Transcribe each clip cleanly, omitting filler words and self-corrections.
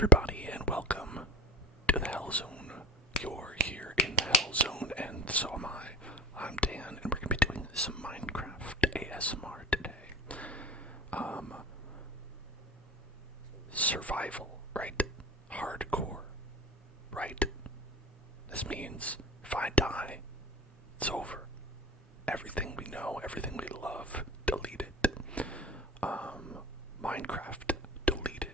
everybody, and welcome to the Hell Zone. You're here in the Hell Zone, and so am I. I'm Dan, and we're going to be doing some Minecraft ASMR today. Survival, right? Hardcore, right? This means if I die, it's over. Everything we know, everything we love, delete it. Minecraft, deleted.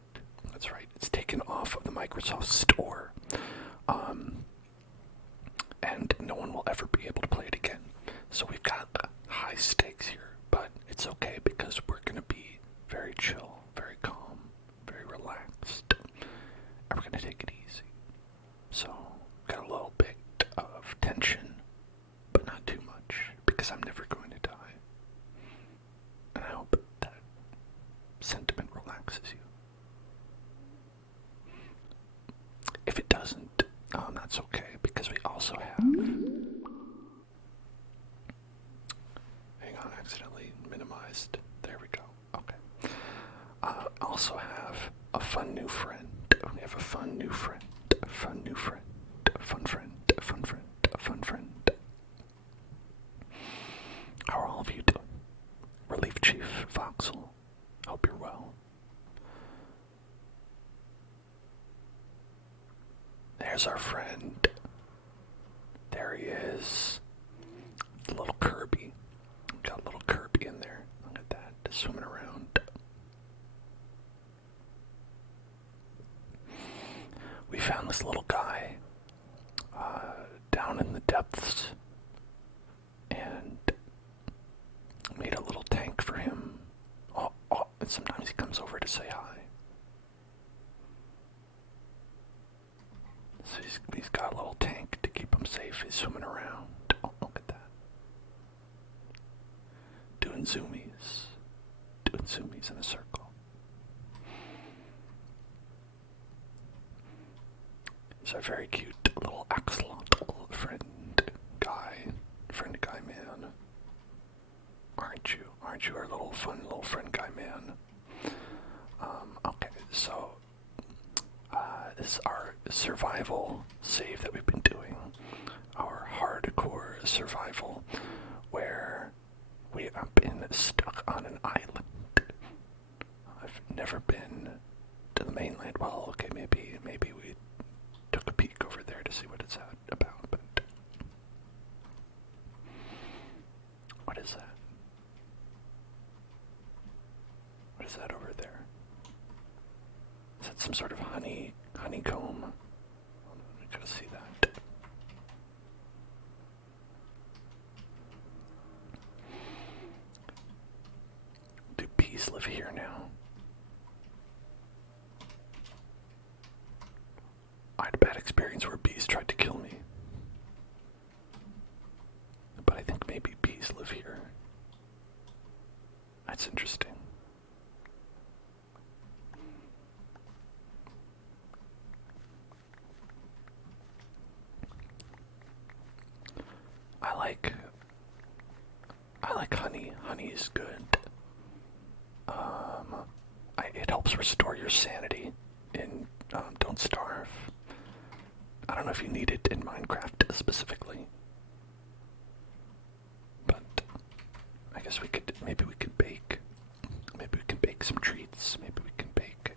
That's right, it's taken off of the Microsoft Store. And no one will ever be able to play it again. So we've got high stakes here, but it's okay because we're going to be very chill, very calm, very relaxed. And we're going to take it easy. So, got a little bit of tension, but not too much, because I'm never going to die. And I hope that sentiment relaxes you. If it doesn't, that's okay, because we also have... Hang on, accidentally minimized. There we go. Okay. Also have a fun new friend. We have a fun new friend. Fun new friend. Fun friend. Fun friend. Fun friend. How are all of you doing? Relief Chief Voxel. Hope you're well. There's our friend. There he is. The little Kirby. Got a little Kirby in there. Look at that, swimming around. We found this little guy down in the depths and made a little tank for him. Oh, and sometimes he comes over to say hi. So he's got a little tank to keep him safe. He's swimming around. Oh, look at that. Doing zoomies. Doing zoomies in a circle. He's a very cute little Axolotl friend guy man. Aren't you? Aren't you our little fun little friend guy man? Okay, so this is our survival save that we've been doing. Our hardcore survival, where we have been stuck on an island. I've never been to the mainland. Well, okay, maybe we took a peek over there to see what it's about, but what is that? What is that over there? Is that some sort of honeycomb? I gotta see that. Do bees live here now? I had a bad experience where bees tried to kill me. But I think maybe bees live here. That's interesting. I like honey. Honey is good. It helps restore your sanity in Don't Starve. I don't know if you need it in Minecraft specifically, but I guess maybe we could bake some treats. Maybe we can bake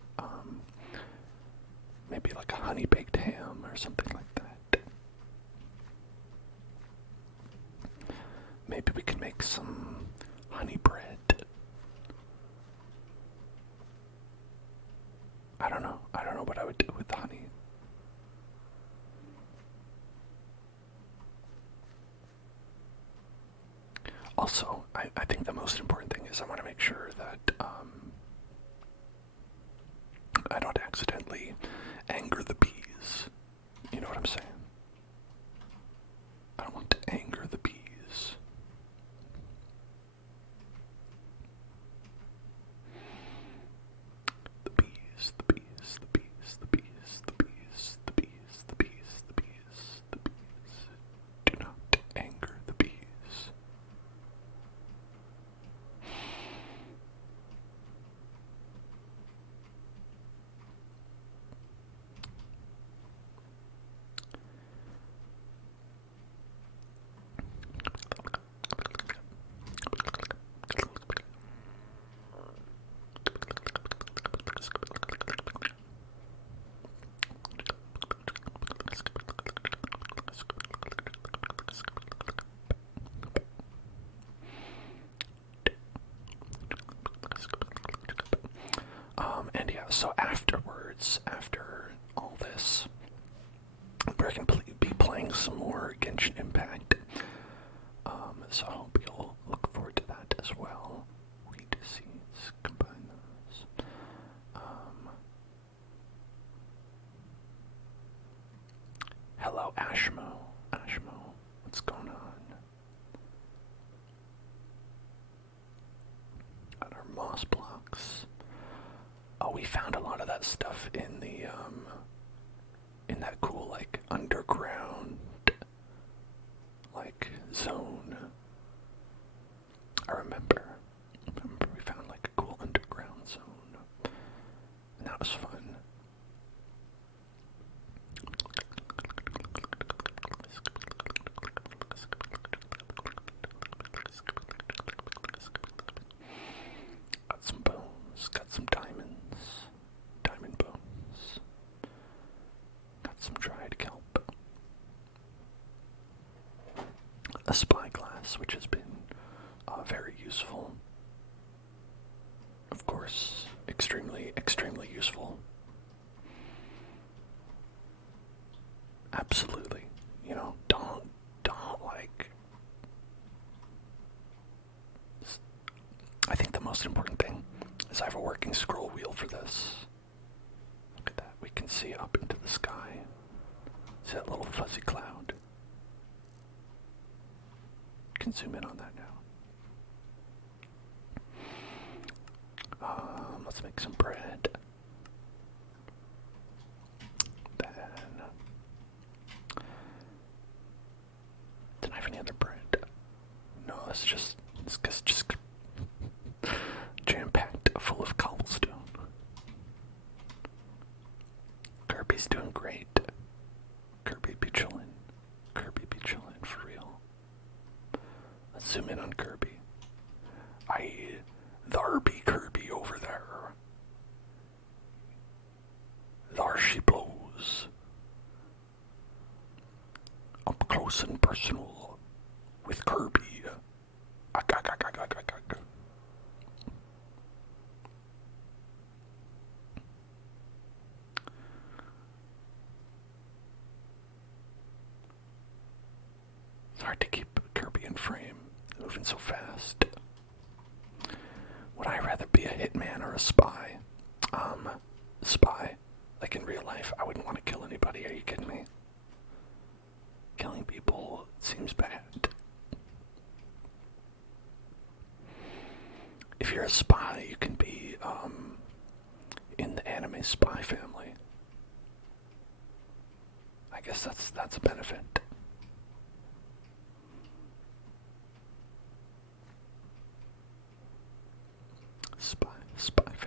maybe like a honey baked ham or something like that. Maybe we can make some honey bread. I don't know what I would do with the honey. Also, I think the most important thing is I want to make sure that I don't accidentally anger the bees. You know what I'm saying? I don't want to anger the bees. The bees, the bees, the bees, the bees, the bees, the bees, the bees, the bees, the bees. Do not anger the bees. starts after all this. We're going to be playing some more Genshin Impact. So I hope you'll look forward to that as well. Wheat seeds, combine those. Hello, Ashmo. Ashmo, what's going on? Got our moss blocks. Oh, we found a lot of that stuff in the, in that cool, like, underground, like, zone. I remember we found, like, a cool underground zone. And that was fun. Got some bones, got some diamonds, diamond bones, got some dried kelp, a spyglass, which has been very useful. Of course, extremely, extremely useful. Absolutely. You know, don't like... I think the most important thing is I have a working scroll wheel for this. Look at that. We can see up into the sky. See that little fuzzy cloud? Can zoom in on that now. Let's make some bread. Then, didn't I have any other bread? No, it's just jam-packed full of cobblestone. Kirby's doing great. Kirby be chillin'. Kirby be chillin' for real. Let's zoom in on Kirby. There be Kirby over there. There she blows. Up close and personal with Kirby. It's hard to keep Kirby in frame, moving so fast. Would I rather be a hitman or a spy? Spy. Like in real life, I wouldn't want to kill anybody, are you kidding me? Killing people seems bad. If you're a spy, you can be, in the anime spy family. I guess that's a benefit. Spy family.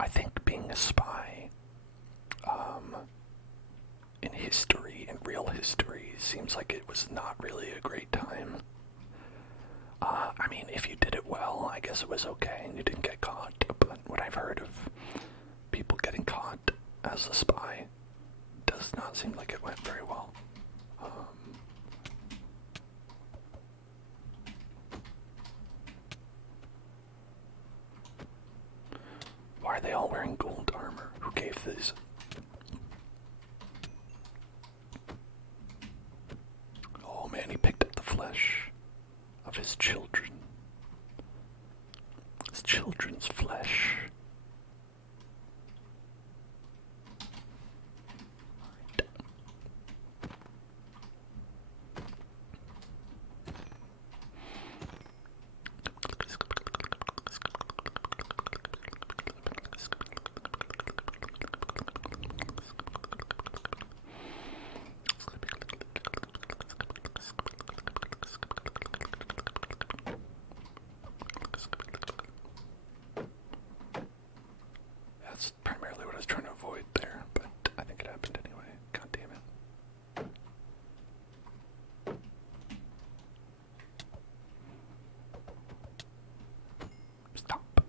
I think being a spy, in history, in real history, seems like it was not really a great time. I mean, if you did it well, I guess it was okay and you didn't get caught, but what I've heard of people getting caught as a spy does not seem like it went very well. Why are they all wearing gold armor? Who gave these? Oh man, he picked up the flesh of his children. His children's flesh. That's primarily what I was trying to avoid there, but I think it happened anyway. God damn it. Stop.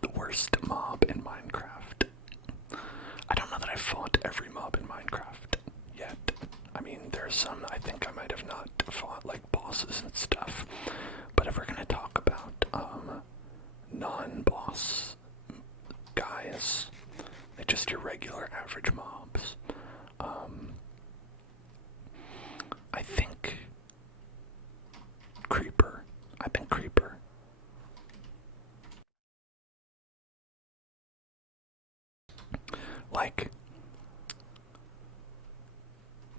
The worst mob in Minecraft. I don't know that I've fought every mob in Minecraft yet. I mean, there's some I think I might have not fought, like bosses and stuff. But if we're gonna talk Like,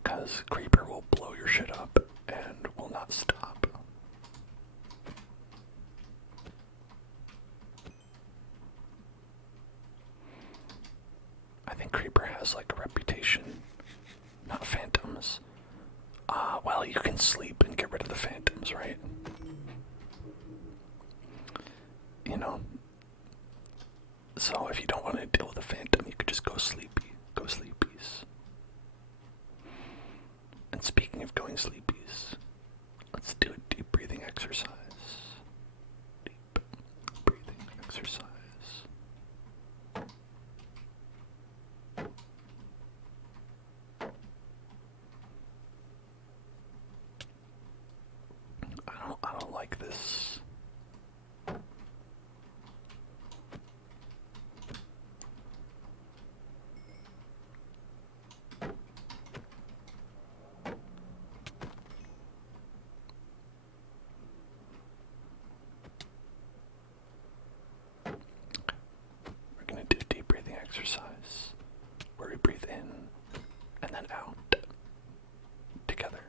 because Creeper will blow your shit up and will not stop. I think Creeper has like a reputation, not phantoms. Well, you can sleep and get rid of the phantoms, right? You know? So if you don't want to deal with a phantom, you could just go sleepy. Go sleepies. And speaking of going sleepies, let's do a deep breathing exercise. Deep breathing exercise. I don't like this. We're going to do a deep breathing exercise where we breathe in and then out together.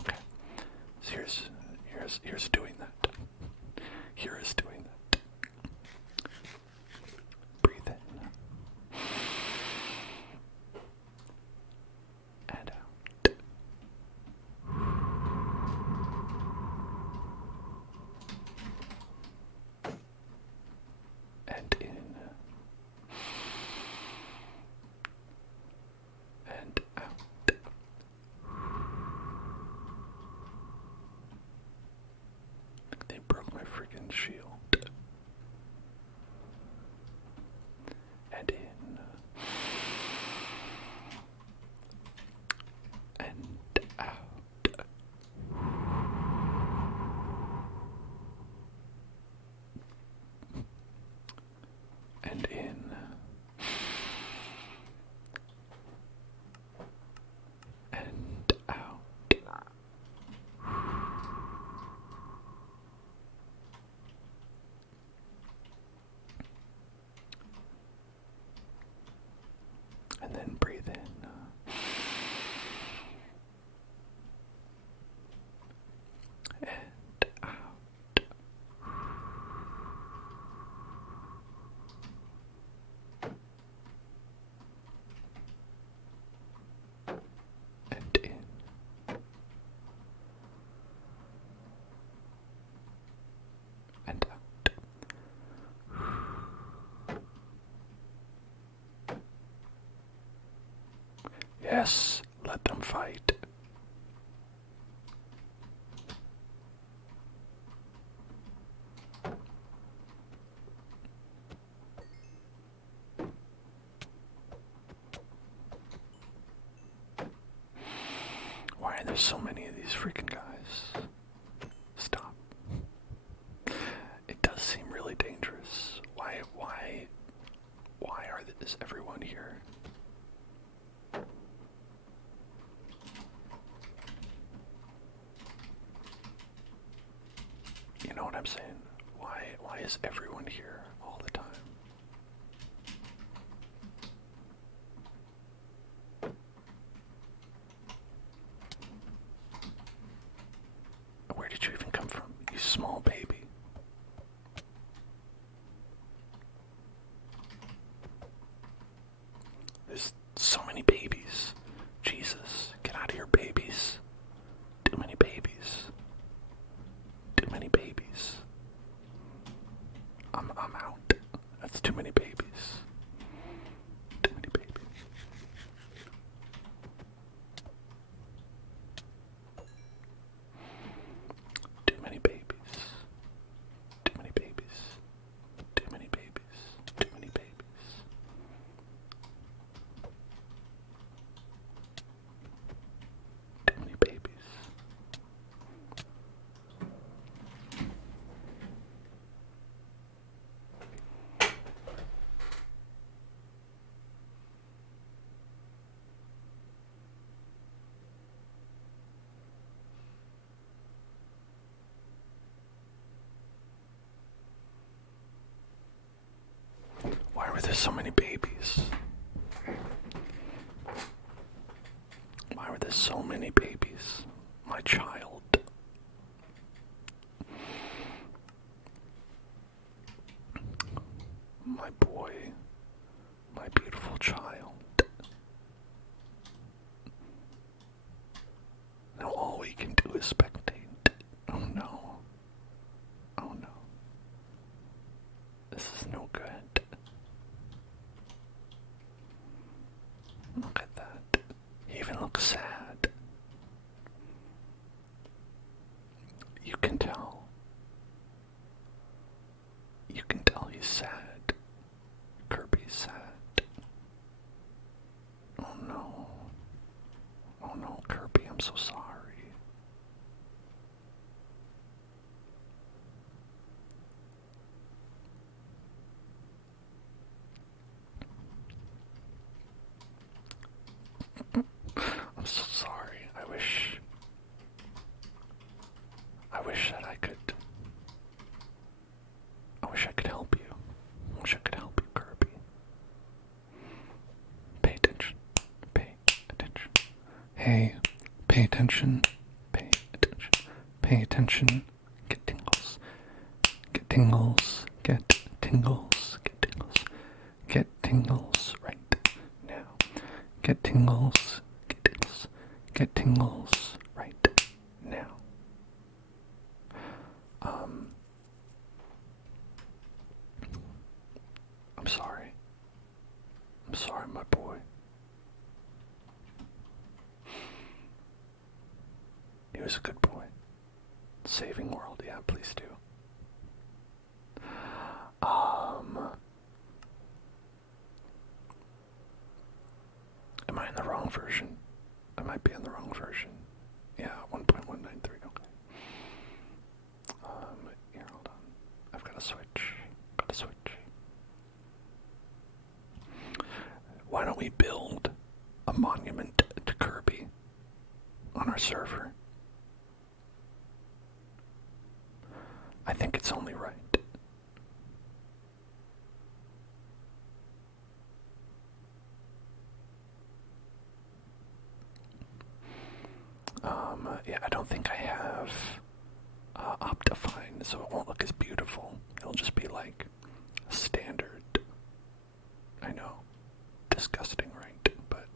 Okay. So here's doing that. Here is doing that. Breathe in and out. And in and out. They broke my freaking shield. And in and out. And in and out. And then breathe in. And out. And in. And out. Yes, let them fight. Why are there so many of these freaking guys? Stop. It does seem really dangerous. Is everyone here? You know what I'm saying? Why is everyone here all the time? Where did you even come from, you small baby? There's so many babies. Jesus, get out of here, babies. Too many babies. Too many babies. I'm out. That's too many babies. Too many babies. Too many babies. Too many babies. Too many babies. Too many babies. Too many babies. Why were there so many babies? many babies. My child. My boy. My beautiful child. Now all we can do is spectate. Oh no. Oh no. This is no good. Look at that. He even looks sad. You can tell. You can tell he's sad. Kirby's sad. Oh no. Oh no, Kirby, I'm so sorry. I'm so sorry. I wish that I could help you. I wish I could help you, Kirby. Pay attention. Pay attention. Hey, pay attention. Pay attention. Pay attention. Get tingles. Get tingles. Get tingles. Get tingles. Get tingles right now. Get tingles. Get tingles. Get tingles right now. I'm sorry. I'm sorry, my boy. He was a good boy. Saving world, yeah, please do. Am I in the wrong version? I might be in the wrong version. Yeah, 1.193, okay. Here, hold on. I've got to switch. Why don't we build a monument to Kirby on our server? I think it's only right. Yeah, I don't think I have Optifine, so it won't look as beautiful. It'll just be like standard. I know. Disgusting, right? But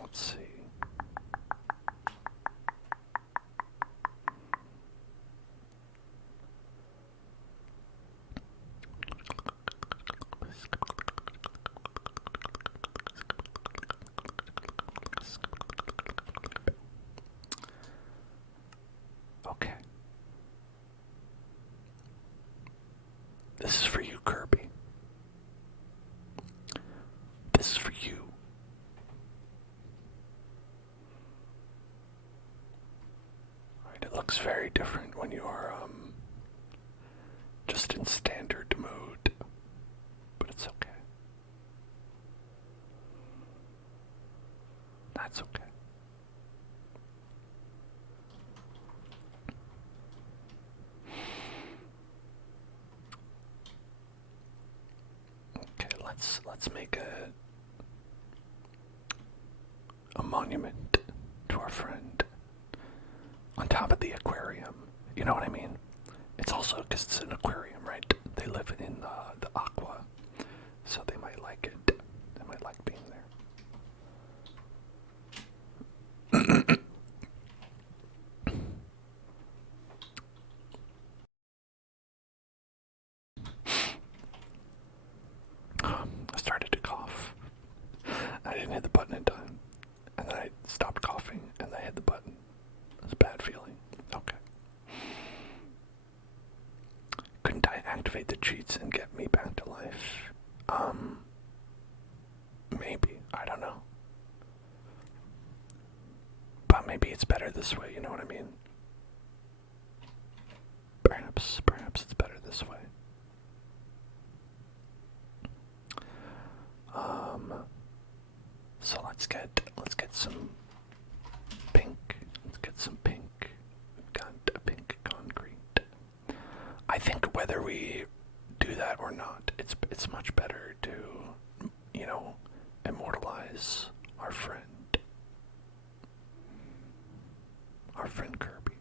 let's see. Okay. This is for you, Kirby. This is for you. Alright, it looks very different when you are just in standard mode, but it's okay. That's okay. Okay, let's make a monument to our friend on top of the aquarium. You know what I mean? It's also because it's an aquarium, right? They live in the aqua, so they might like it. They might like being there. I started to cough. I didn't hit the button in time. And then I stopped coughing, and I hit the button. It was a bad feeling. Okay. Couldn't I activate the cheats and get me back to life? Maybe. I don't know. But maybe it's better this way, you know what I mean? Perhaps it's better this way. So let's get some pink. Let's get some pink. We've got a pink concrete. you know, immortalize our friend Kirby.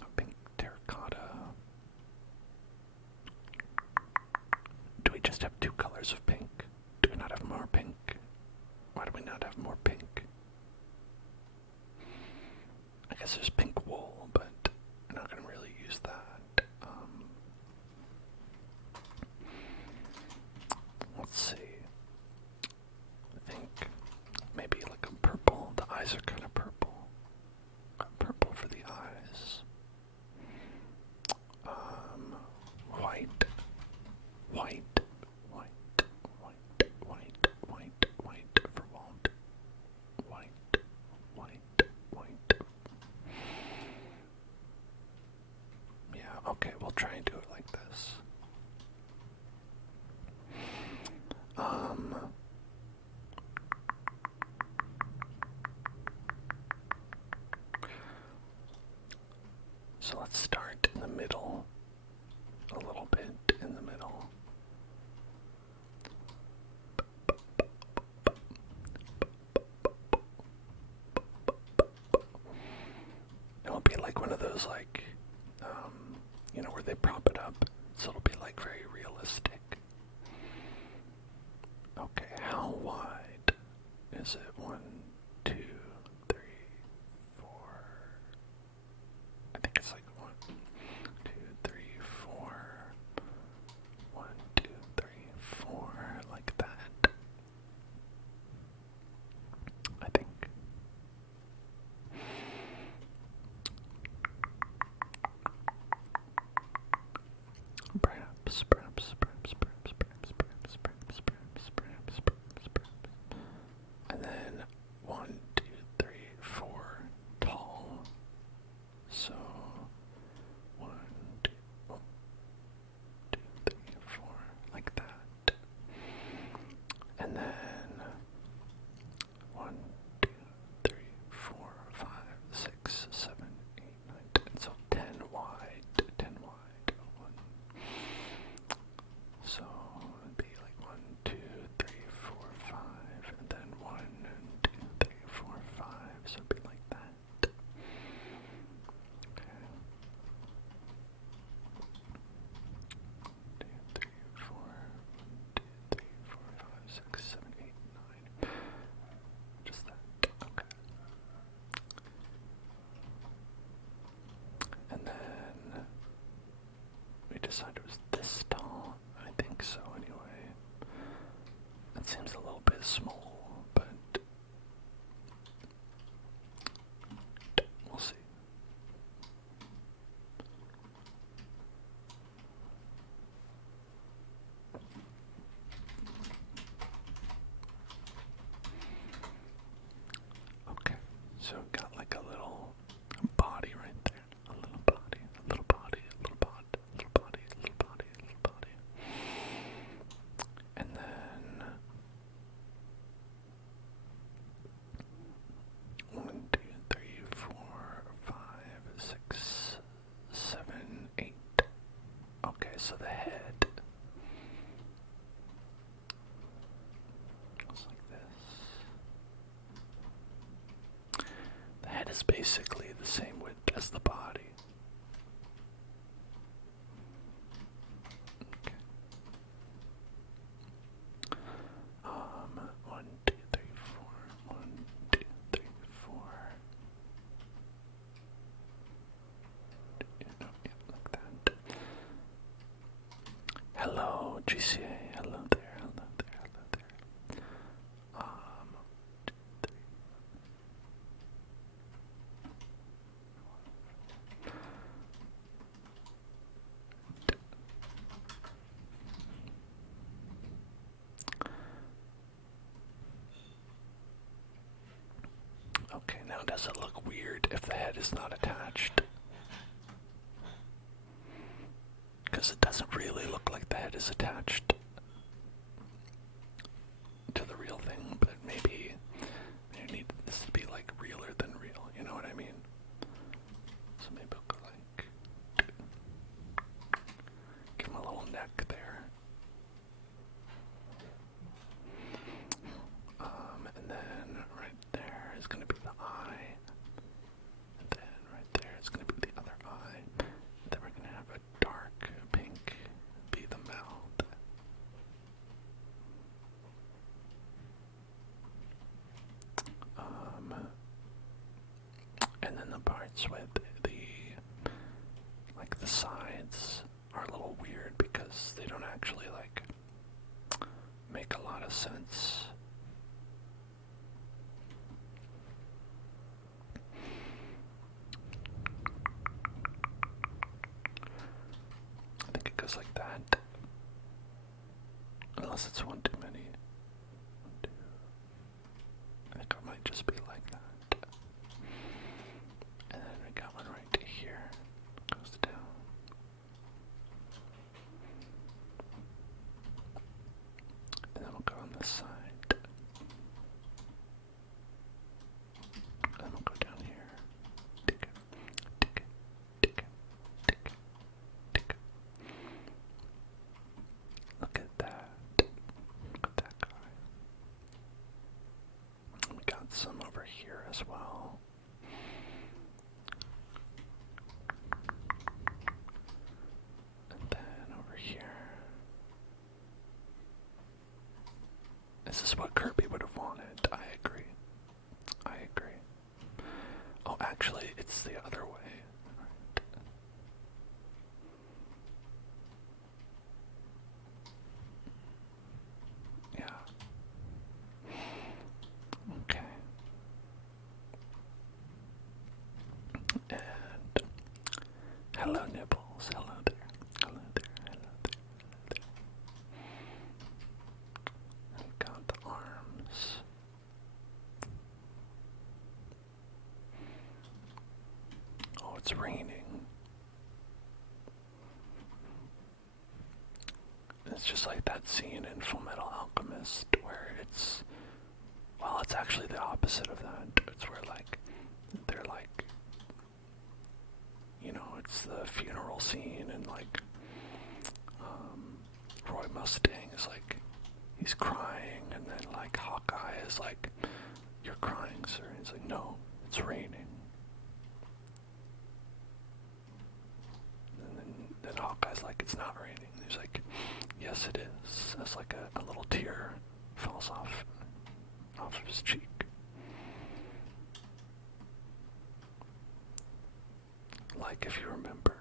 A pink terracotta. Do we just have two colors of pink? Do we not have more pink? Why do we not have more pink? I guess there's pink wool, but we're not going to really use that. Let's see. I think maybe like a purple. The eyes are kind of purple. Purple for the eyes. White. White. White. White. White. White. White for Walt. White. White. White. Yeah, okay, we'll try and do it like this. So let's start in the middle, a little bit in the middle. It'll be like one of those, like, you know, where they prop it up, so it'll be like very realistic. Okay, how wide is it? 1, 2, 3, 4. I think it's like 1, 2, 3, 4. 1, 2, 3, 4, like that. I think. Perhaps. And then 1, 2, 3, 4, tall. So 1, 2, 3, 4, like that. And then 1, 2, 3, 4, 5, 6, 7, 8, 9, 10. So 10 wide. 10 wide. 1. So it'd be like 1, 2, 3, 4, 5, and then 1, 2, 3, 4, 5. So it'd be like that. Okay. 2, 3, 4, 1, 2, 3, 4, 5, 6, 7, 8, 9. Just that. Okay. And then we decided it was this tall. I think so, anyway. That seems a little bit small, but we'll see. Okay, so got like a little body right there. A little body, a little body, a little body, a little body, a little body, a little body. And then 1, 2, 3, 4, 5, 6, 7, 8. Okay, so the head goes like this. The head is basically the same width as the body. Okay. 1, 2, 3, 4. 1, 2, 3, 4. Yeah, like that. Hello, GCA. Hello there. Hello there. Hello there. 2, 3. Okay, now does it look weird if the head is not attached? Because it doesn't really look like the head is attached to the real thing, but maybe you need this to be like realer than real, you know what I mean? So maybe I'll go like, give him a little neck there. parts with the sides are a little weird because they don't actually make a lot of sense. I think it goes like that. Unless it's one too many. One, two. I think it might just be like that. And then we got one right here. Goes down. And then we'll go on this side. And then we'll go down here. Tick, tick, tick, tick, tick. Look at that. Look at that guy. We got some over here as well. And then over here. This is what Kirby would have wanted. I agree. I agree. Oh, actually, it's the other way. Right. Yeah. Okay. And hello, Nibbles. Hello there. Hello there. Hello there. Hello there. And we got the arms. Oh, it's raining. It's just like that scene in Fullmetal Alchemist where it's, well, it's actually the opposite of that. It's where they're it's the funeral scene and Roy Mustang is he's crying and then Hawkeye is you're crying, sir. And he's like, no, it's raining. And then Hawkeye's like, it's not raining. And he's like, yes, it is. As a little tear falls off of his cheek. If you remember.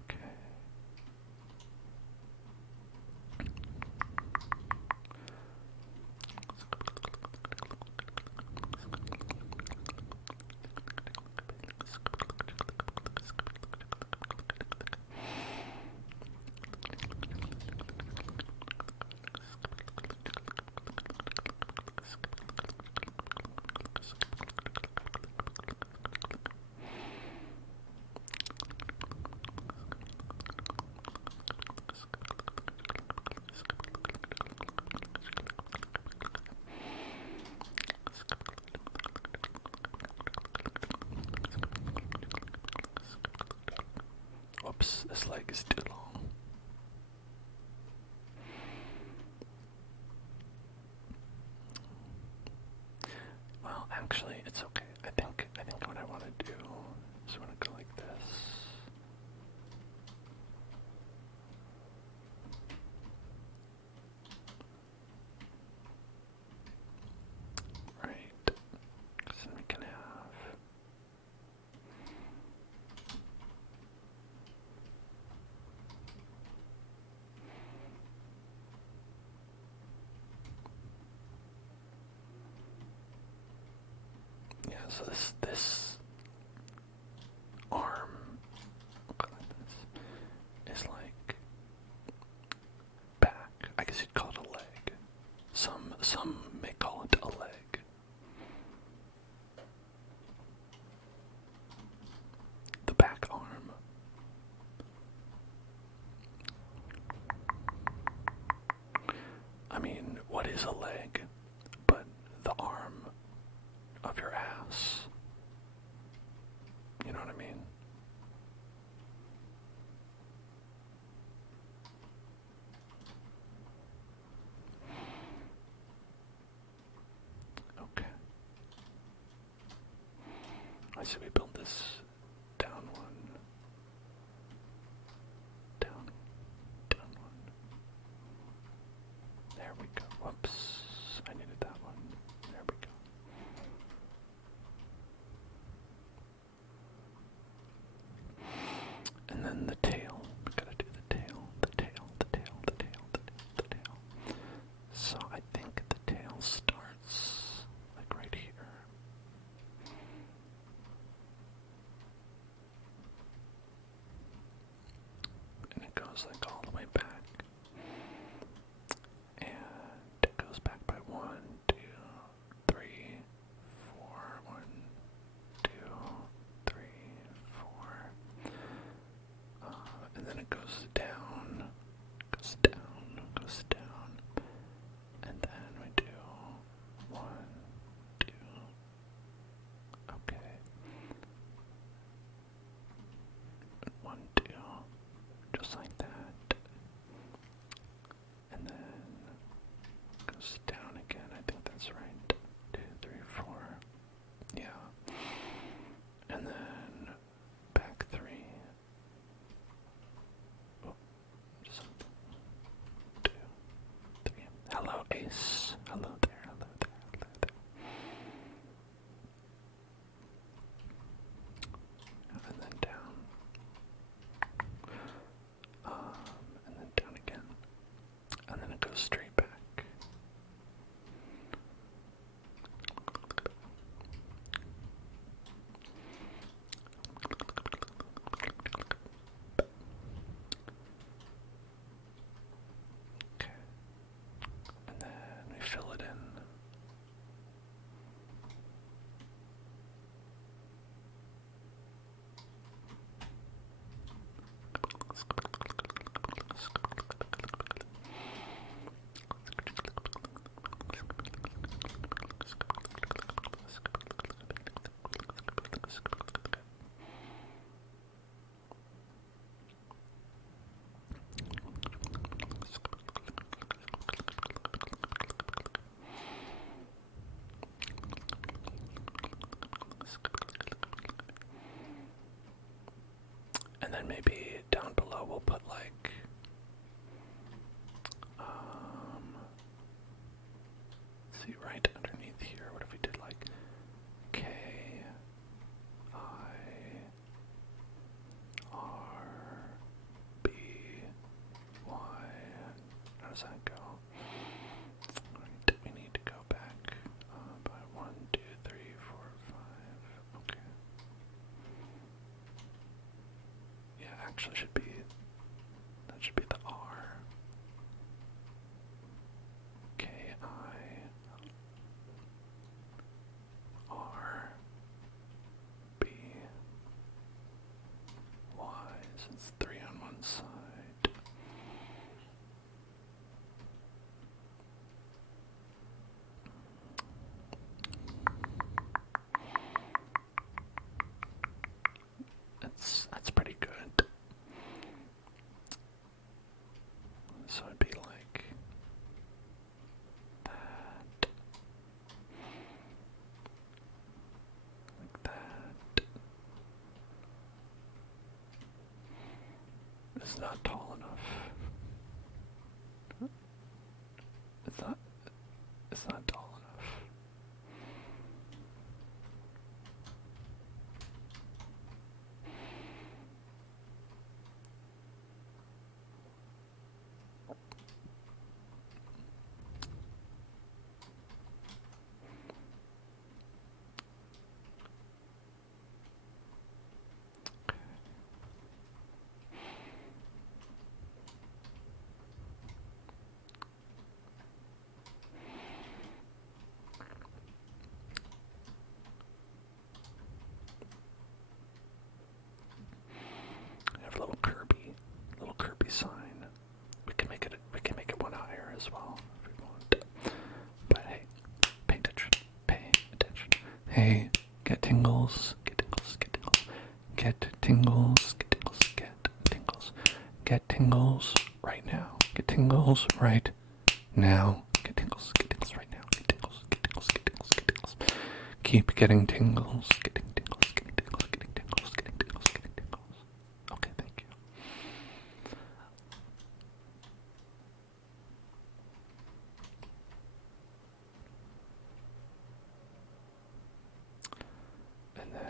Okay. Whoops, this leg is too long. Well, actually, it's okay. I think what I want to do is I want to go like this. Right. So then we can have so this arm is back. I guess you'd call it a leg. Some may call it a leg. The back arm. I mean, what is a leg but the arm of your ass? You know what I mean? Okay. I see we build this down one. Down. actually should be, that should be the R. K-I-R-B-Y, since 3 on one side. That's pretty good. So it'd be like that. Like that. It's not tall enough. It's not tall enough. I have a little Kirby sign. We can make it one higher as well if we want. But hey, pay attention. Pay attention. Hey, get tingles. Get tingles. Get tingles. Get tingles. Get tingles. Get tingles. Get tingles right now. Get tingles right now. Get tingles. Get tingles right now. Get tingles. Get tingles. Get tingles. Get tingles. Keep getting tingles. Getting tingles. Getting tingles. Getting tingles. Getting tingles. Getting tingles. Okay, thank you. And then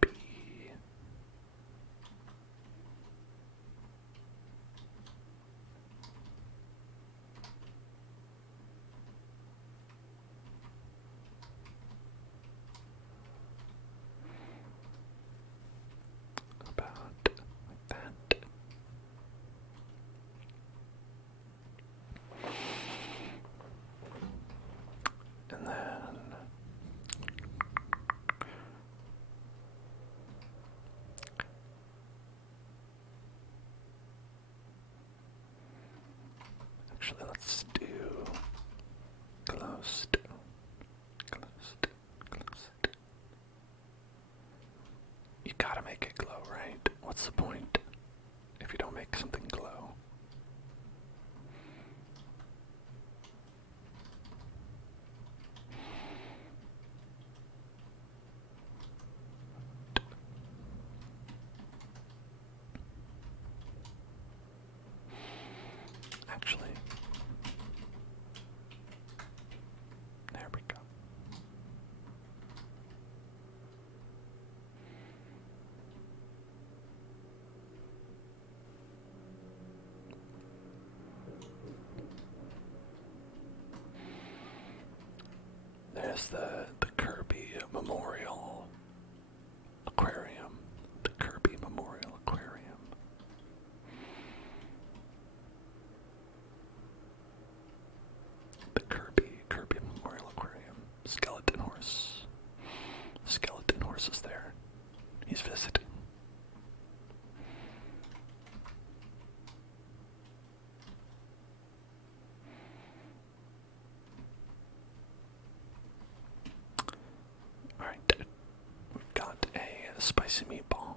B. About like that. And then actually let's do closed. You gotta make it glow, right? What's the point if you don't make something glow? Actually, there we go. There's the Kirby Memorial Aquarium. The Kirby Memorial Aquarium. The Kirby Memorial Aquarium. Skeleton horse. Skeleton horse is there. He's visiting. Alright. We've got a spicy meatball.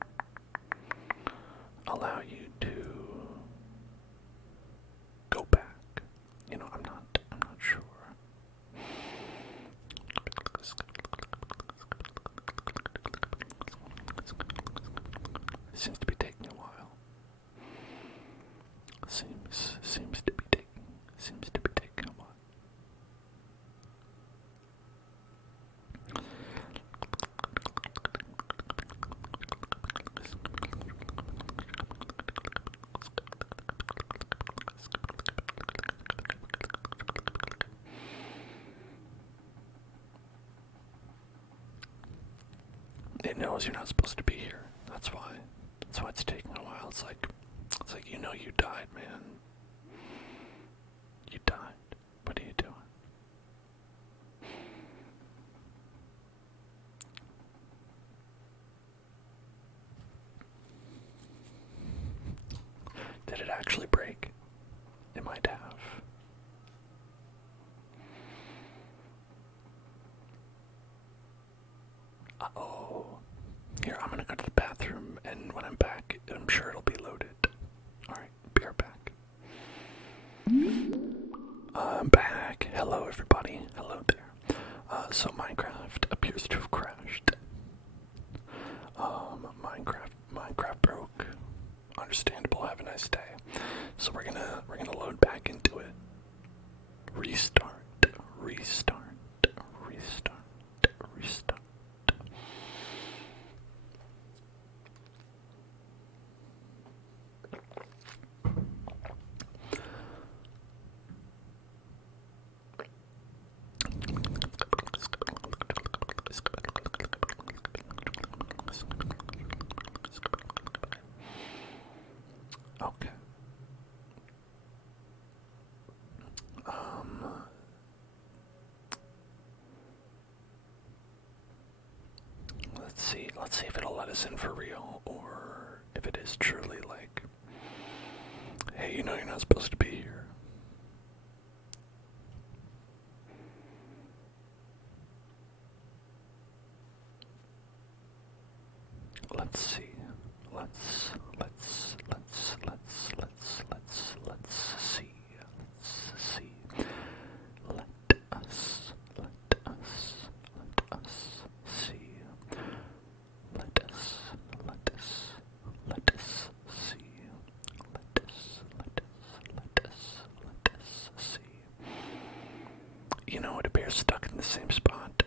allow you to go back. You know, I'm not sure. Seems to be taking a while. Seems to be taking a while. It knows you're not supposed to be here. That's why. That's why it's taking a while. It's like you know you died, man. You died. What are you doing? Did it actually break? It might have. Uh-oh. Here, I'm gonna go to the bathroom, and when I'm back, I'm sure it'll be loaded. Alright, be right back. I'm back. Hello, everybody. Hello there. So Minecraft appears to have crashed. Minecraft broke. Understandable. Have a nice day. So we're gonna load back into it. Restart. Okay. Let's see if it'll let us in for real, or if it is truly like, hey, you know you're not supposed to be here. Let's see. Let's see. You know, it appears stuck in the same spot.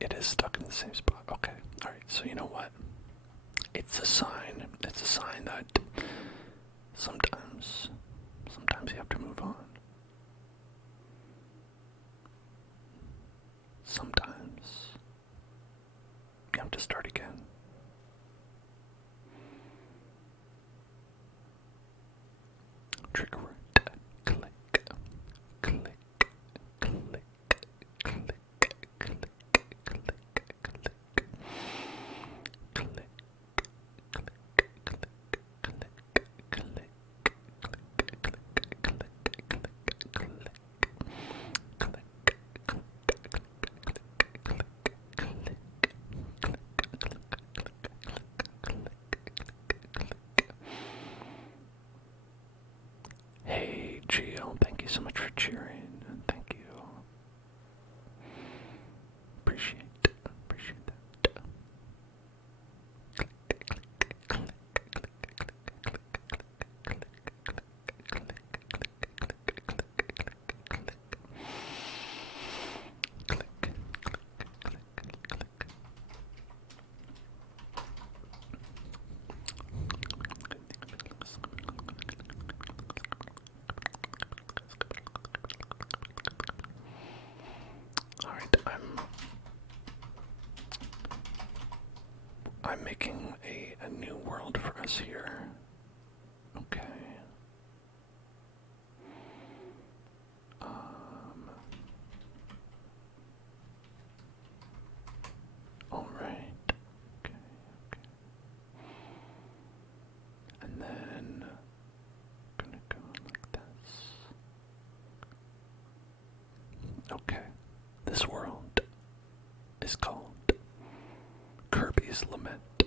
It is stuck in the same spot. Okay. Alright, so you know what? It's a sign. It's a sign that sometimes you have to move on. Sometimes you have to start again. Trigger word. Click. Hey, Gio, thank you so much for cheering. Thank you. Appreciate that. Alright, I'm making a new world for us here. Okay. Alright. Okay. And then gonna go like this. Okay. This world Kirby's Lament.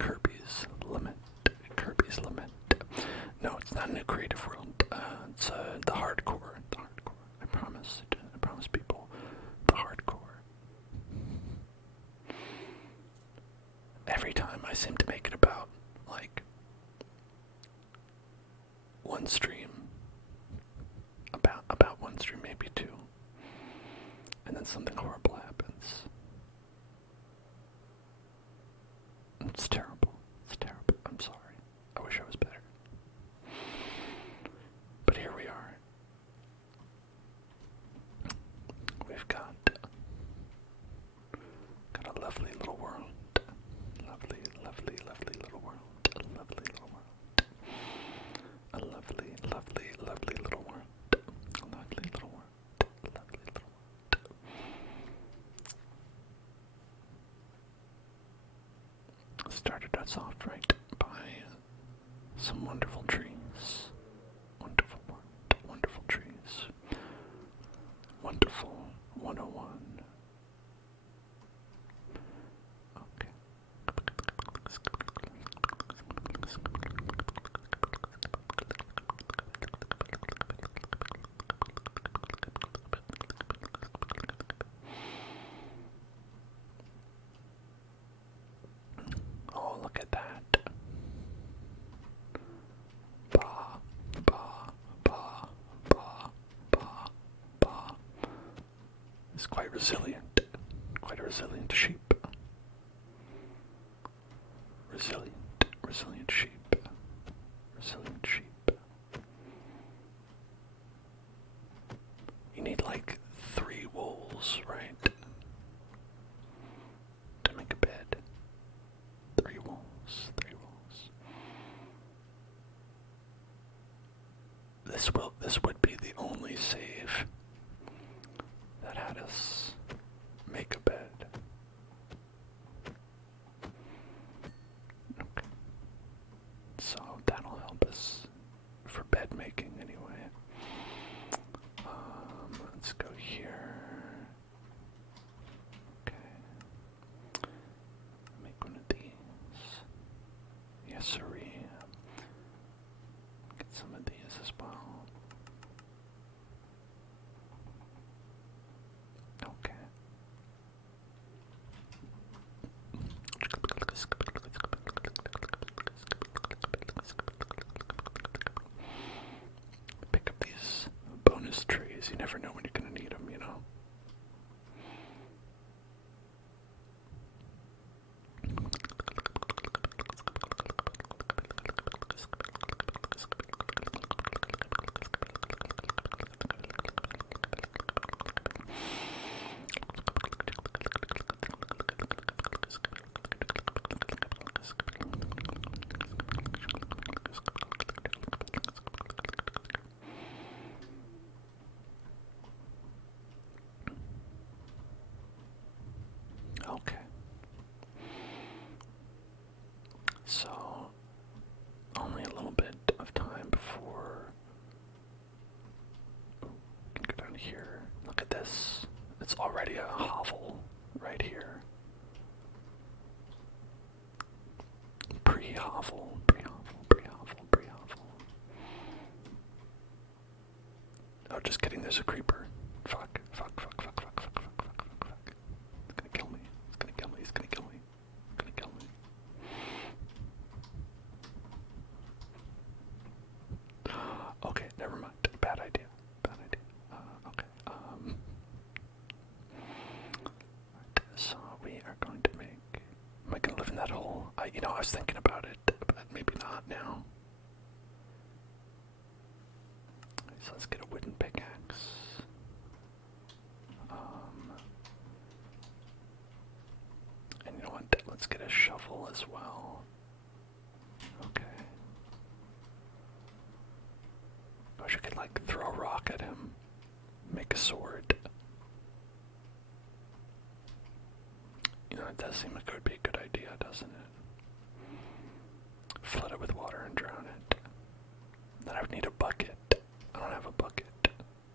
Kirby's Lament. Kirby's Lament. No, it's not a new creative world. It's the hardcore. The hardcore. I promise. I promise people. The hardcore. Every time I seem to make it about, like, one stream. About one stream, maybe two. And then something horrible happens. It's terrible. It's terrible. I'm sorry. I wish I was better. But here we are. We've got a lovely little world. Lovely, lovely, lovely little world. A lovely little world. A lovely, lovely, lovely little world. A lovely little world. A lovely little world. Started us off right by some wonderful trees. Wonderful trees. Wonderful 101. Okay. Oh, look at that. Ba, ba, ba, ba, ba, ba. It's quite resilient. Quite a resilient sheep. Resilient sheep. Resilient sheep. You need like 3 wools, right? To make a bed. 3 wools. 3 wools. This would be the only save that had us make a bed. Okay. So that'll help us for bed making anyway. Let's go here. Okay. Make one of these. Yes, sirree. Get some of these as well. Okay. Pick up these bonus trees. You never know when you're going to need them, you know? Okay. So, only a little bit of time before we can go down here. Look at this. It's already a hovel right here. Pre-hovel. Oh, just kidding, there's a creeper. Fuck. It's gonna kill me. Okay, never mind. Bad idea. Okay. Right, so we are going to make... Am I gonna live in that hole? I was thinking about it, but maybe not now. So let's get a wooden pickaxe. And you know what? Let's get a shovel as well. Okay. I wish I could, like, throw a rock at him. Make a sword. You know, it does seem like it would be a good idea, doesn't it? Flood it with water and drown it. Then I would need a bucket. I don't have a bucket.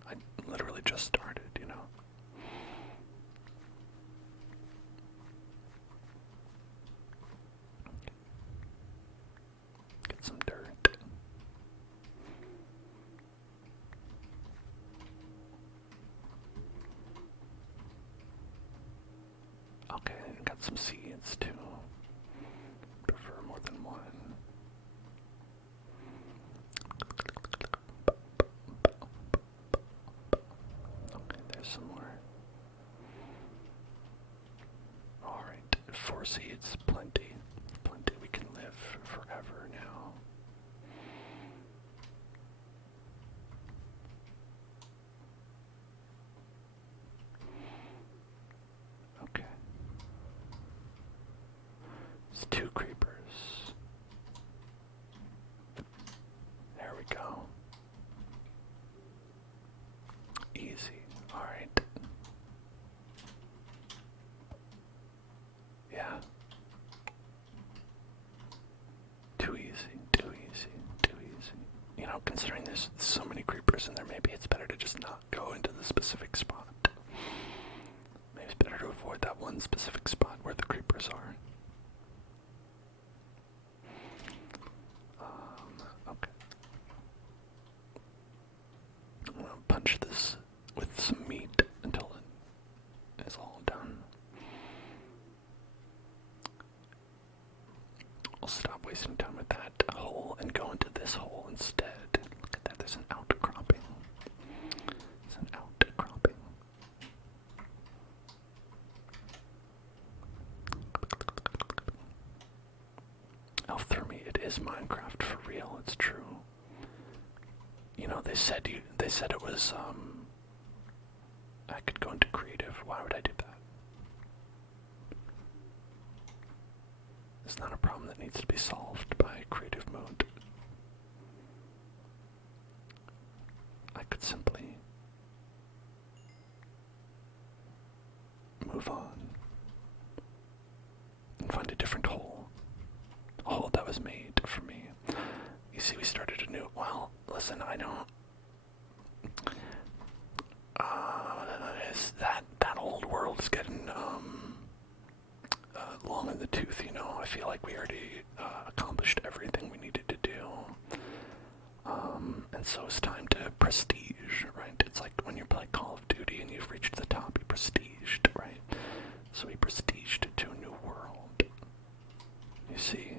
I literally just started, you know. plant some seeds too. Prefer more than one. Okay, there's some more. Alright, 4 seeds, plenty. Plenty, we can live forever now. Okay. It's 2 creepers. There we go. Easy. Alright. Yeah. Too easy, too easy, too easy. You know, considering there's so many creepers in there, maybe it's better to just not go into the specific spot. Maybe it's better to avoid that one specific spot where the creepers are. Okay. I'm gonna punch this with some meat until it is all done. I'll stop wasting time with that hole and go into this hole instead. Look at that, there's an outcropping. It's an outcropping. Oh, Thermi, it is Minecraft for real, it's true. You know, they said it was, I could go into creative. Why would I do that? It's not a problem that needs to be solved by creative mode. I could simply move on and find a different hole. A hole that was made for me. You see, we started a new. Well, listen, I don't. That old world is getting long in the tooth, you know. I feel like we already accomplished everything we needed to do. And so it's time to prestige, right? It's like when you play Call of Duty and you've reached the top, you prestiged, right? So we prestiged to a new world. You see?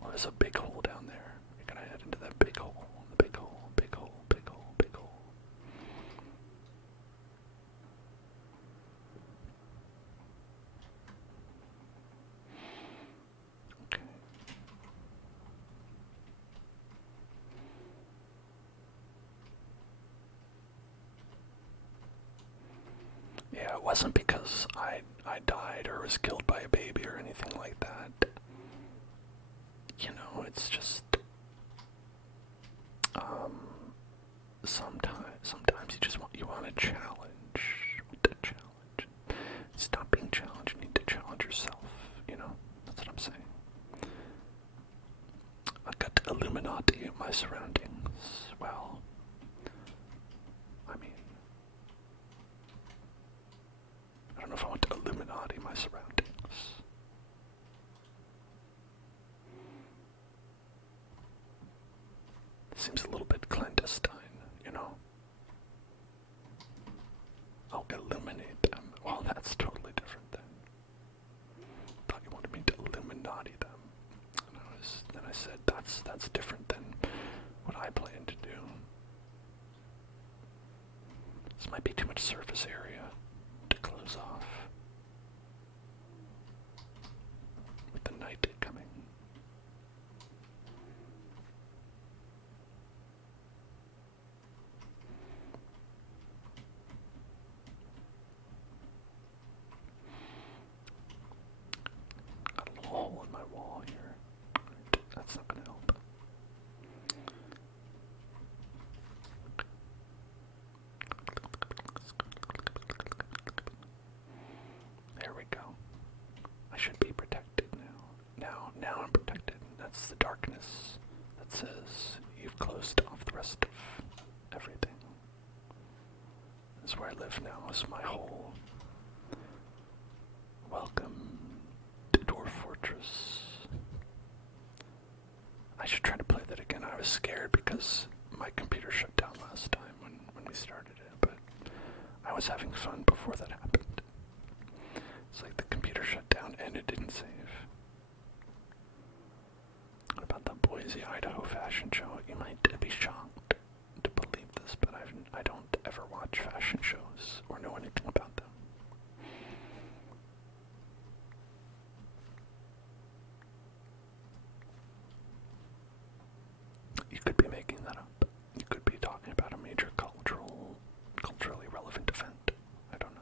Well, there's a big hole down there. You're gonna head into that big hole. The big hole, big hole, big hole, big hole. Okay. Yeah, it wasn't because I died or was killed by a baby or anything like that. You know, it's just sometimes you want a challenge. The challenge. Stop being challenged. You need to challenge yourself. You know, that's what I'm saying. I got Illuminati in my surroundings. Well, I mean, I don't know if I want to Illuminati my surroundings. Seems a little bit clandestine, you know. I'll illuminate them. Well, that's totally different then. Thought you wanted me to Illuminati them. And then I said that's different than what I plan to do. This might be too much surface area to close off. With the night coming. Got a little hole in my wall here. That's not gonna help. There we go. I should be protected now. Now I'm protected. That's the darkness that says you've closed off the rest of everything. That's where I live now. This is my hole. Welcome to Dwarf Fortress. I should try to play that again. I was scared because my computer shut down last time when we started it, but I was having fun before that happened. It's like the computer down and it didn't save. What about the Boise, Idaho fashion show? You might be shocked to believe this, but I don't ever watch fashion shows or know anything about them. You could be making that up. You could be talking about a major culturally relevant event. I don't know.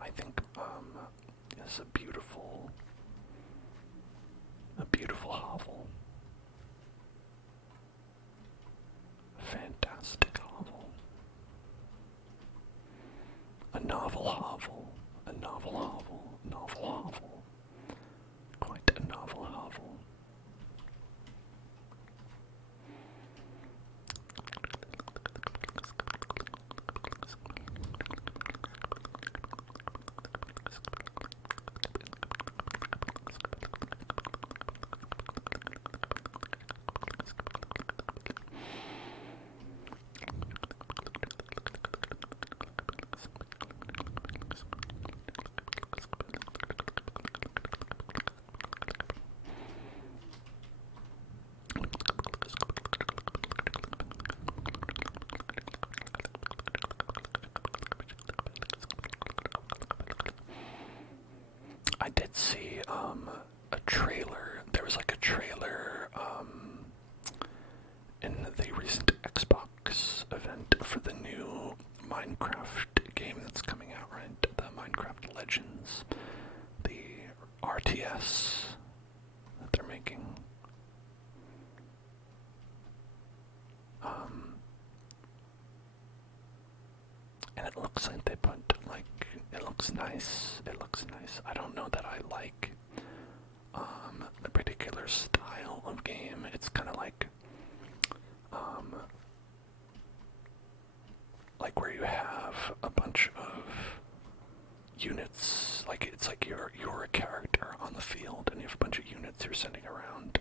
I think it's a beautiful hovel. Fantastic hovel. A novel hovel. A novel hovel. Novel hovel. Quite a novel hovel. I did see a trailer. There was like a trailer in the recent Xbox event for the new Minecraft game that's coming out, right? The Minecraft Legends, the RTS that they're making. And it looks like they put, it looks nice. It looks nice. I don't know that I like the particular style of game. It's kind of like where you have a bunch of units, like it's like you're a character on the field and you have a bunch of units you're sending around.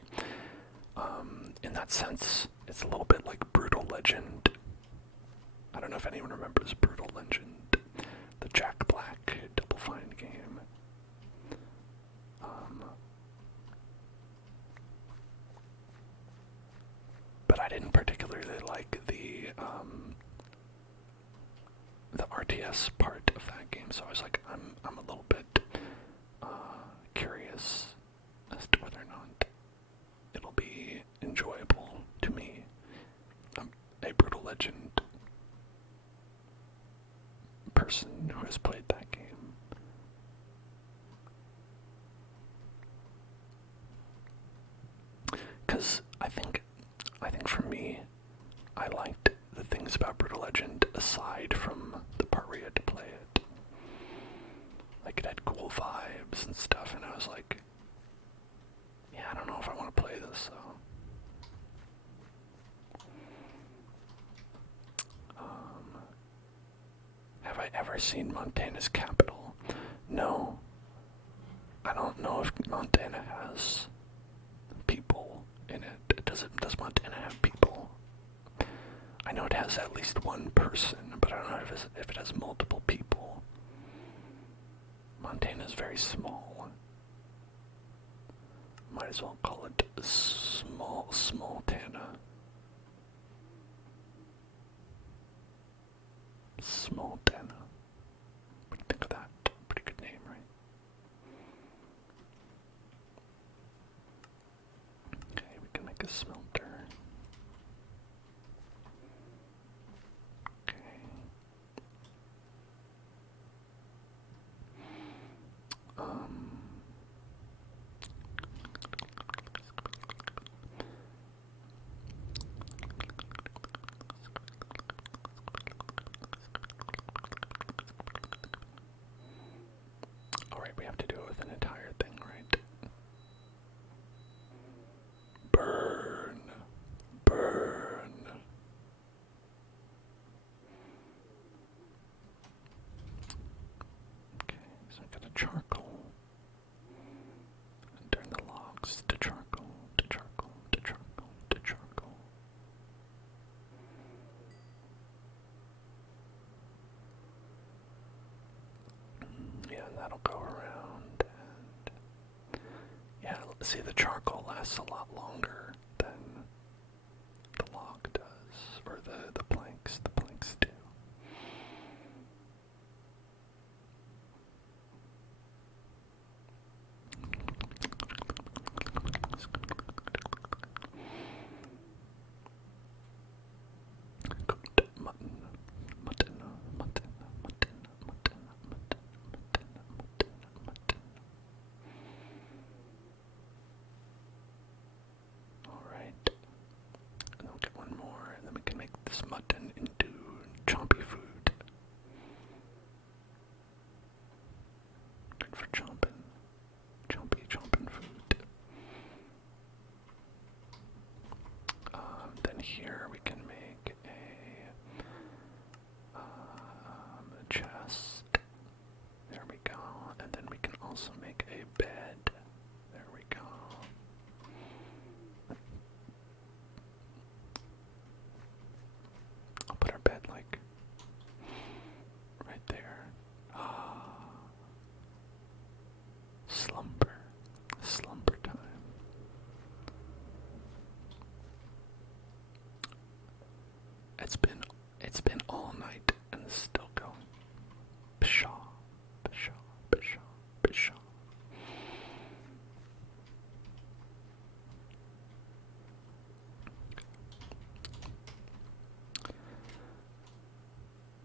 In that sense, it's a little bit like Brutal Legend. I don't know if anyone remembers Brutal Legend, the Jack Black Double Fine game. But I didn't particularly like the RTS part of that game, so I was like, I'm a little bit curious as to whether or not it'll be enjoyable to me. I'm a Brutal Legend person who has played that game. Because I think for me, I liked the things about Brutal Legend aside from the part where you had to play it. Like, it had cool vibes and stuff, and I was like, yeah, I don't know if I want to play this, though. Have I ever seen Montana's capital? No. I don't know if Montana has people in it. Does Montana have people? I know it has at least one person, but I don't know if it has multiple people. Montana's very small. Might as well call it Small-Tana. Small-Tana. What do you think of that? Pretty good name, right? Okay, we can make a smelter. Okay. Alright, we have to do it with an entire See, the charcoal lasts a lot longer than the log does, or the planks. The planks do. Cooked mutton, mutton, mutton, mutton, mutton, mutton, mutton, mutton. Alright. And then we'll get one more, and then we can make this mutton into chompy food. Good for chomping. Chomping food. Then here we can make a chest. There we go. And then we can also make a bed. There we go. I'll put our bed like right there. Slumber time. It's been all night and it's still going. Pshaw, pshaw, pshaw, pshaw.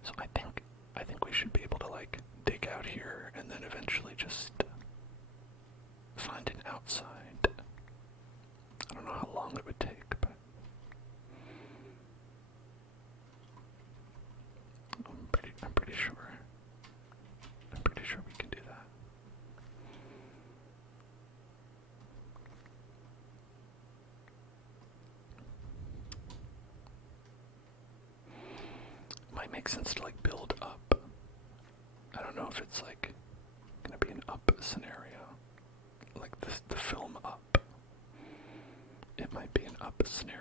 So I think we should be able to like dig out here and then eventually just find an outside. I don't know how long it would take, but I'm pretty sure we can do that. Might make sense to like build up. I don't know if it's like gonna be an up scenario, like the film Up. It might be an up scenario.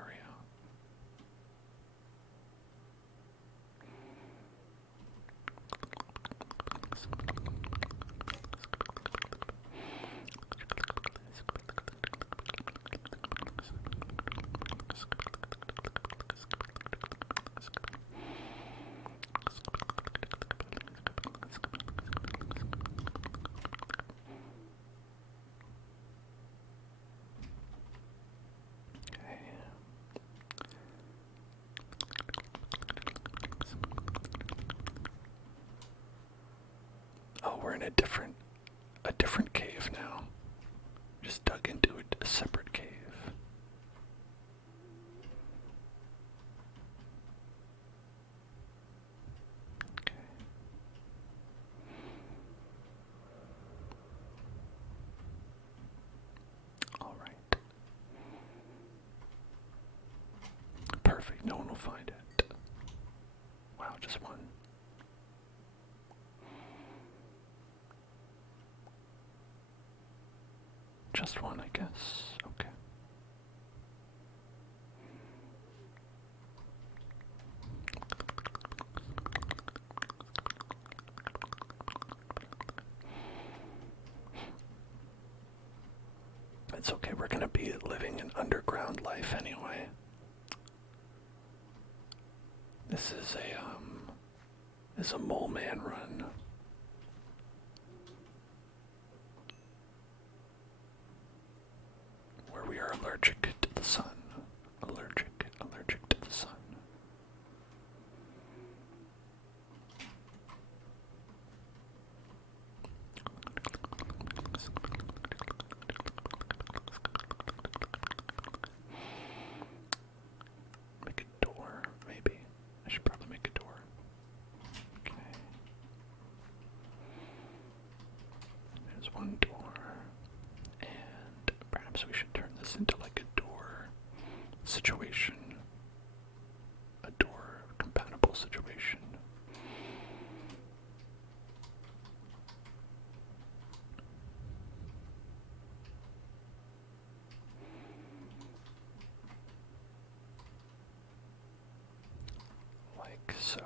Oh, we're in a different cave now. Just dug into a separate cave. Okay. All right. Perfect. No one will find it. Wow, just one. Just one, I guess. Okay. It's okay, we're gonna be living an underground life anyway. This is a mole man run. Where we are allergic to the sun. Allergic to the sun. Make a door, maybe. I should probably make a door. Okay. There's one door. And perhaps we should turn this into like a door situation. A door compatible situation. Like so.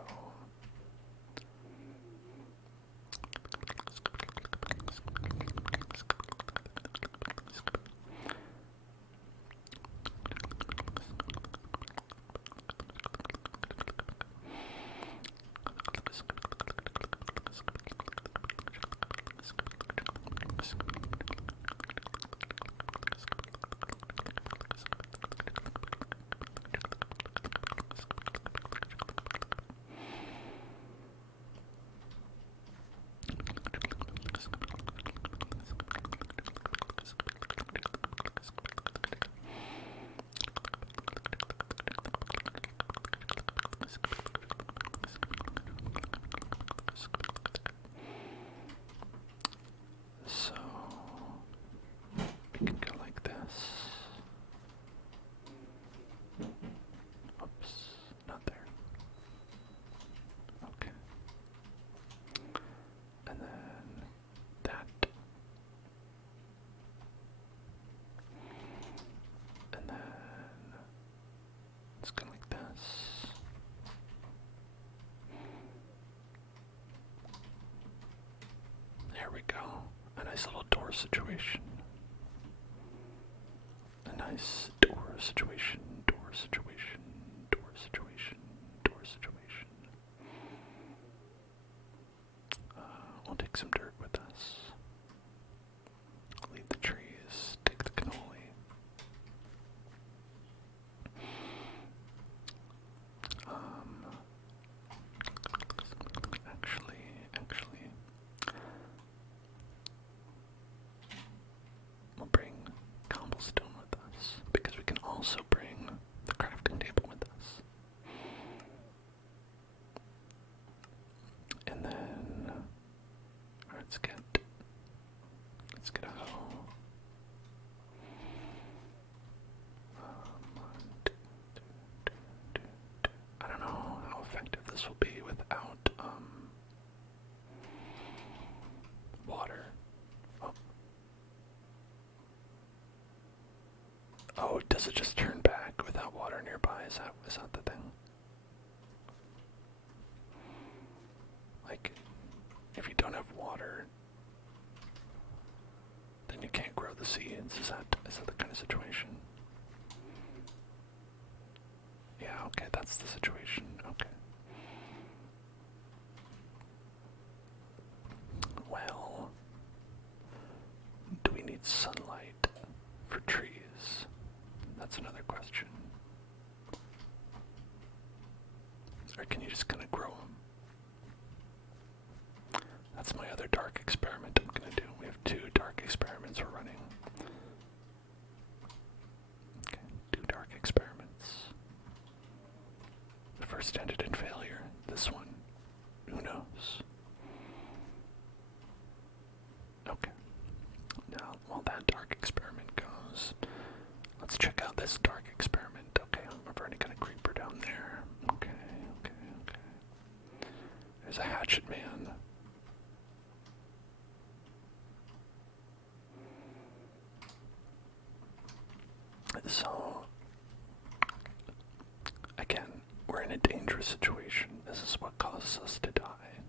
situation. A nice door situation, door situation, door situation, door situation. We'll take some dirt with us. Leave the trees, take the cannoli. Actually, we'll bring cobblestone with us, because we can also bring the crafting table with us. And then, let's get a hoe. I don't know how effective this will be without water. Oh, does it just turn back without water nearby? Is that the thing? Like, if you don't have water, then you can't grow the seeds. Is that the kind of situation? Yeah, okay, that's the situation. Okay. Well, do we need sunlight for trees? That's another question. Or can you just kind of grow them? That's my other dark experiment I'm going to do. We have 2 dark experiments we're running. Okay, 2 dark experiments. The first ended in failure. This one, who knows? Okay. Now, while that dark experiment goes, let's check out this dark experiment. Okay, I've already got a creeper down there. Okay. There's a hatchet man. So, again, we're in a dangerous situation. This is what causes us to die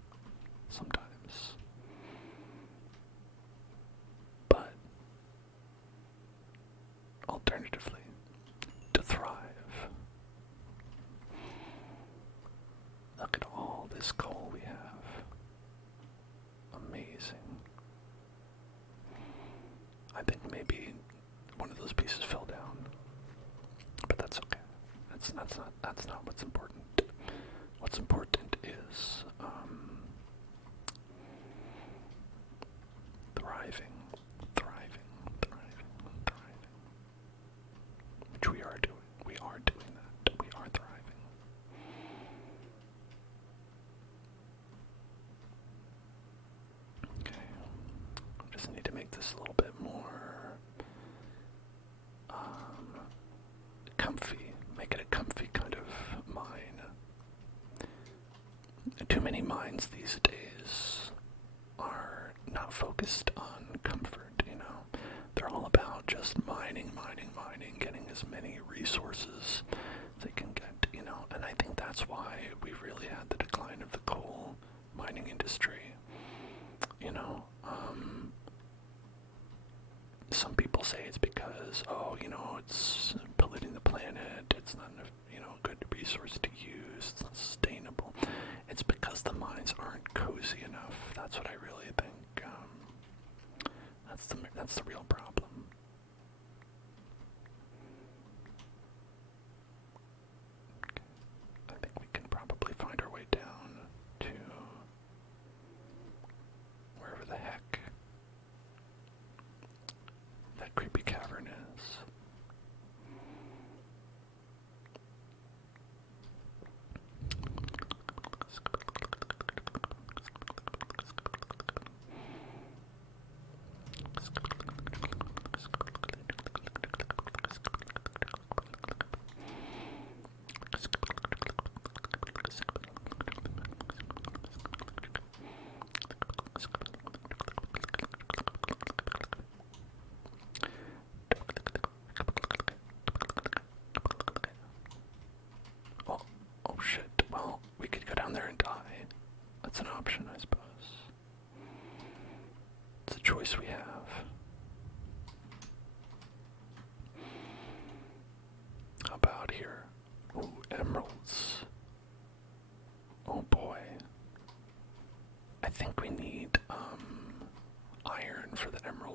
sometimes. But, alternatively, to thrive. Look at all this coal we have. Amazing. I think maybe one of those pieces fell down, but that's okay. That's not what's important. What's important is thriving, which we are doing. We are doing that. We are thriving. Okay, I just need to make this a little bit more comfy. Make it a comfy kind of mine. Too many mines these days are not focused on comfort, you know. They're all about just mining, getting as many resources as they can get, you know. And I think that's why we've really had the decline of the coal mining industry, you know. Some people say it's because, it's polluting the planet, it's not enough, good resource to use, it's not sustainable. It's because the mines aren't cozy enough. That's what I really think. That's the real problem. Okay. I think we can probably find our way down to wherever the heck that creepy cavern is.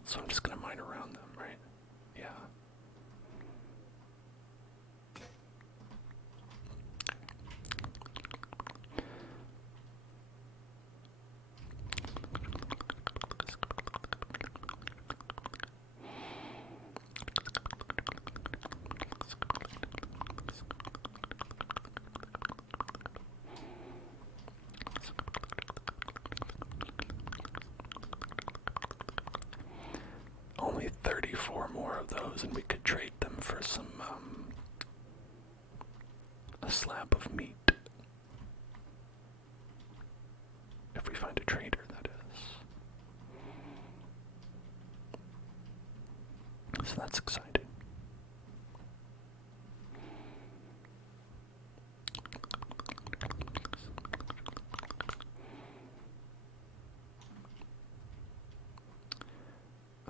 So I'm just gonna mine around them, right? Yeah. Only 34 more of those, and we could trade them for some, a slab of meat. If we find a trader, that is. So that's exciting.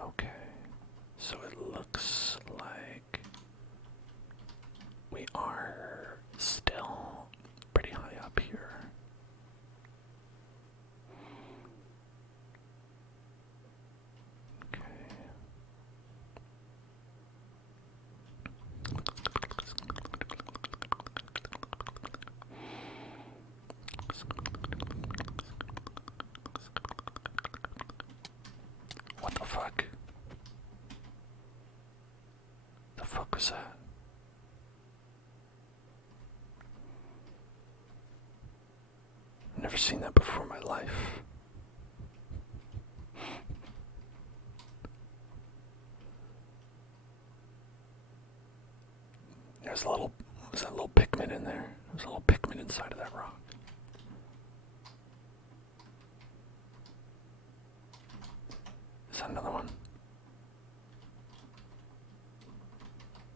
Okay, so it looks like we are still pretty high up here. Okay. What the fuck? The fuck was that? Never seen that before in my life. There's a little, was that a little pigment in there? There's a little pigment inside of that rock. Is that another one?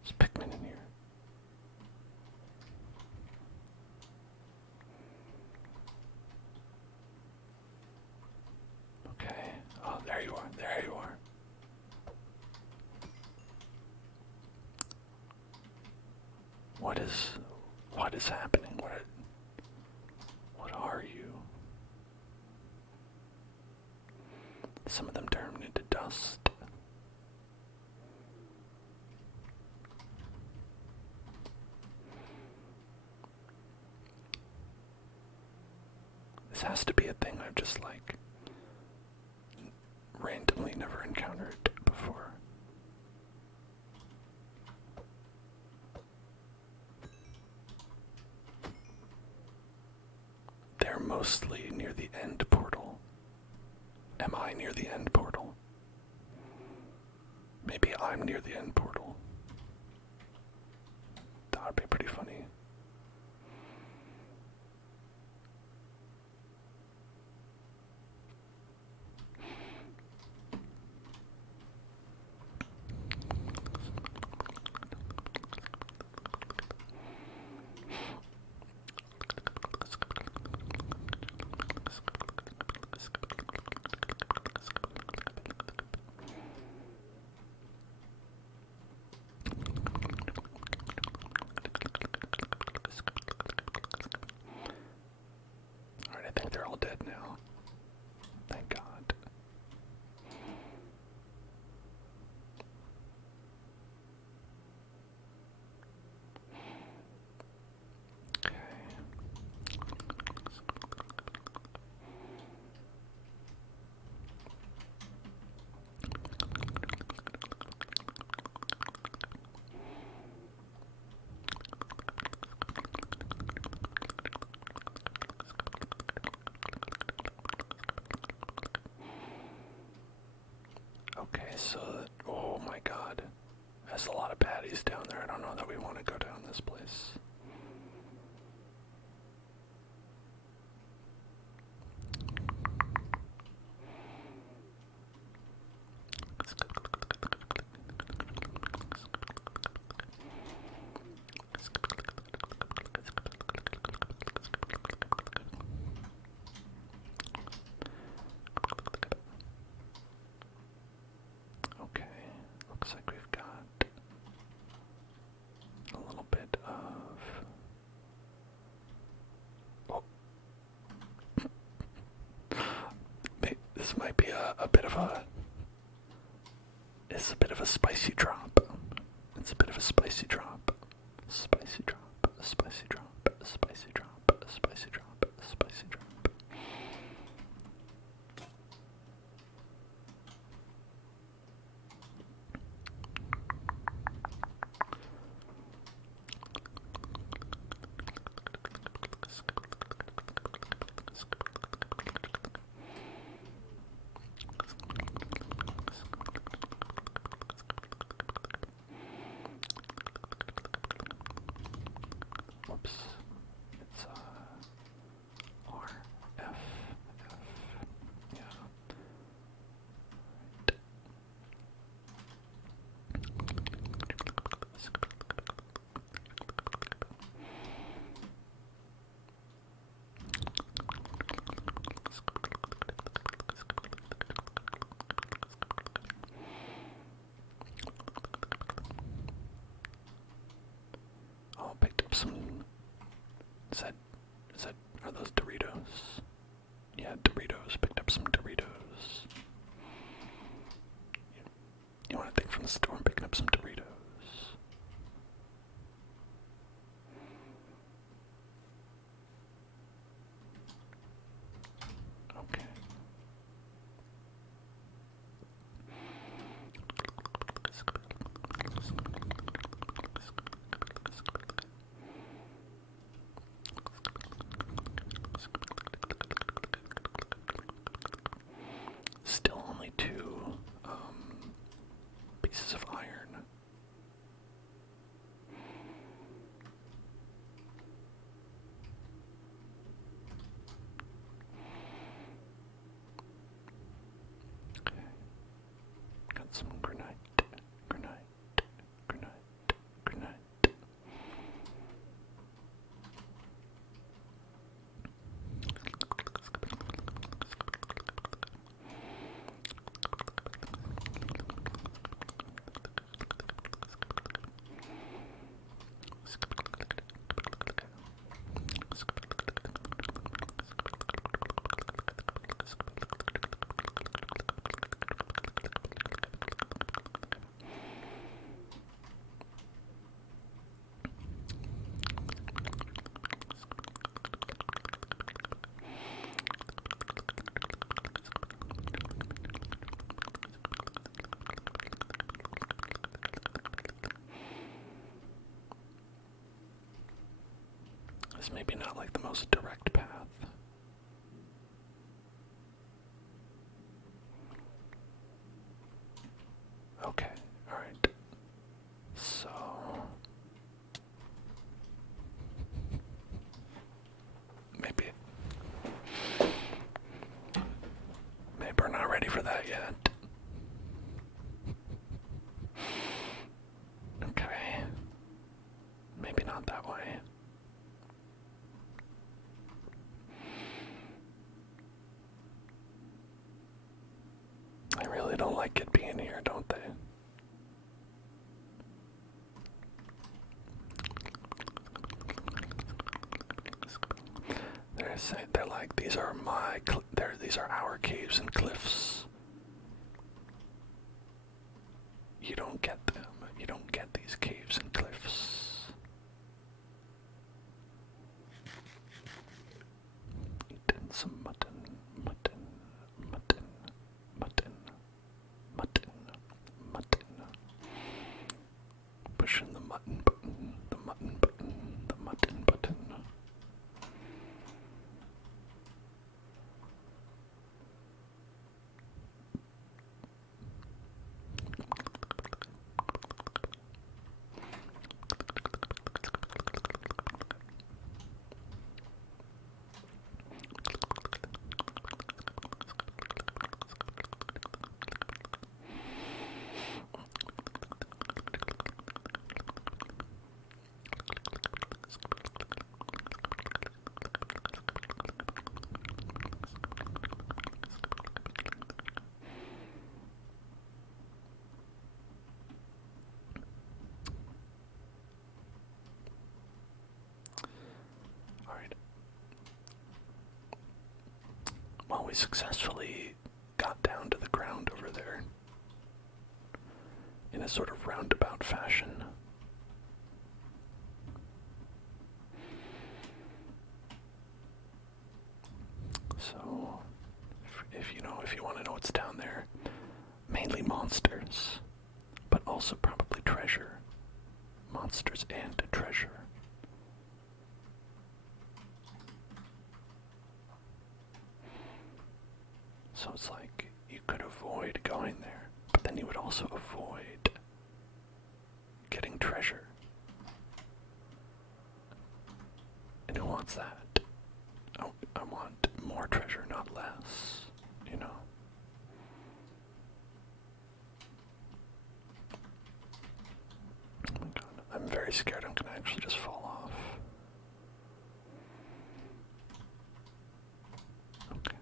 There's pigment in here. Okay. Oh, there you are. There you are. What is happening? What are you? Some of them turn into dust. This has to be a thing I've just like randomly never encountered before. They're mostly near the end portal. Am I near the end portal? Maybe I'm near the end portal. That would be pretty funny. Alright, I think they're all dead now. Thank God. Okay. Okay, so, oh my God. There's a lot of baddies down there. I don't know that we want to go down this place. Okay, looks like we've got a little bit of... Oh. This might be a bit of a Is that, are those Doritos? Yeah, Doritos. Picked up some Doritos. You want to take from the store and picking up some Doritos. Okay. Still only two pieces of iron. Okay. Got some granite. This may be not like the most direct path. Okay, alright. So maybe we're not ready for that yet. Okay. Maybe not that way. I really don't like it being here, don't they? They're like, these are these are our caves and cliffs. You don't get them. You don't get these caves and cliffs. Eating some mutton. Pushing the mutton button. Alright. Well, we successfully got down to the ground over there in a sort of roundabout fashion. So, if you want to know what's down there, mainly monsters, but also probably treasure. Monsters and treasure. So it's like you could avoid going there, but then you would also avoid getting treasure. And who wants that? I want more treasure, not less, you know? Oh my god, I'm very scared I'm gonna actually just fall off. Okay.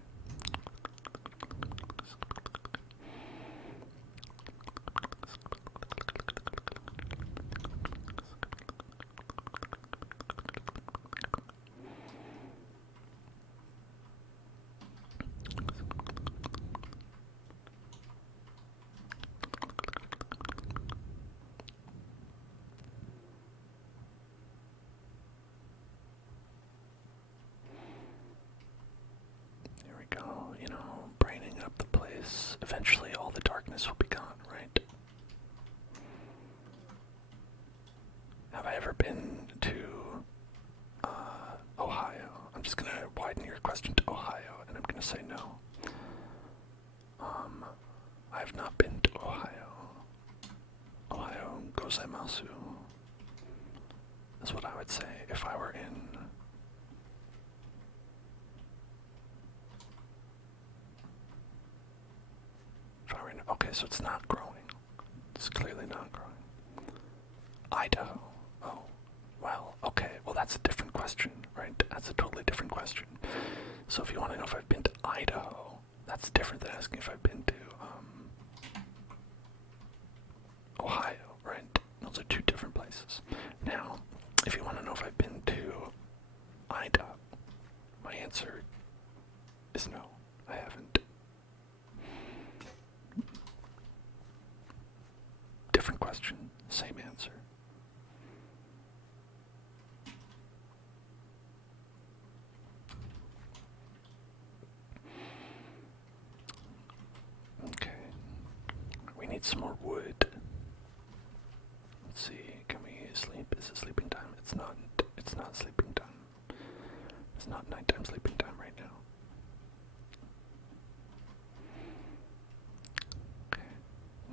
eventually all the darkness will be gone, right? Have I ever been to Ohio? I'm just gonna widen your question to Ohio, and I'm gonna say no. I have not been to Ohio. Ohio gozaimasu is what I would say if I were in. Okay, so it's not growing. It's clearly not growing. Idaho. Oh, well, okay. Well, that's a different question, right? That's a totally different question. So if you want to know if I've been to Idaho, that's different than asking if I've been to Ohio, right? Those are two different places. Now, if you want to know if I've been to Idaho, my answer is no, I haven't. Different question, same answer. Okay. We need some more wood. Let's see, can we sleep? Is it sleeping time? It's not sleeping time. It's not nighttime sleeping time right now.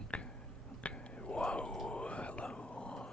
Okay. Whoa, hello.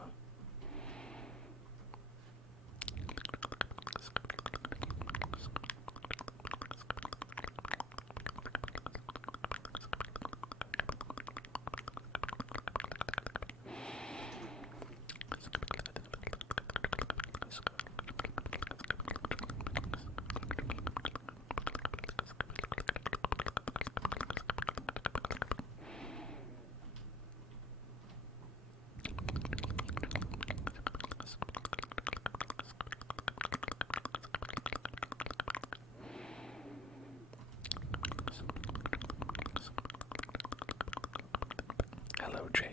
Hello, Jake.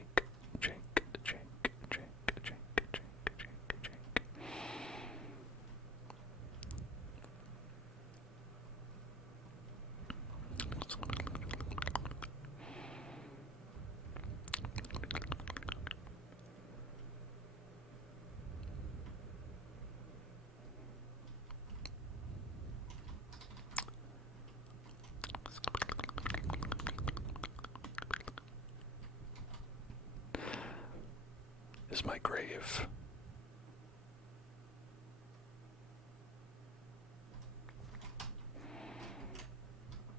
Is my grave.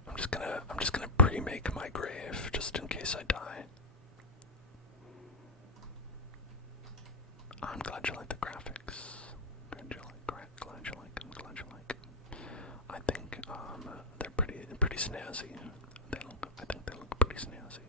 I'm just gonna pre-make my grave just in case I die. I'm glad you like the graphics. Glad you like them. I think they're pretty snazzy. I think they look pretty snazzy.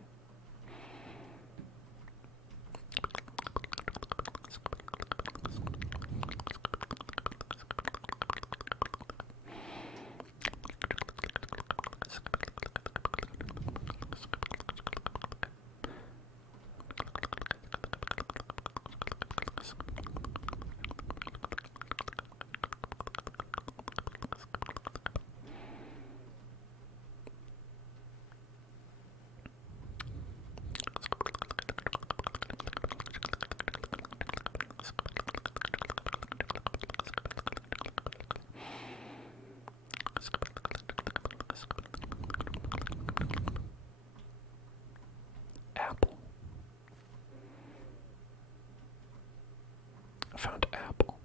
Apple. I found apple.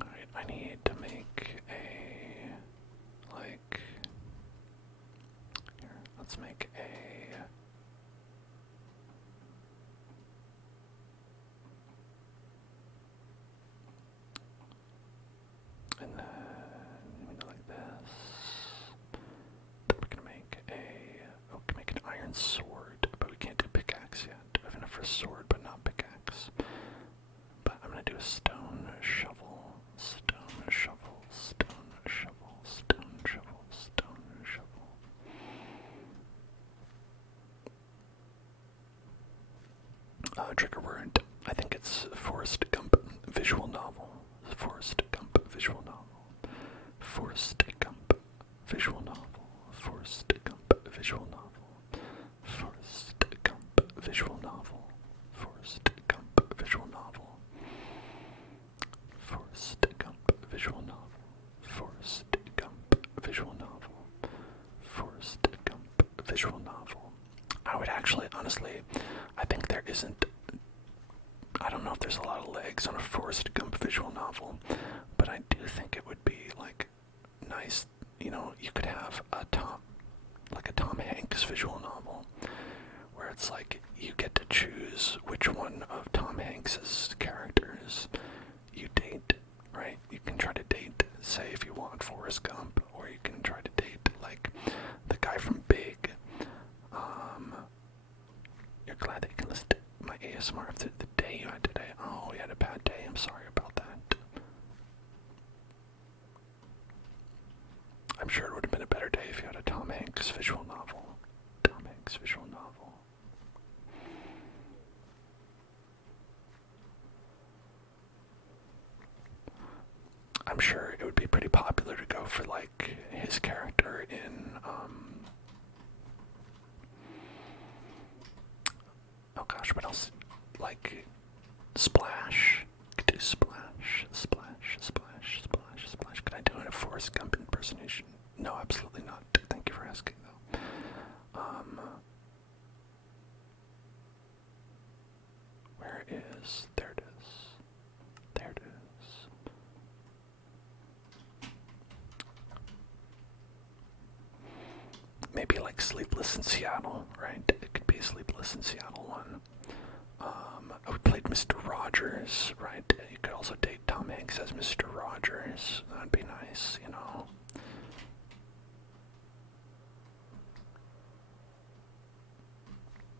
Alright, I need to make a, like, here, let's make a, and then we do like this. Then we're gonna make we can make an iron sword, but we can't do pickaxe yet. I have enough for a sword, but not pickaxe. But I'm gonna do a stone shovel. a trigger word. I think it's Forrest Gump visual novel. Forrest Gump visual novel. Forrest Gump visual novel. Forrest Gump visual novel. Forrest Gump visual novel. Forrest Gump visual novel. Forrest Gump visual novel. Forrest Gump visual novel. Forrest Gump visual novel. I would actually, honestly, I think there isn't, I don't know if there's a lot of legs on a Forrest Gump visual novel, but I do think it would be, like, nice, you know, you could have a Tom Hanks visual novel, where it's like, you get to choose which one of Tom Hanks's characters you date, right? You can try to date, say, if you want Forrest Gump, or you can try to date, like, the guy from Big. You're glad that you can listen to my ASMR after the day you had today. Oh, you had a bad day. I'm sorry about that. I'm sure it would have been a better day if you had a Tom Hanks visual novel. Tom Hanks visual novel. I'm sure it would be pretty popular to go for, like, his character in, oh gosh, what else? Like, Splash. Could do Splash, Splash, Splash, Splash, Splash. Could I do a Forrest Gump impersonation? No, absolutely not. Thank you for asking, though. Where is... There it is. There it is. Maybe like Sleepless in Seattle, right? It could be Sleepless in Seattle one. We played Mr. Rogers, right? You could also date Tom Hanks as Mr. Rogers. That'd be nice, you know.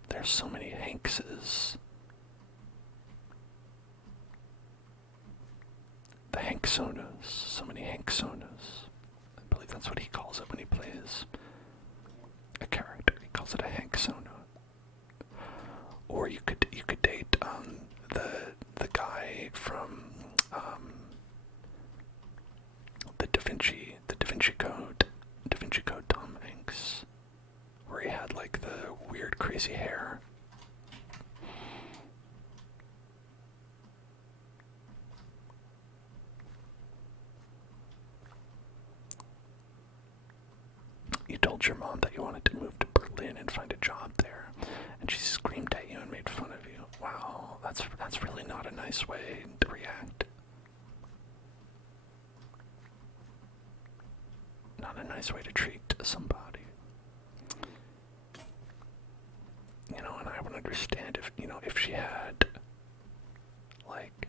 There's so many Hankses. The Hanksonas. So many Hanksonas. I believe that's what he calls it when he plays a character. He calls it a Hanksona. Or you could date the guy from the Da Vinci Code Tom Hanks, where he had like the weird crazy hair. You told your mom that you wanted to move to Berlin and find a job there, and she screamed at you and made fun of you. Wow, that's really not a nice way to react. Not a nice way to treat somebody. You know, and I would understand if, you know, if she had, like,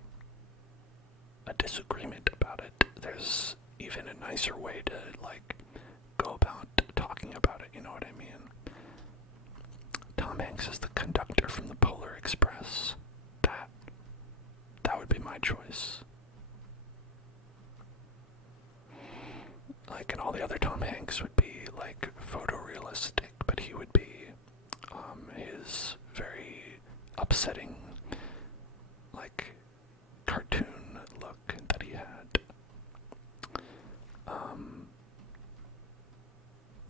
a disagreement about it. There's even a nicer way to, like, go about talking about it, you know what I mean? Tom Hanks is the conductor from the Polar Express. That would be my choice. Like, and all the other Tom Hanks would be, like, photorealistic, but he would be, his very upsetting, like, cartoon look that he had.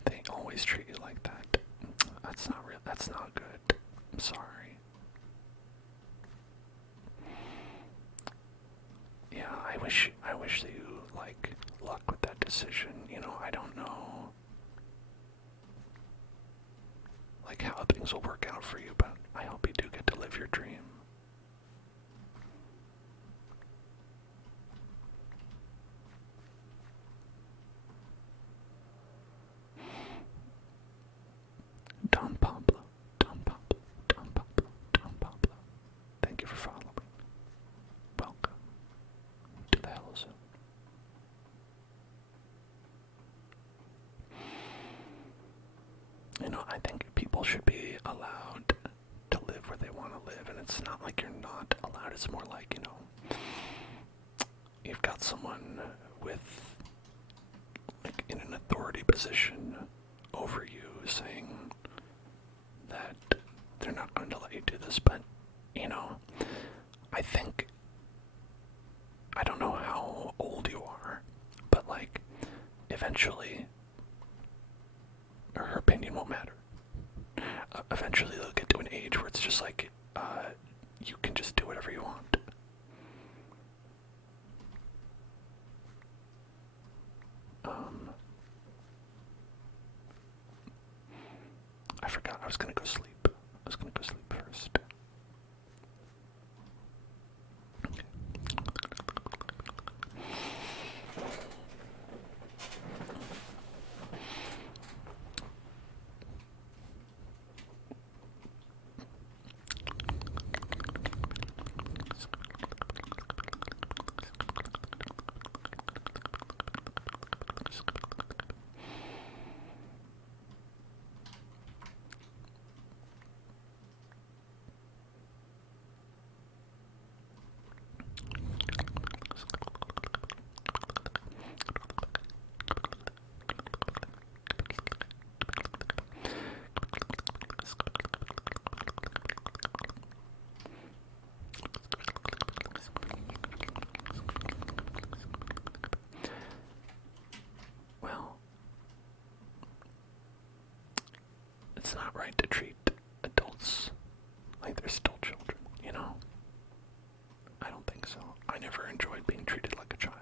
They always treat you like that. That's not real. That's not good. I'm sorry. Yeah, I wish you, like, luck with that decision. You know, I don't know, like, how things will work out for you, but I hope you do get to live your dream. Don Pablo, Don Pablo, Don Pablo, Don Pablo. Thank you for following. Welcome to the Hell Zone. You know, I think people should be allowed to live where they want to live, and it's not like you're not allowed. It's more like, you know, you've got someone with, like, in an authority position over you saying that they're not going to let you do this, but, you know, eventually they'll get to an age where it's just like, you can just do whatever you want. I forgot I was gonna go sleep. I was gonna go sleep first. Well, it's not right to treat adults like they're still children, you know? I don't think so. I never enjoyed being treated like a child.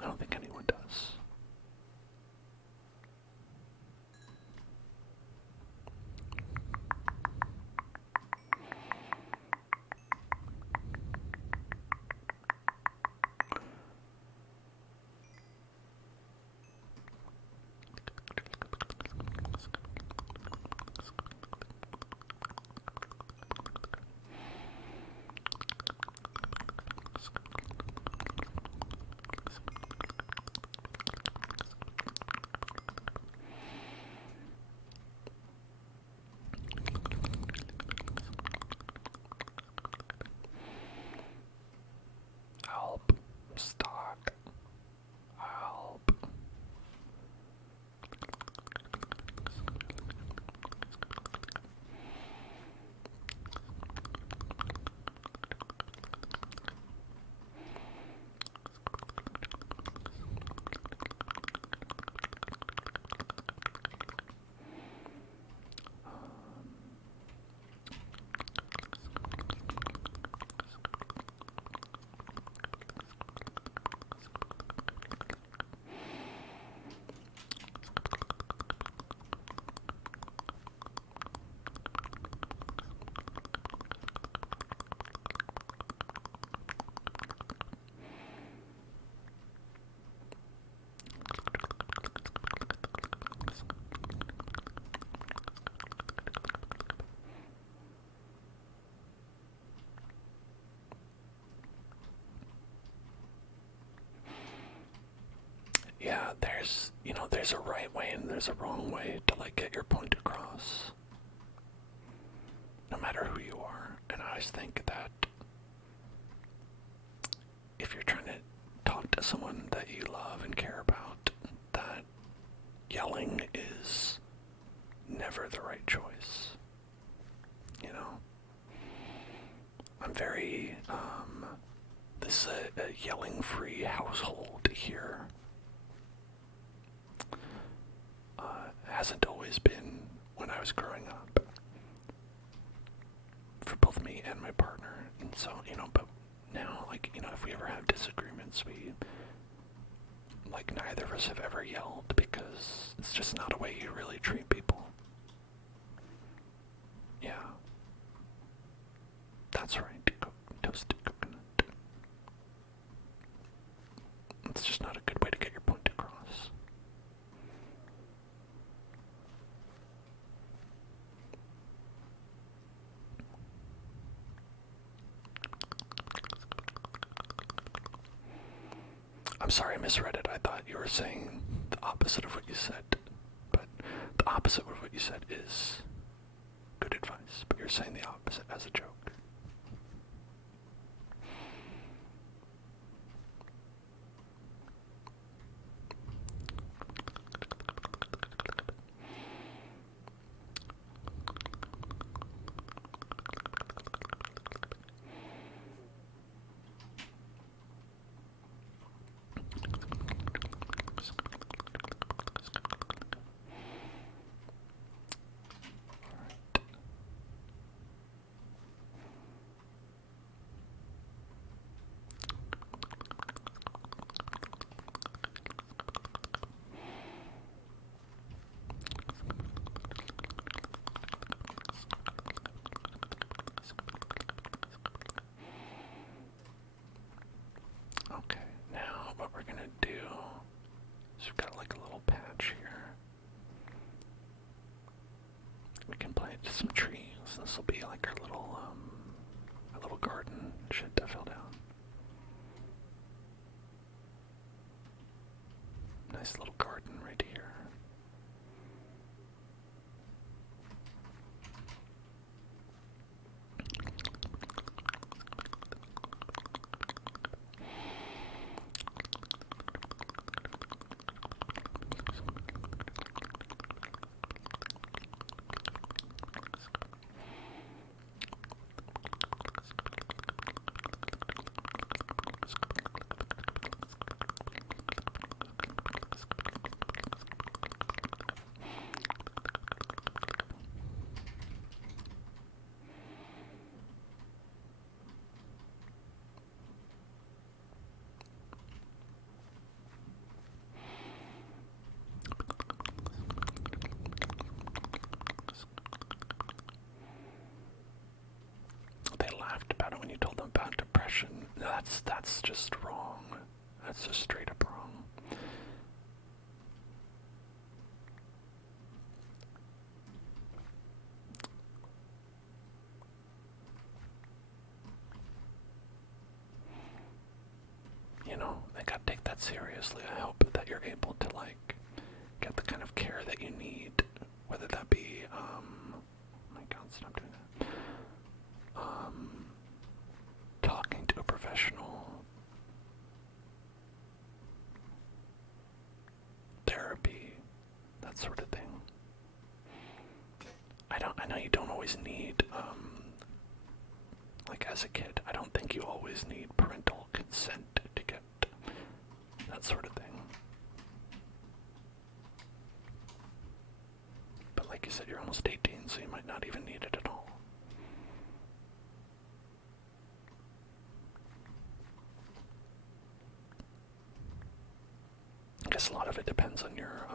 I don't think anyone does. Help. Stop. Help. Yeah, there's a right way and there's a wrong way to like get your point across. No matter who you are. And I always think that if you're trying to talk to someone that you love and care about, that yelling is never the right choice. You know? I'm very, this is a yelling-free household here. Hasn't always been when I was growing up. For both me and my partner. And so, but now, if we ever have disagreements, neither of us have ever yelled because it's just not a way you really treat people. Yeah. That's right. Toasted coconut. It's just not a good way to get your point across. I'm sorry I misread it. I thought you were saying the opposite of what you said. But the opposite of what you said is good advice. But you're saying the opposite as a joke. We can plant some trees. This will be like our little garden. Shit that fell down. Nice little garden right here. About it when you told them about depression. That's just wrong. That's just straight up wrong. You know, they gotta take that seriously. I hope that you're able to like get the kind of care that you need, whether that be oh my god, stop doing that. Talking to a professional, therapy, that sort of thing. I know you don't always need, like as a kid, I don't think you always need parental consent to get that sort of thing. But like you said, you're almost 18, so you might not even need it at all. I guess a lot of it depends on your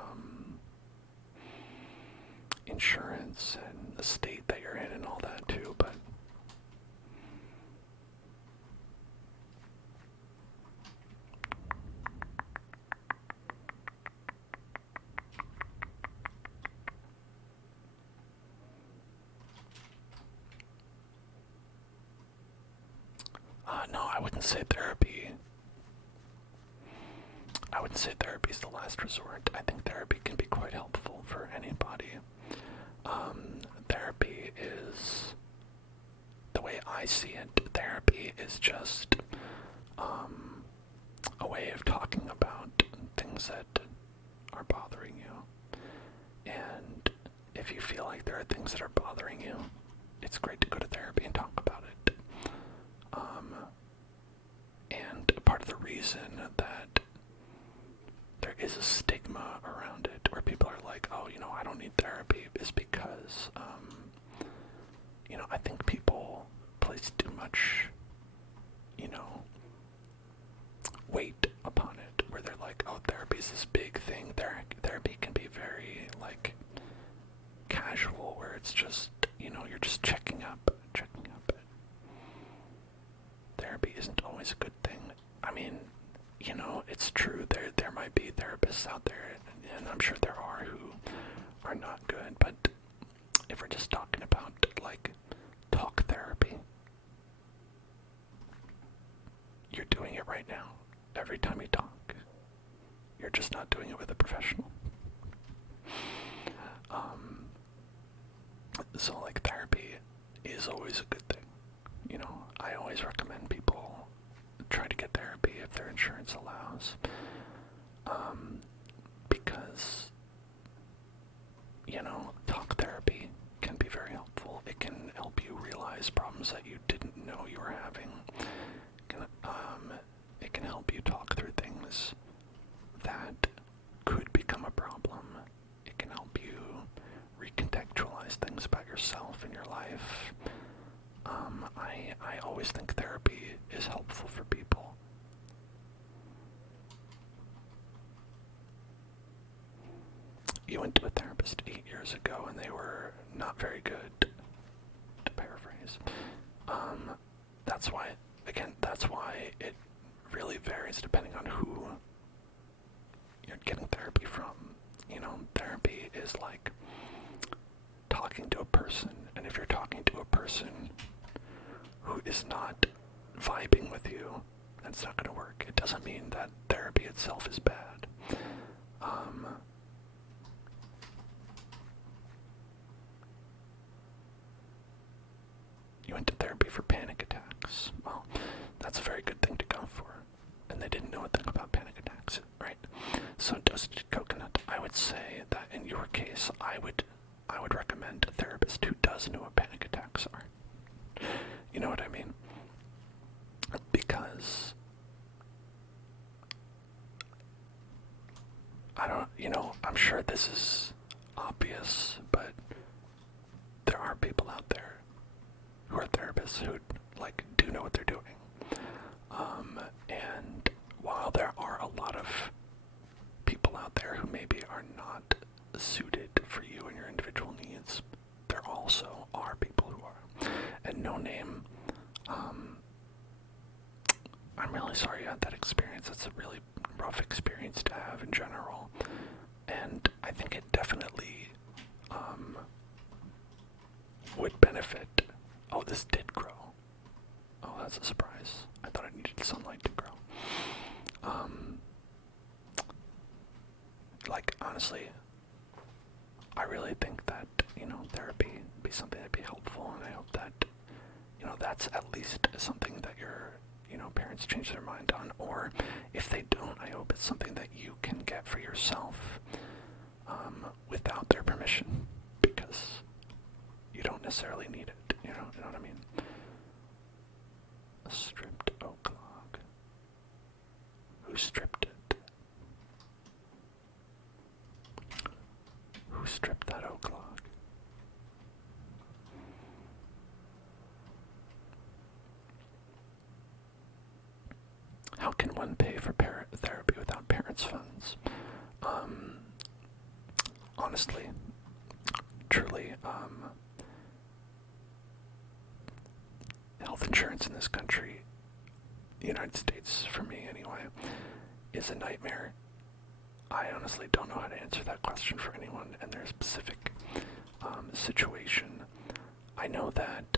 insurance and the state that you're in and all that too, but no, I wouldn't say therapy. I wouldn't say therapy is the last resort. I think therapy can be quite helpful for anybody. Therapy is, the way I see it, therapy is just a way of talking about things that are bothering you. And if you feel like there are things that are bothering you, it's great to go to therapy and talk about it. And part of the reason that there is a stigma around it, where people are like, oh, you know, I don't need therapy, is because, you know, I think people place too much, you know, weight upon it, where they're like, oh, therapy is this big thing. Therapy can be very, like, casual, where it's just, you know, you're just checking up. Therapy isn't always a good thing. I mean, you know, it's true, there might be therapists out there, and I'm sure there are, who are not good, but if we're just talking about, like, talk therapy, you're doing it right now. Every time you talk, you're just not doing it with a professional. So, like, therapy is always a good thing. You know, I always recommend people try to get therapy if their insurance allows. Because, you know, talk therapy can be very helpful. It can help you realize problems that you didn't know you were having. It can help you talk through things that could become a problem. It can help you recontextualize things about yourself and your life. I always think therapy is helpful for people. You went to a therapist 8 years ago and they were not very good, to paraphrase. That's why it really varies depending on who you're getting therapy from. You know, therapy is like talking to a person. And if you're talking to a person who is not vibing with you, that's not going to work. It doesn't mean that therapy itself is bad. You went to therapy for panic attacks. Well, that's a very good thing to go for. And they didn't know a thing about panic attacks, right? So toasted coconut, I would say that in your case, I would recommend a therapist who does know what panic attacks are. You know what I mean? Because I'm sure this is obvious, but there are people out there who are therapists who do know what they're doing. And while there are a lot of people out there who maybe are not suited for you and your individual needs, there also are people who are. And no name, I'm really sorry you had that experience. It's a really rough experience to have in general. And I think it definitely would benefit. Oh, this did grow. Oh, that's a surprise. I thought it needed sunlight to grow. Honestly, I really think that, therapy would be something that'd be helpful, and I hope that, that's at least something that your, parents change their mind on, or if they don't, I hope it's something that you can get for yourself, without their permission, because you don't necessarily need it, you know what I mean? A stripped oak log. Who stripped it? Who stripped that oak log? How can one pay for therapy without parents' funds? Honestly, truly, health insurance in this country, the United States, for me anyway, is a nightmare. I honestly don't know how to answer that question for anyone and their specific situation. I know that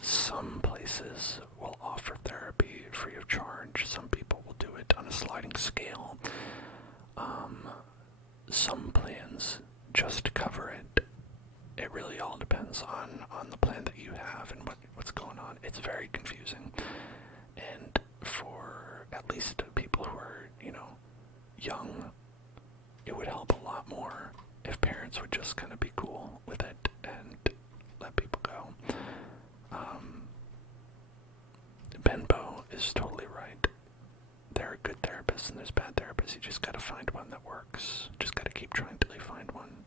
some places will offer therapy free of charge. Some people will do it on a sliding scale. Some plans just cover it. It really all depends on the plan that you have and what's going on. It's very confusing. And for at least people who are, young, it would help a lot more if parents would just kind of be cool with it and let people go. Benbow is totally right. There are good therapists and there's bad therapists. You just gotta find one that works. Just gotta keep trying till you find one.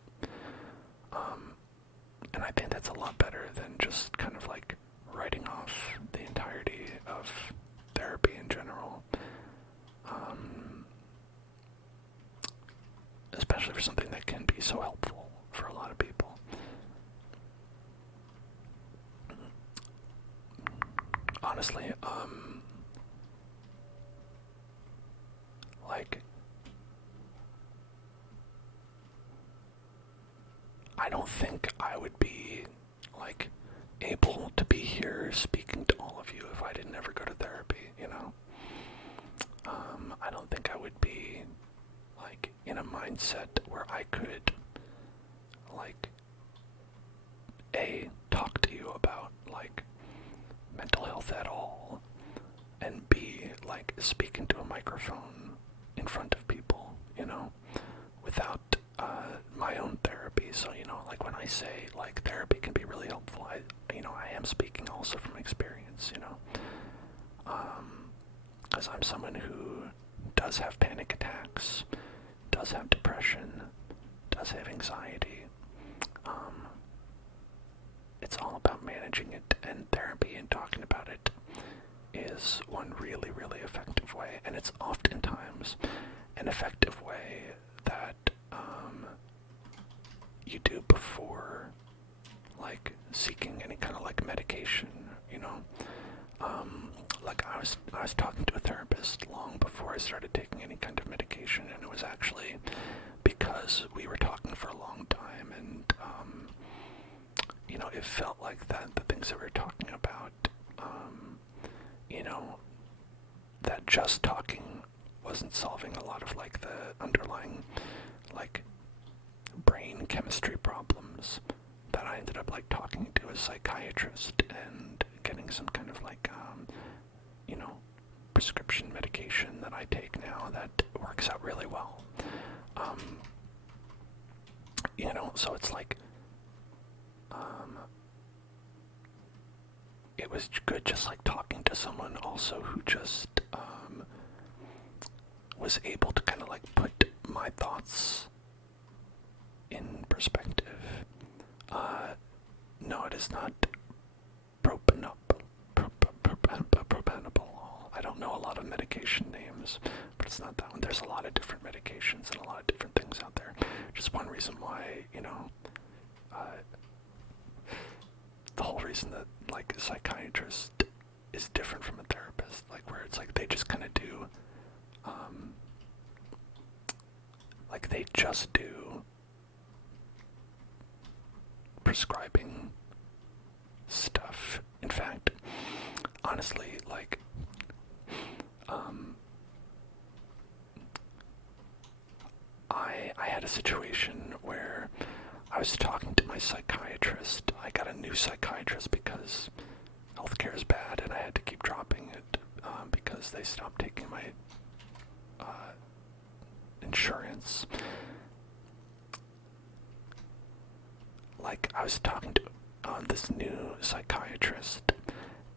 And I think that's a lot better than just kind of writing off the entirety of therapy in general. Especially for something that can be so helpful for a lot of people. Honestly, I don't think I would be, able to be here speaking to all of you if I didn't ever go to therapy, I don't think I would be, in a mindset where I could, A, talk to you about, mental health at all, and B, speak into a microphone in front of people, without my own therapy. So, when I say, therapy can be really helpful, I am speaking also from experience, because I'm someone who does have panic attacks, does have depression, does have anxiety. It's all about managing it, and therapy and talking about it is one really, really effective way, and it's oftentimes an effective way that you do before seeking any kind of medication, I was talking to a therapist long before I started taking any kind of medication, and it was actually because we were talking for a long time, and it felt like that the things that we were talking about, you know, that just talking wasn't solving a lot of like the underlying like brain chemistry problems, that I ended up like talking to a psychiatrist and getting some kind of like you know, prescription medication that I take now that works out really well. You know, so it's like it was good just like talking to someone also who just was able to kind of like put my thoughts in perspective. No, it is not propanol. I don't know a lot of medication names, but it's not that one. There's a lot of different medications and a lot of different things out there. Just one reason why, you know, the whole reason that like a psychiatrist is different from a therapist, like where it's like they just kind of do, like they just do prescribing stuff. In fact, honestly, like, I had a situation where I was talking to my psychiatrist. I got a new psychiatrist because healthcare is bad, and I had to keep dropping it because they stopped taking my insurance. Like, I was talking to this new psychiatrist,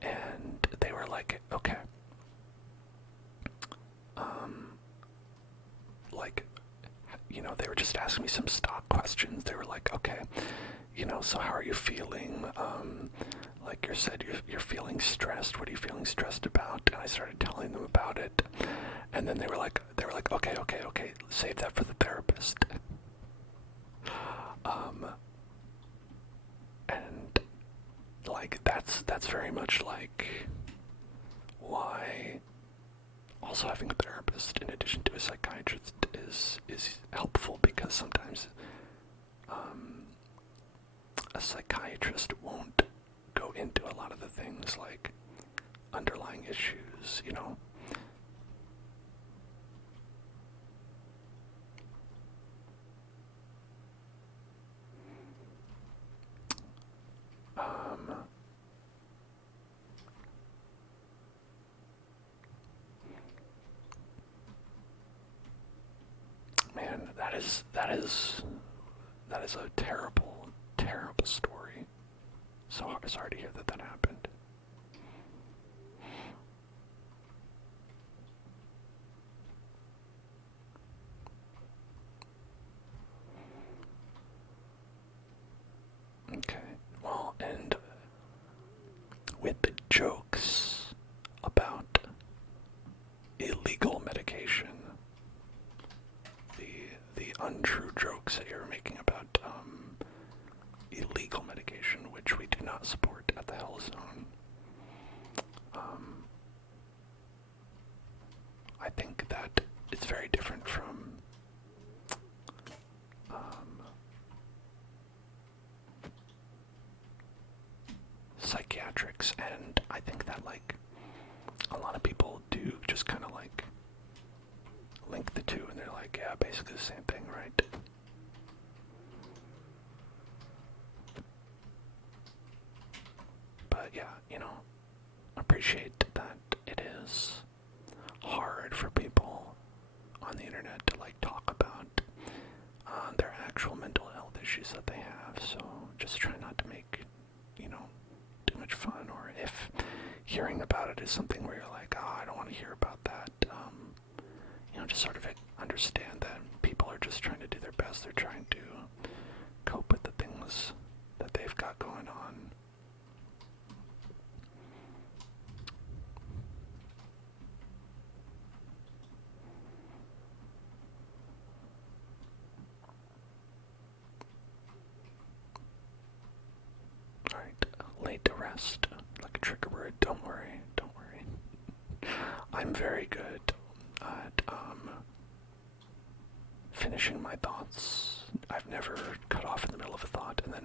and they were like, okay, like, you know, they were just asking me some stock questions. They were like, okay, you know, so how are you feeling? Like you said, you're feeling stressed. What are you feeling stressed about? And I started telling them about it, and then they were like, okay, save that for the therapist. And like that's very much like why also having a therapist in addition to a psychiatrist is helpful, because sometimes a psychiatrist won't go into a lot of the things like underlying issues, you know. Man, that is a terrible, terrible story. So sorry to hear that happened. Okay, well, and with the jokes about illegal medication, the untrue jokes that you're making about illegal medication, which we do not support at the Hell Zone, I think that it's very different from psychiatrics, and I think that like a lot of people do just kind of like link the two, and they're like, yeah, basically the same thing, right? But yeah, you know, appreciate that it is hard for people on the internet to like talk about their actual mental health issues that they have. So just try not to make, you know, too much fun, or if hearing about it is something where you're like, oh, I don't want to hear about that, you know, just sort of understand that people are just trying to do their best. They're trying to cope with the things that they've got going on. Alright, laid to rest, like a trigger word. Don't worry, don't worry. I'm very good at finishing my thoughts. I've never cut off in the middle of a thought and then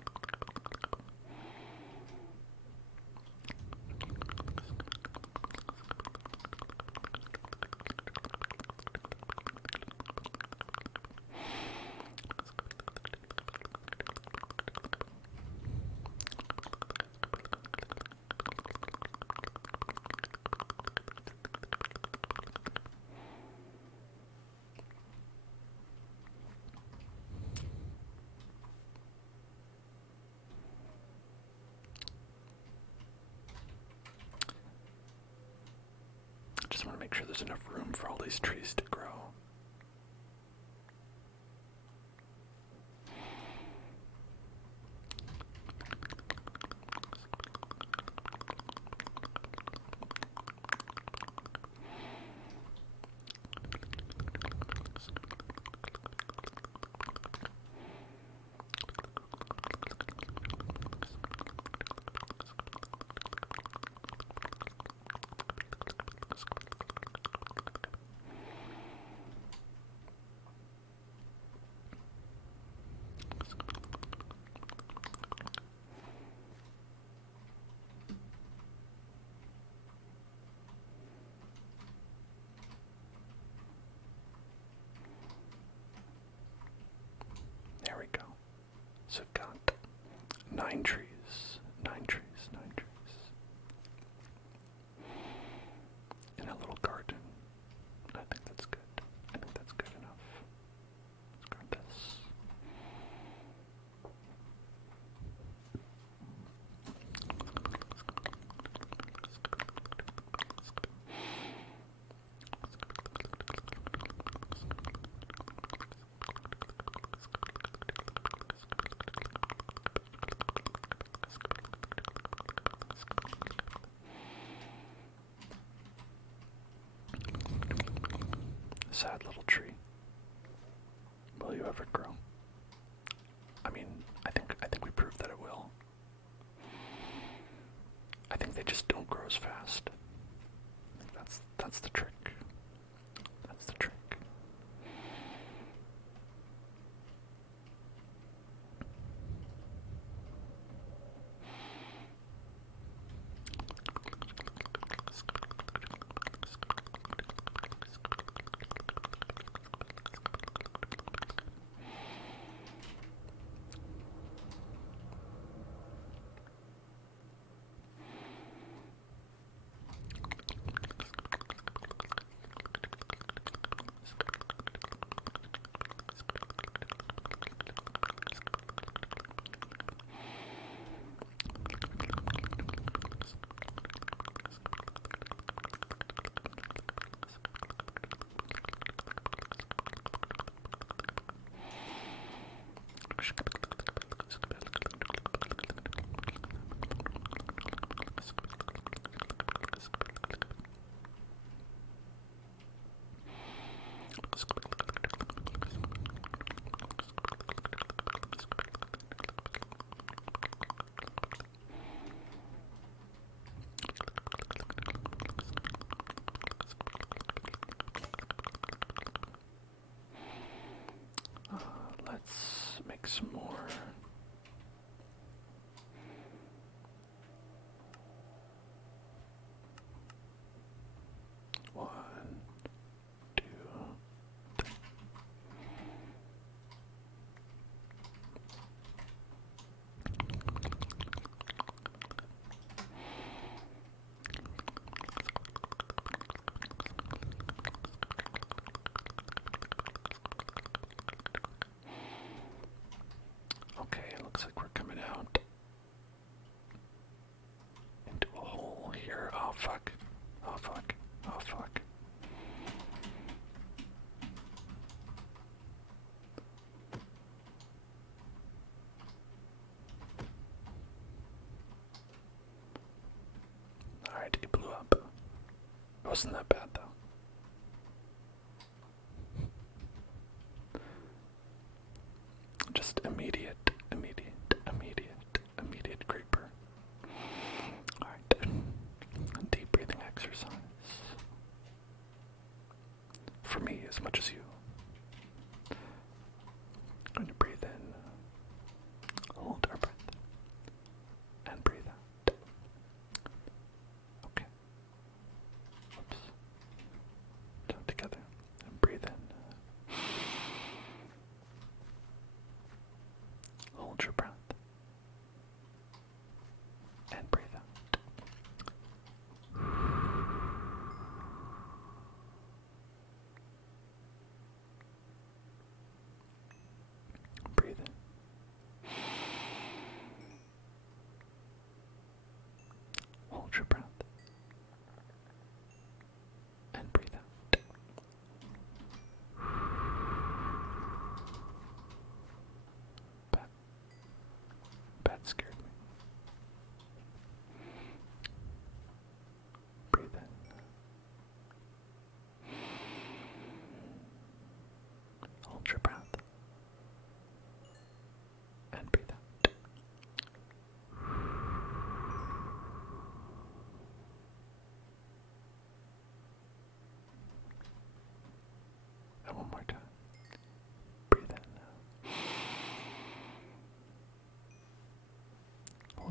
there's enough room for all these trees to grow. There we go. So we've got 9 trees. 9 trees, 9 trees. In a little garden. I think that's good. I think that's good enough. Let's grab this. Sad little tree. Will you ever grow? I mean, I think we proved that it will. I think they just don't grow as fast. I think that's the trick. That's the trick. Let's make some more. One, two, three. Okay, looks like we're coming out into a hole here. Oh fuck. Oh fuck. Oh fuck. Alright, it blew up. It wasn't that bad though. Just immediate creeper. Alright. Deep breathing exercise. For me, as much as you. I'm going to breathe in, hold our breath, and breathe out. Okay. Oops.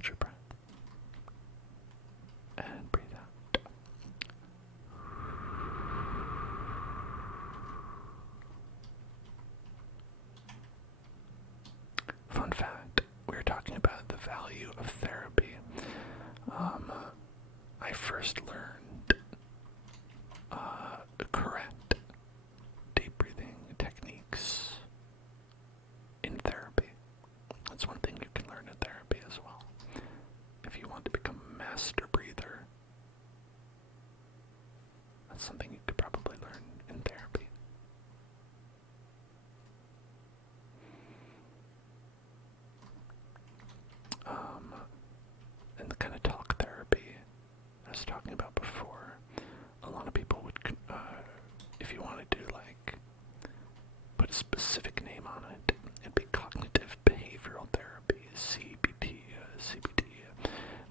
Hold your breath. And breathe out. Fun fact, we were talking about the value of therapy. I first learned correct deep breathing techniques in therapy. That's one thing you can learn in therapy as well. If you want to become a master breather, that's something you could probably learn in therapy. And the kind of talk therapy I was talking about before, a lot of people would, if you wanted to, like, put a specific name on it, it'd be cognitive behavioral therapy, CBT, CBT,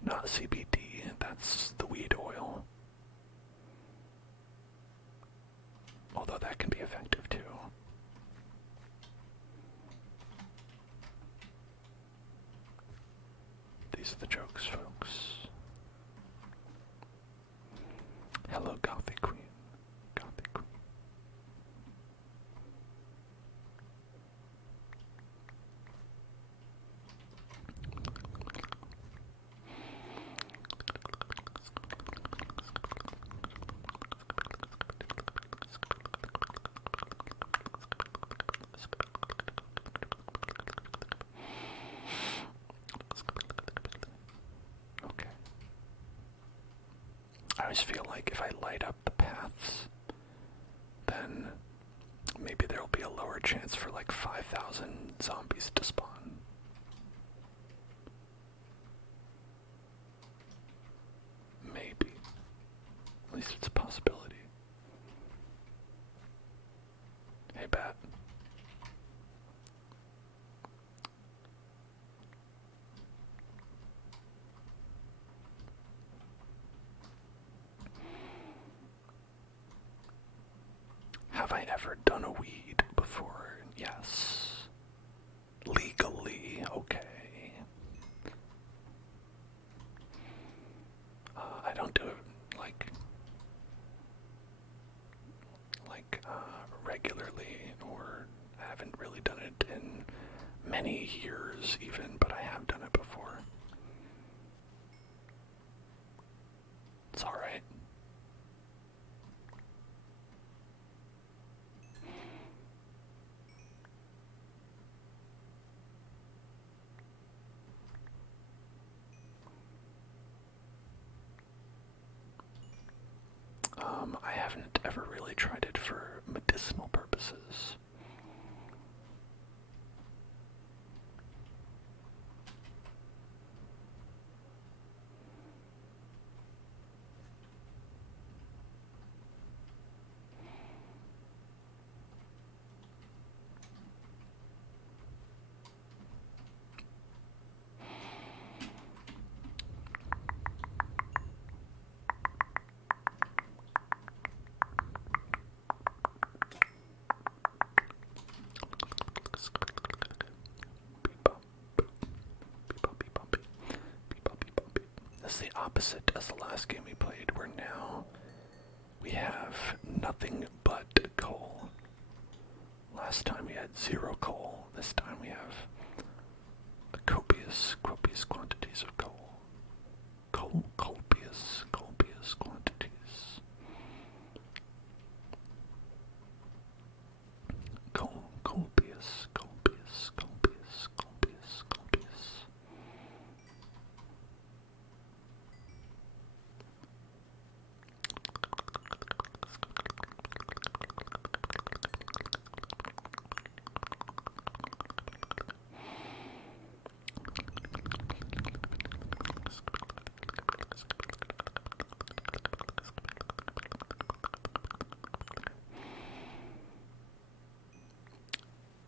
not CBD, that's the weed oil. Although that can be effective too. These are the jokes, folks. Hello, Gothic Queen. Gothic Queen. Okay. I always feel like if I light up the paths, then maybe there'll be a lower chance for like 5,000 zombies to spawn. Maybe. At least it's a possibility. Hey, Bat. Have I ever done a weed before? Yes. Legally, okay. I don't do it regularly, or I haven't really done it in many years even, but I have done it before. It's alright. I haven't ever really tried it for medicinal purposes. That's the opposite as the last game we played, where now we have nothing but coal. Last time we had 0 coal. This time we have copious quantities of coal. Copious quantities. Copious.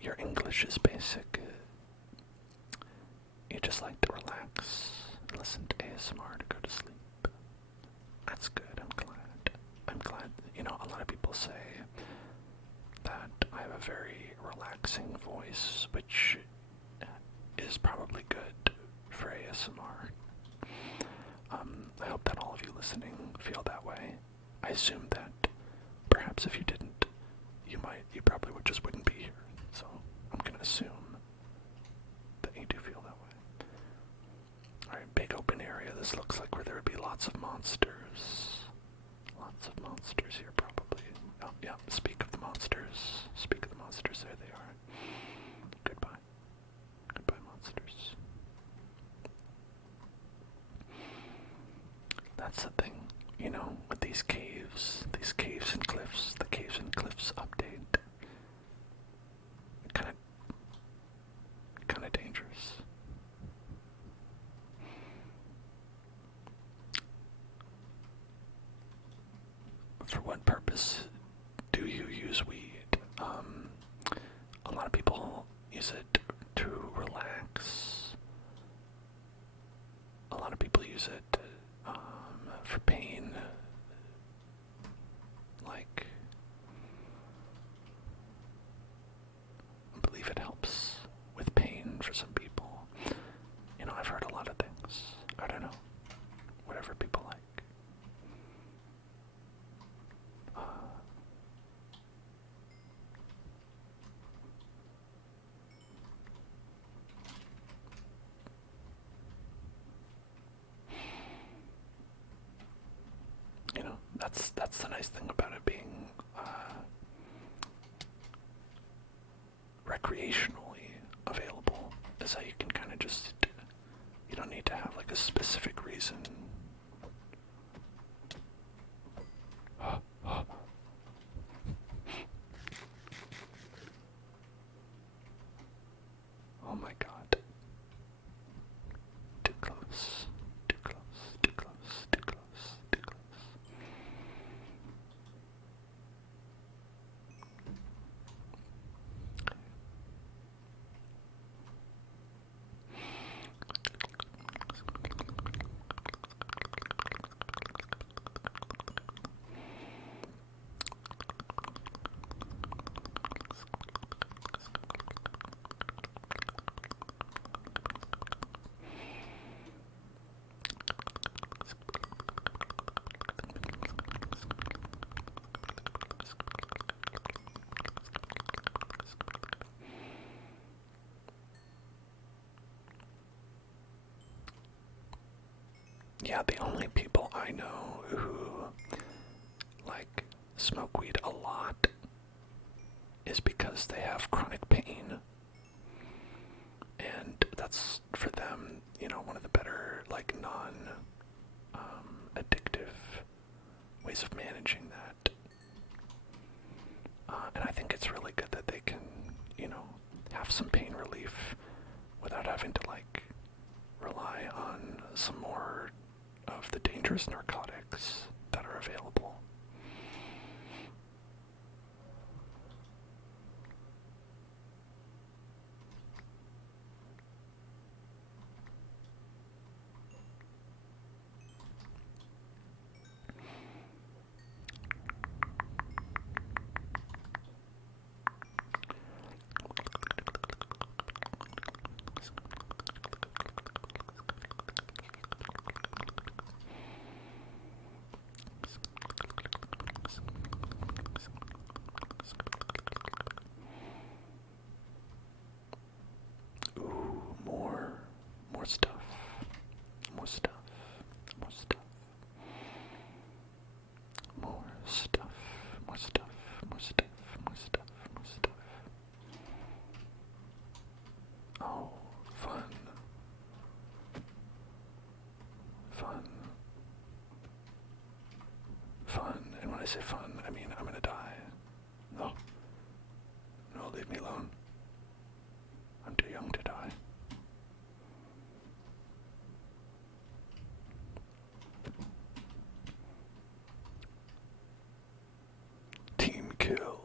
Your English is basic. You just like to relax, listen to ASMR to go to sleep. That's good, I'm glad. You know, a lot of people say that I have a very relaxing voice, which is probably good for ASMR. listening feel that way. I assume that perhaps if you didn't, you probably just wouldn't be here. So I'm gonna assume that you do feel that way. Alright, big open area. This looks like where there would be lots of monsters. Lots of monsters here, probably. Oh, yeah, speak of the monsters. Speak of the monsters, there they are. Goodbye. Goodbye, monsters. That's the thing, you know, with these caves and cliffs, the caves and cliffs update. Kinda dangerous. For what purpose do you use weed? A lot of people use it to relax. A lot of people use it for pain. Like, I believe it helps with pain for some people. You know, I've heard a lot of things. I don't know. Whatever people like. You know, that's the nice thing about it being recreationally available, is that you can kind of just, you don't need to have like a specific reason. Oh my god. Too close, too close, too close, too close, too close. Yeah, the only people I know who, like, smoke weed a lot is because they have chronic pain. And that's, for them, you know, one of the better, like, non-addictive ways of managing that. And I think it's really good that they can, you know, have some pain relief without having to, like, rely on some more of the dangerous narcotics that are available. More stuff. More stuff. More stuff. More stuff. More stuff. More stuff. More stuff. More stuff. Oh, fun. Fun. Fun. And when I say fun, I mean I'm gonna die. No. No, leave me alone. I'm too young to die. Team kill.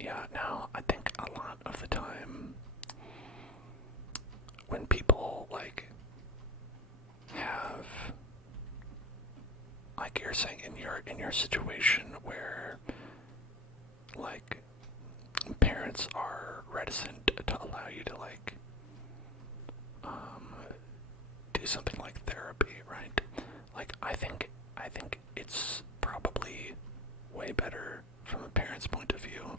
Yeah, now I think a lot of the time when people like have, like you're saying in your situation where like parents are reticent to allow you to like do something like therapy, right? Like I think it's probably way better from a parent's point of view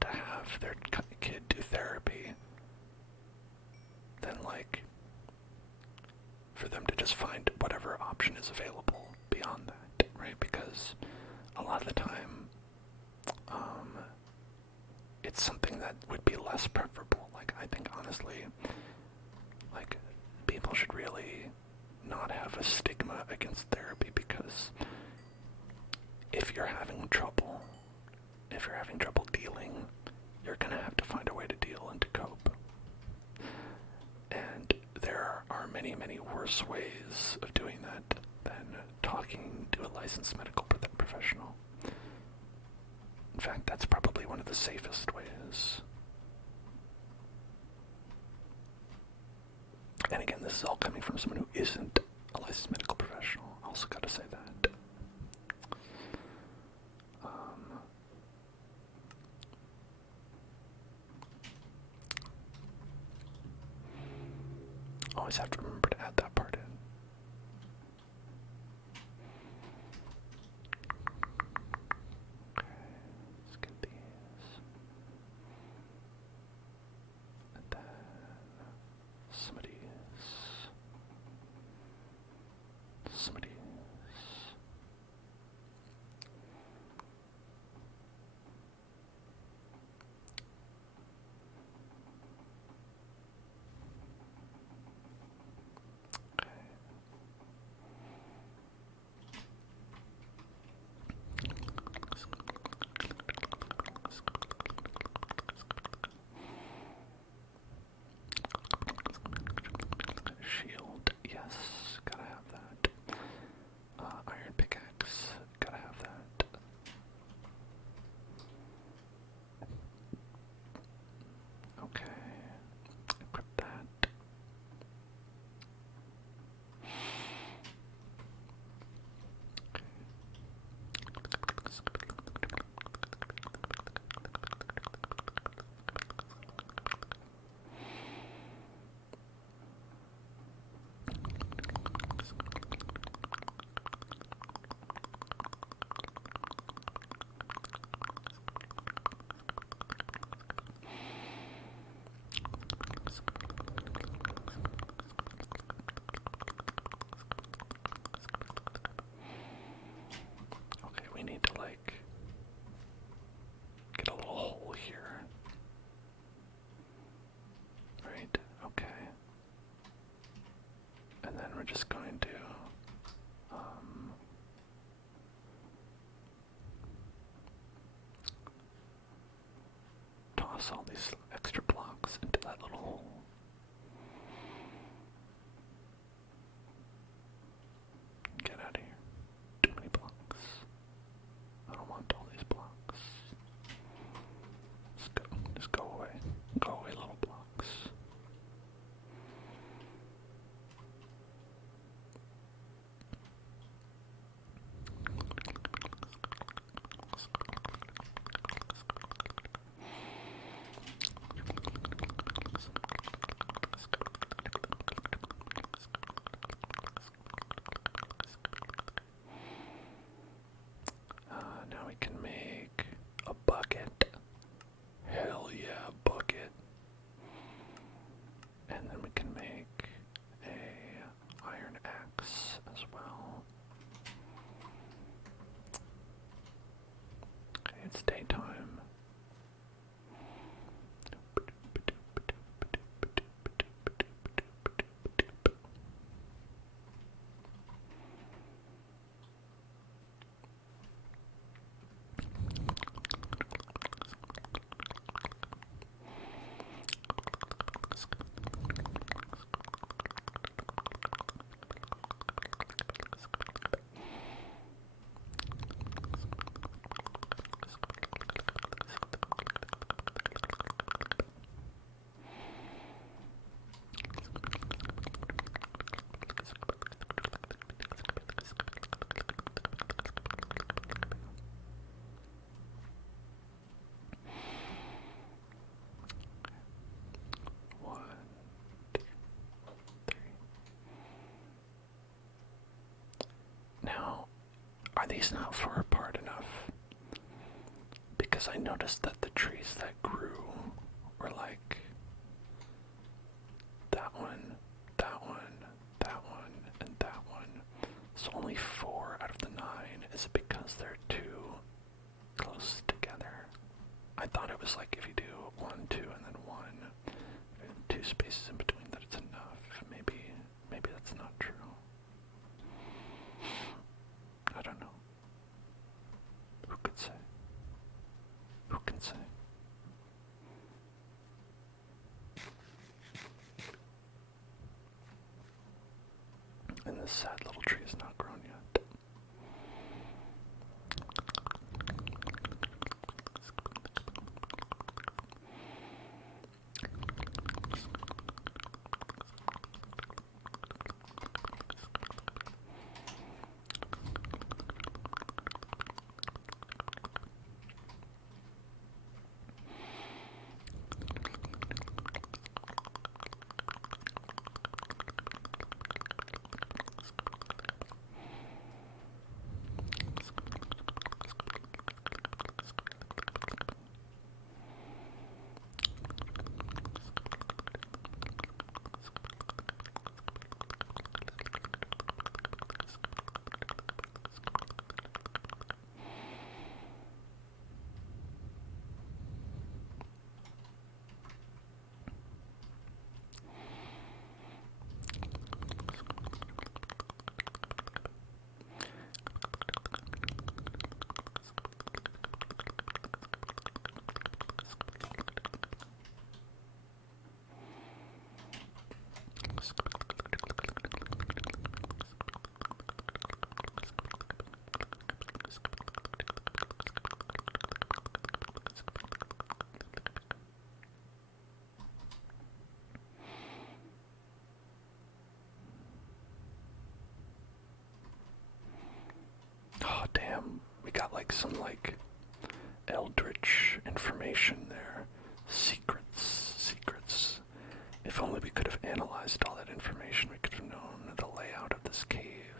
to have their kid do therapy than like for them to just find whatever option is available beyond that, right? Because a lot of the time, it's something that would be less preferable. Like, I think honestly, like, people should really not have a stigma against therapy, because if you're having trouble dealing, you're gonna have to find a way to deal and to cope. And there are many, many worse ways of doing that than talking to a licensed medical professional. In fact, that's probably one of the safest ways. And again, this is all coming from someone who isn't a licensed medical professional. Also gotta say that. Always have to remember to add that part in. Okay, let's get these. And then some of these. Some of these. Shield, yes, gotta have that. Iron pickaxe, gotta have that. Okay, equip that. Okay, we need to like get a little hole here. Right, okay. And then we're just going to toss all these extra blocks into that little hole. Get out of here. Too many blocks. I don't want all these blocks. Just go. Just go away. Go away, little blocks. how far apart enough. Because I noticed that the trees that grew were like that one, that one, that one, and that one. So only 4 out of the 9. Is it because they're too close together? I thought it was like if you do 1, 2, and then 1, and 2 spaces in between, that it's enough. Maybe that's not true. I don't know. Who could say? Who can say? And this sad little tree is not grown yet. Oh damn, we got like some like eldritch information there. Secrets. If only we could have analyzed all that information, we could have known the layout of this cave.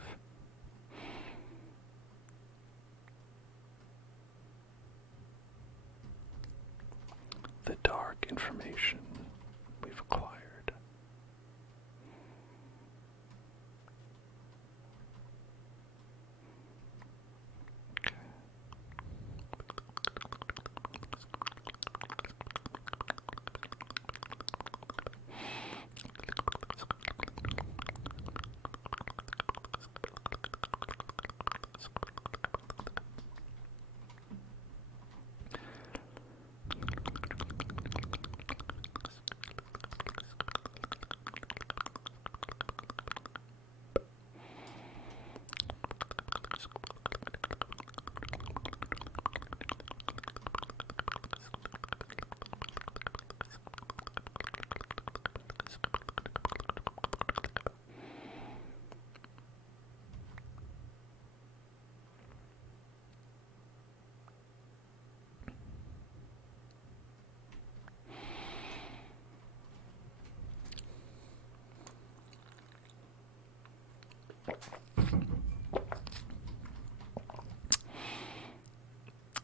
The dark information we've acquired.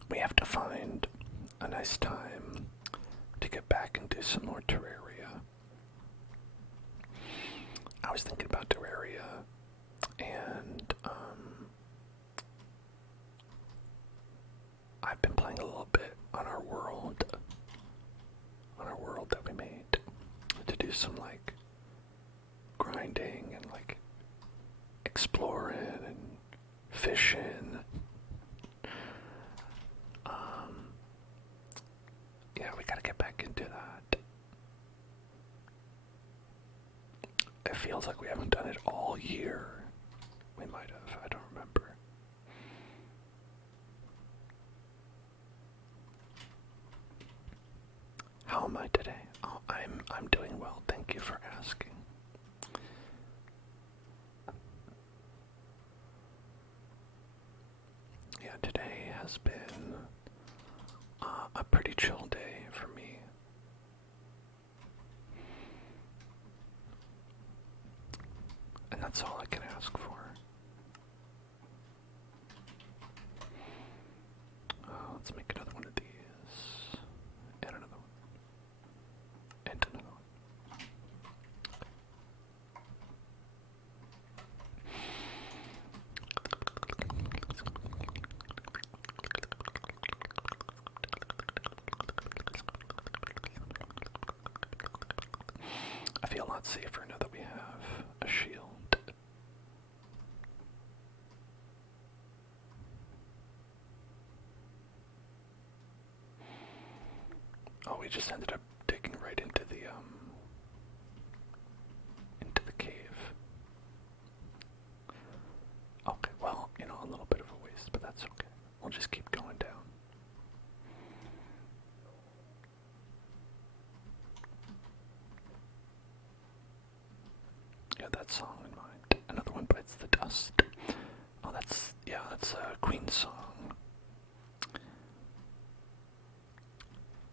We have to find a nice time to get back and do some more Terraria. I was thinking about Terraria, and I've been playing a little bit on our world that we made, to do some like grinding and like exploring and fishing. Yeah, we gotta get back into that. It feels like we haven't done it all year. We might have, I don't remember. How am I today? Oh, I'm doing well. Thank you for asking. Yeah, today has been a pretty chill day for me. And that's all I can ask for. feel a lot safer now that we have a shield. Oh, we just ended up digging right into the cave. Okay, well, you know, a little bit of a waste, but that's okay. We'll just keep going down. Yeah, that song in mind. Another one bites the dust. Oh, that's a Queen song.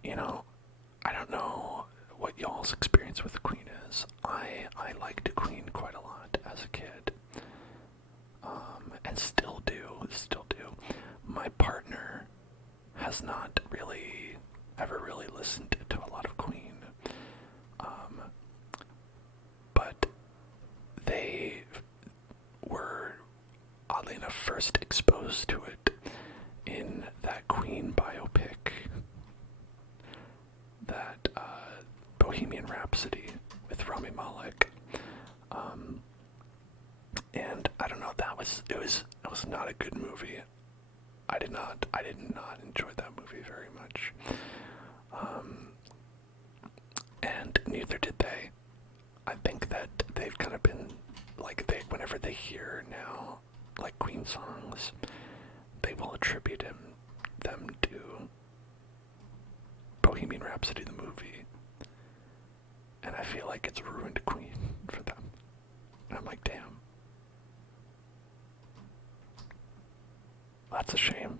You know, I don't know what y'all's experience with the Queen is. I liked Queen quite a lot as a kid. And still do. My partner has not really ever really listened to a lot of Queen. But they were, oddly enough, first exposed to it in that Queen biopic, that Bohemian Rhapsody with Rami Malek. And I don't know, it was not a good movie. I did not enjoy that movie very much. And neither did they. I think that they've kind of been like, whenever they hear now like Queen songs, they will attribute them to Bohemian Rhapsody the movie. And I feel like it's ruined Queen for them. And I'm like, damn. That's a shame.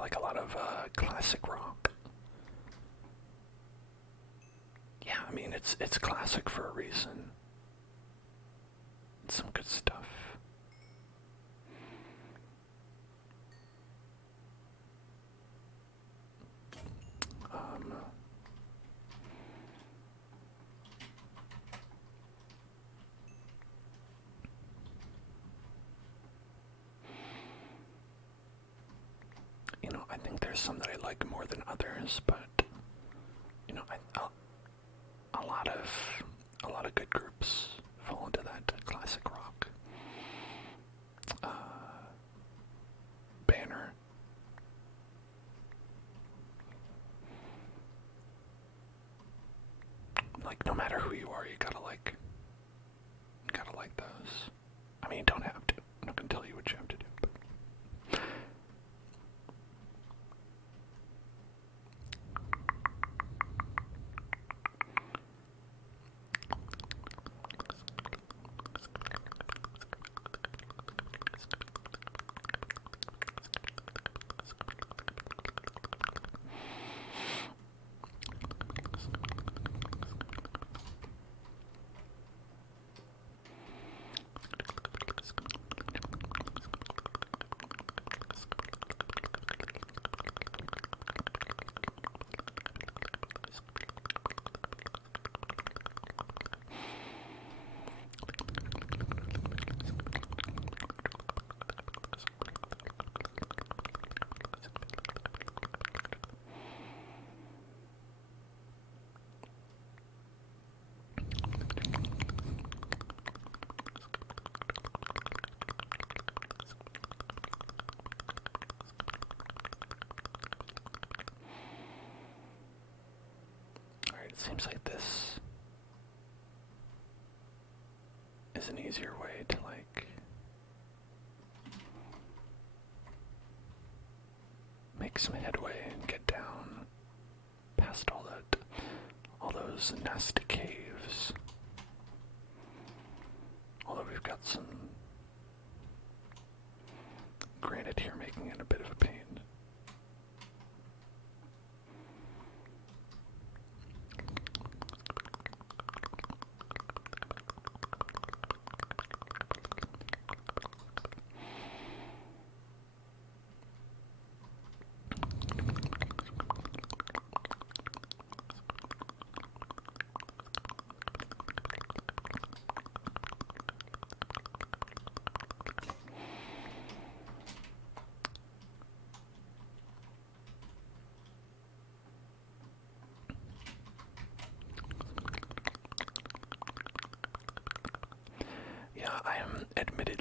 Like a lot of classic rock. Yeah, I mean, it's classic for a reason. It's some good stuff. You know, I think there's some that I like more than others, but you know, a lot of good groups fall into that classic rock. Banner. Like, no matter who you are, you gotta like those. I mean, you don't have to. I'm not gonna tell you what you have to do, but it seems like this is an easier way to like make some headway and get down past all those nasty caves. Although we've got some granite here, making it a bit of a pain.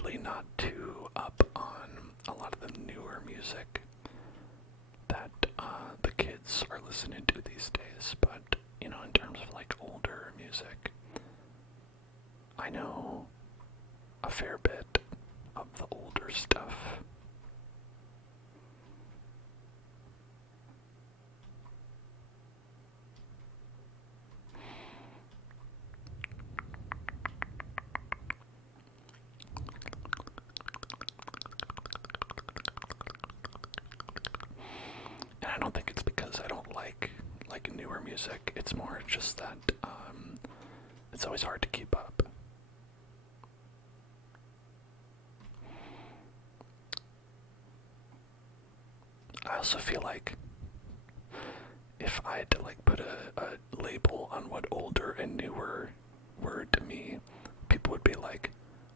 really not too up on a lot of the newer music that the kids are listening to these days, but, you know, in terms of like older music, I know a fair bit of the older stuff. And I don't think it's because I don't like newer music. It's more just that it's always hard to keep up. I also feel like if I had to like put a label on what older and newer were to me, people would be like,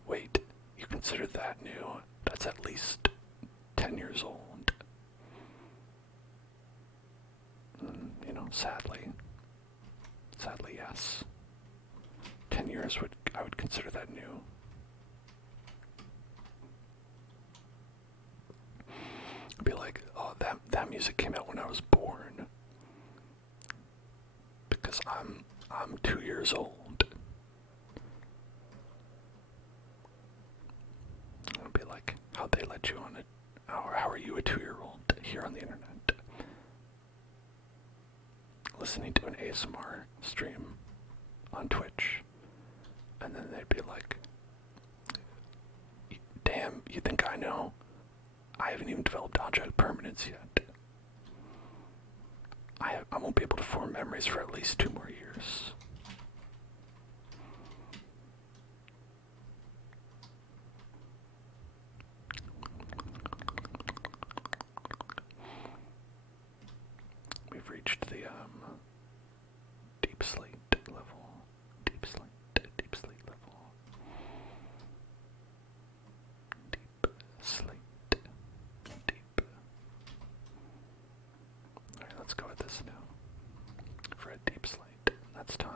wait, you consider that new? That's at least 10 years old. You know, sadly, yes. 10 years I would consider that new. I'd be like, oh, that music came out when I was born, because I'm 2 years old. I'd be like, how'd they let you on it? How are you a 2-year-old here on the internet? Listening to an ASMR stream on Twitch, and then they'd be like, damn, you think I know? I haven't even developed object permanence yet. I won't be able to form memories for at least 2 more years. We've reached the deep sleep level. Deep sleep level. Deep sleep. Deep. Alright, let's go with this now. For a deep sleep. That's time.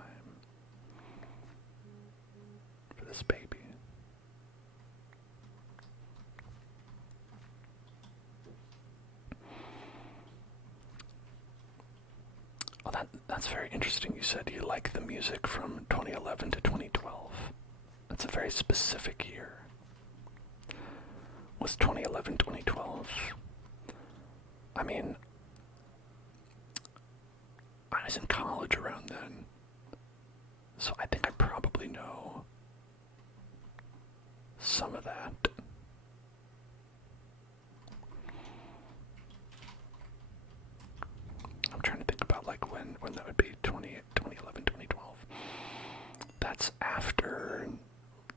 For this baby. Well, that's very interesting. You said you like the music from 2011 to 2012. That's a very specific year. Was 2011, 2012? I mean, I was in college around then, so I think I probably know some of that. I'm trying to think about like when that would be. 2011, 2012. That's after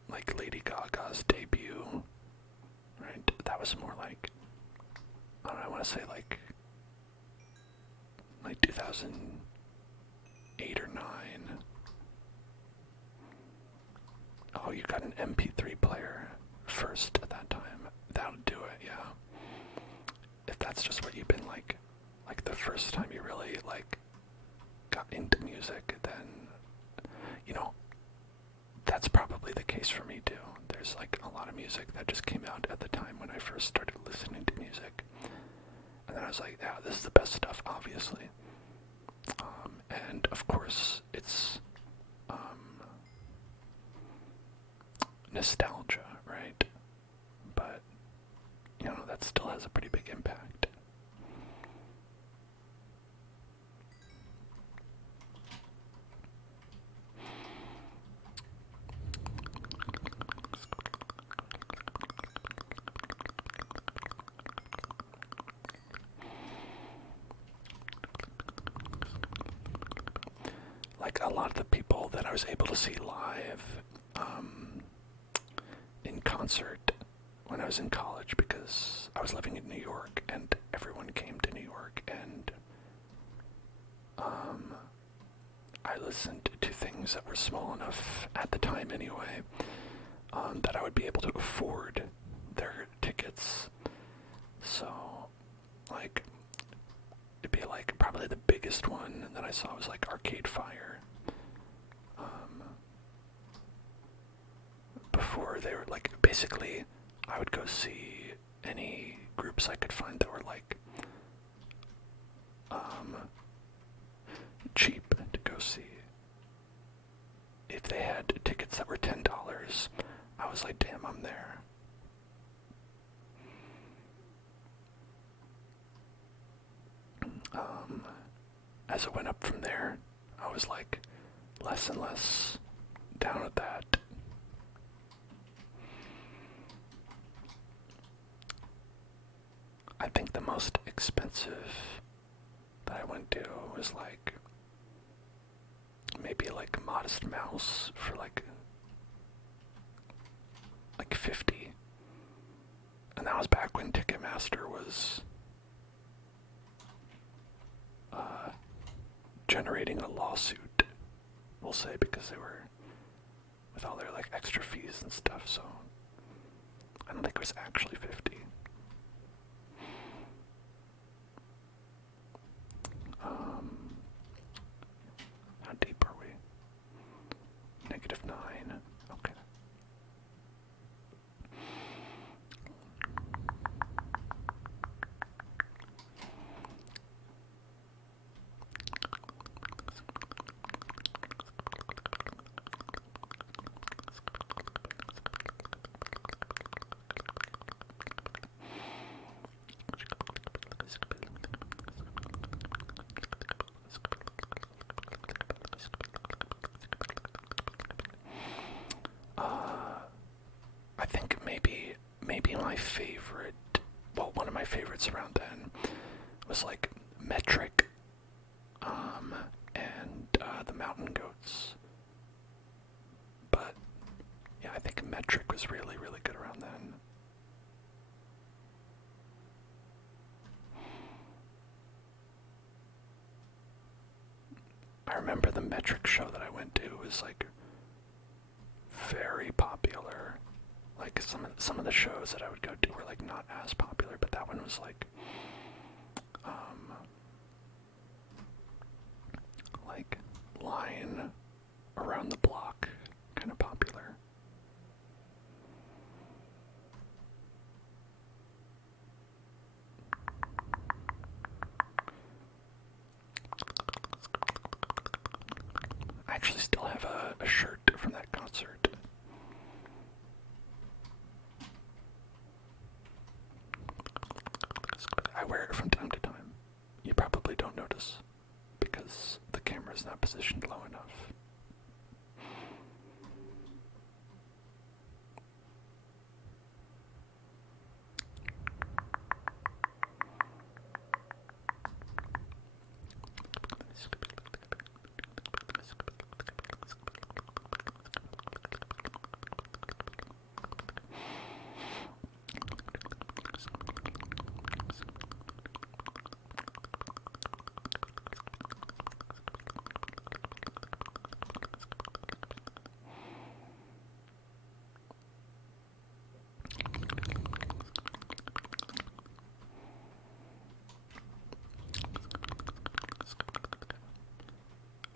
like Lady Gaga's debut, right? That was more like, I don't know, I want to say like 2008 or 9. Oh, you got an MP3 player first at that time. That would do it, yeah. If that's just what you've been like the first time you really like got into music, then, you know, that's probably the case for me too. There's like a lot of music that just came out at the time when I first started listening to music, and then I was like, yeah, this is the best stuff, obviously. And of course it's nostalgia, right? But, you know, that still has a pretty big impact. Like a lot of the people that I was able to see live in concert when I was in college, because I was living in New York and everyone came to New York, and I listened to things that were small enough at the time anyway, that I would be able to afford their tickets. So, like, it'd be like probably the biggest one that I saw was like Arcade Fire. Before where they were like, basically, I would go see any groups I could find that were like cheap to go see. If they had tickets that were $10, I was like, damn, I'm there. As it went up from there, I was like less and less down with that. I think the most expensive that I went to was like maybe like Modest Mouse for like 50. And that was back when Ticketmaster was generating a lawsuit, we'll say, because they were with all their like extra fees and stuff, so I don't think it was actually 50. How deep are we? -9. Okay. I think maybe my favorite, well, one of my favorites around then was like Metric, and the Mountain Goats. But yeah, I think Metric was really, really good around then. I remember the Metric show that I went to was like very popular. Like some of the shows that I would go to were like not as popular, but that one was like line around the block kind of popular. I actually still have a shirt from that concert. I wear it from time to time. You probably don't notice because the camera's not positioned low enough.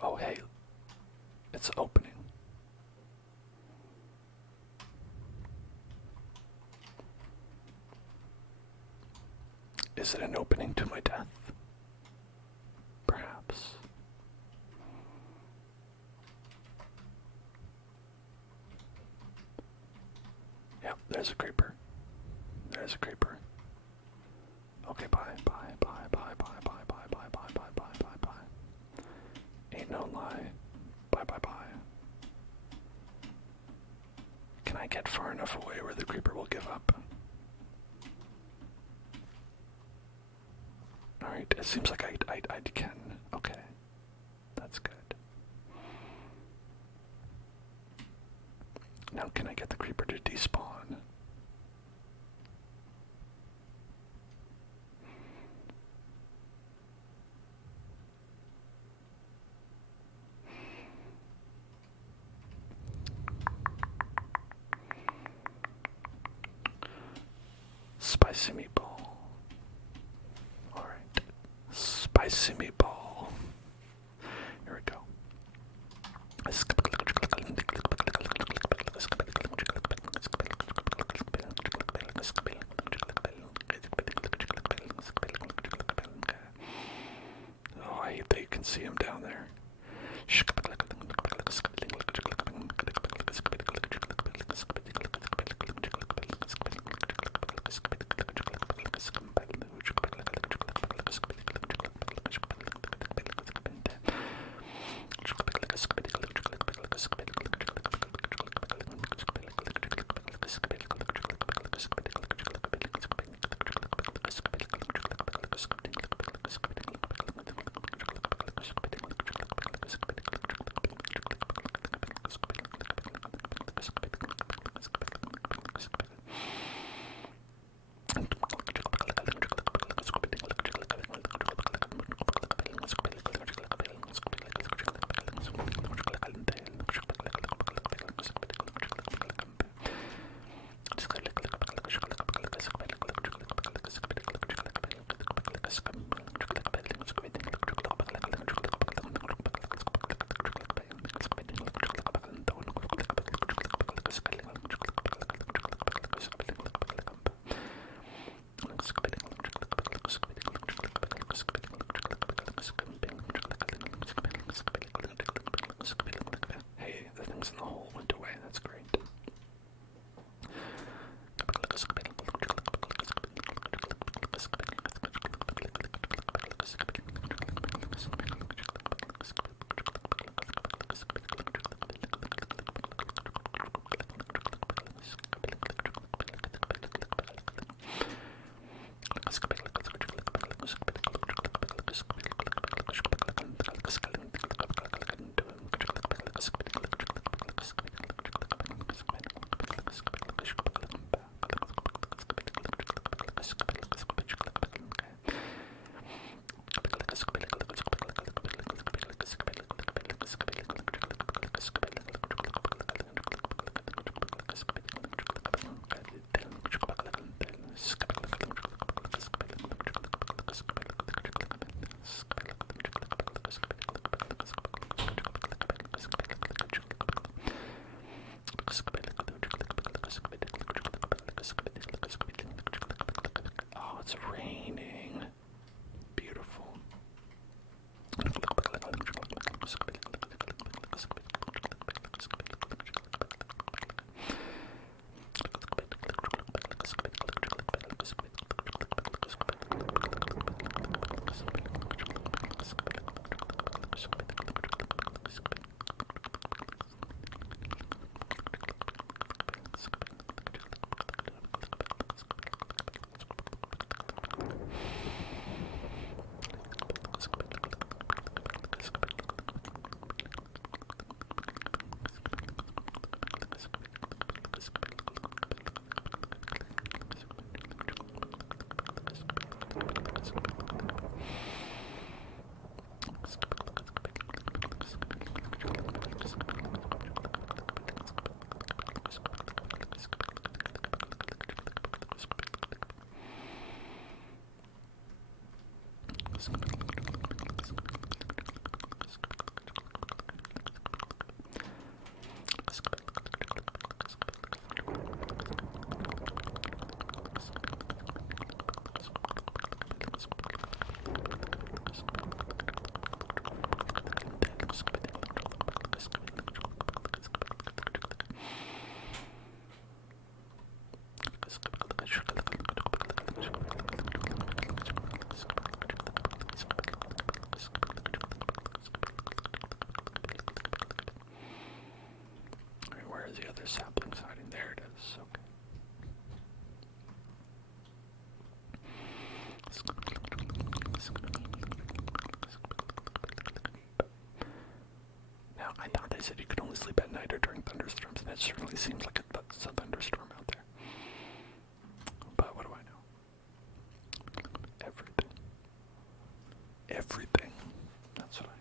Oh, hey, it's opening. Is it an opening to my death? Perhaps. Yep, there's a creeper. There's a creeper. Okay, bye, bye, bye, bye, bye, bye, bye, bye, bye, bye, bye, bye, bye. Ain't no lie. Bye, bye, bye. Can I get far enough away where the creeper will give up? Alright, it seems like I can. Okay. That's good. Now can I get the creeper to despawn? Spicy meatball. Alright. Spicy meatball. Here we go. can see him down there. Hey, the things in the hole went away. That's great. Oh, it's raining. Beautiful. The other saplings hiding. There it is. Okay. Now, I thought they said you could only sleep at night or during thunderstorms, and it certainly seems like it's a thunderstorm out there. But what do I know? Everything. Everything. That's what I know.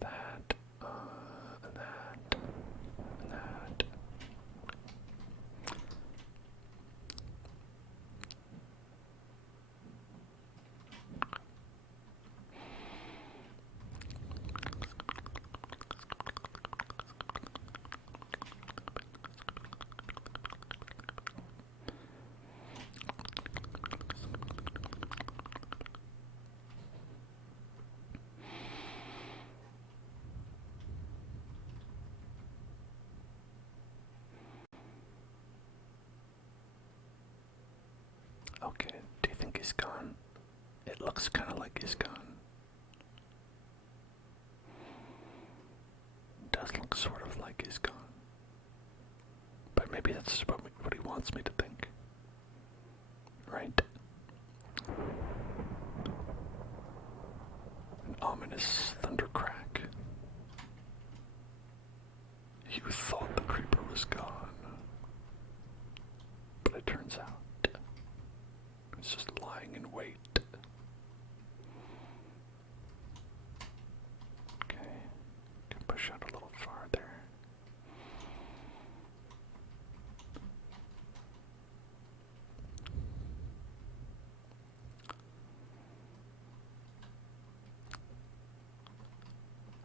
That, and that, and that. he's gone. It looks kind of like he's gone. It does look sort of like he's gone. But maybe that's what he wants me to think. Right? An ominous thundercrack. You thought the creeper was gone. But it turns out it's just lying in wait. Okay, can push out a little farther.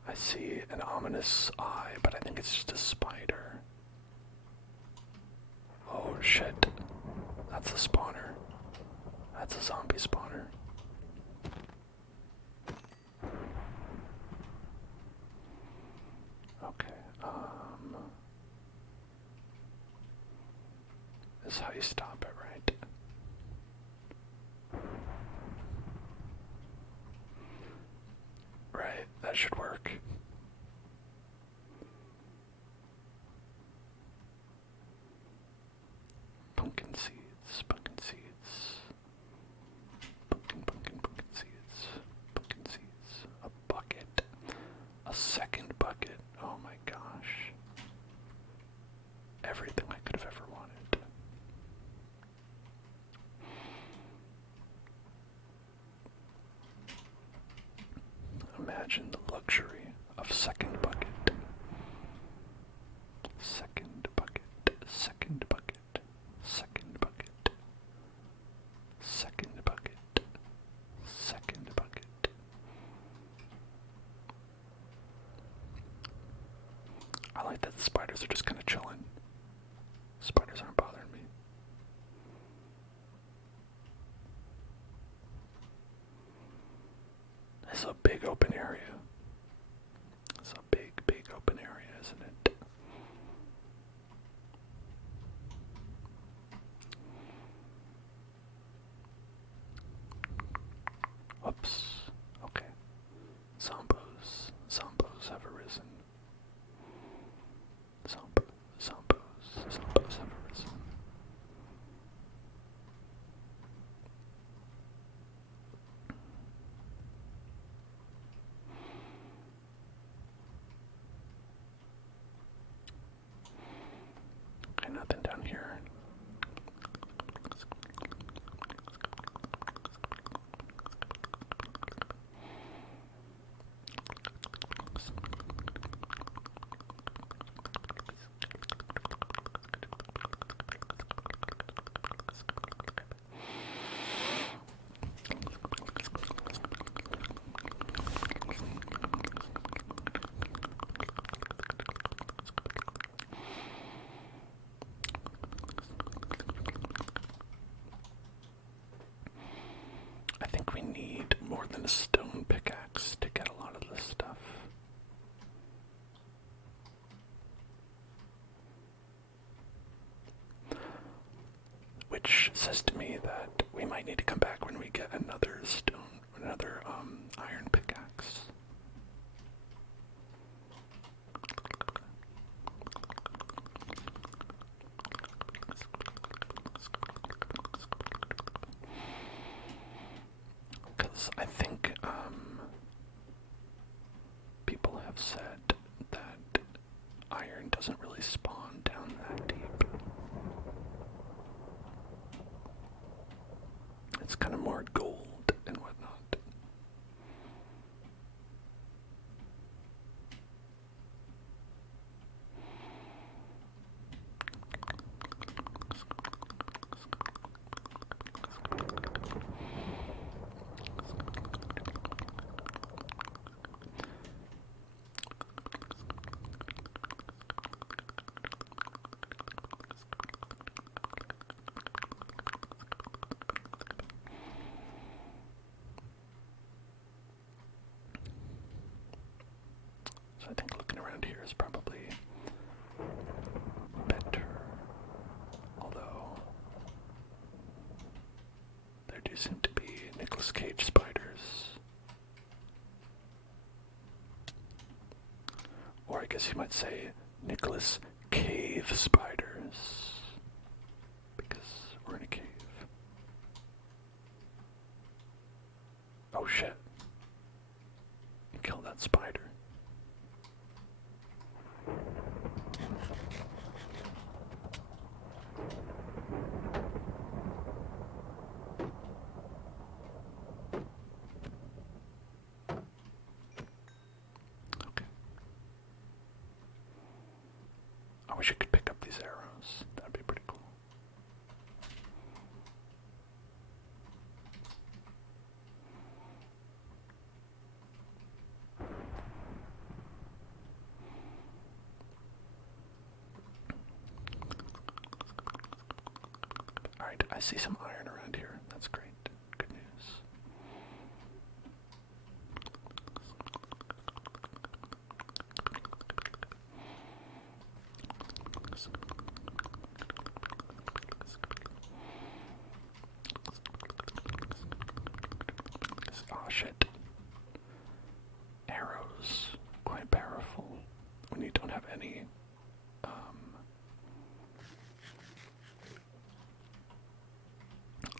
I see an ominous eye, but I think it's just a spider. Oh shit. That's a spawner. That's a zombie spawner. Okay, this is how you stop it, right? Right, that should work. Pumpkin seeds, pumpkin seeds. Pumpkin seeds, pumpkin seeds. A bucket. A second bucket. Oh my gosh. Everything I could have ever wanted. Imagine the luxury of second bucket. Second bucket. Second bucket. Second bucket. Second bucket. Second bucket. I like that the spiders are just kind of chilling. Spiders aren't bothering me. This is a big open area. It's a big, big open area, isn't it? Oops. Okay. Zombos have arisen. Zombos have arisen. Okay, nothing down here. I think we need more than a stone pickaxe to get a lot of this stuff. Which says to me that we might need to come back when we get another iron pickaxe. Because I think people have said that iron doesn't really spawn down that deep. It's kind of more gold and whatnot. So I think looking around here is probably better. Although there do seem to Nicholas Cage spiders. Or I guess you might say Nicholas Cave spiders. Because we're in a cave. Oh shit. You killed that spider. Okay. I wish you could pick up these arrows. That'd be pretty cool. Alright, I see some iron around here. That's great. Good news. Oh shit. Arrows. Quite powerful when you don't have any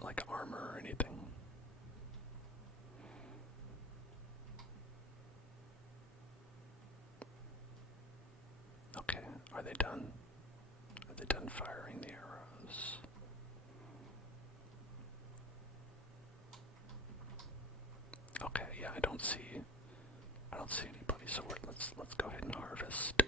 like armor or anything. Okay, are they done? Are they done firing the arrows? Okay, yeah, I don't see anybody, so let's go ahead and harvest.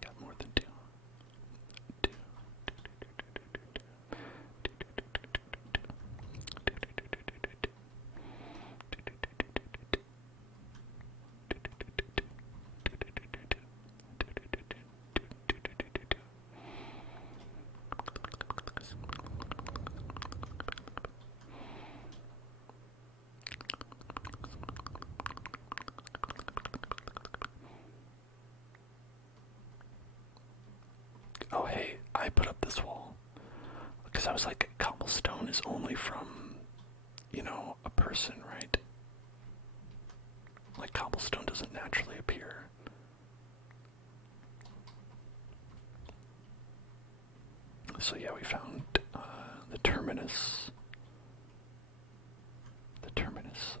Got more than two. Oh hey, I put up this wall because I was like, cobblestone is only from, a person, right? Like cobblestone doesn't naturally appear. So yeah, we found the terminus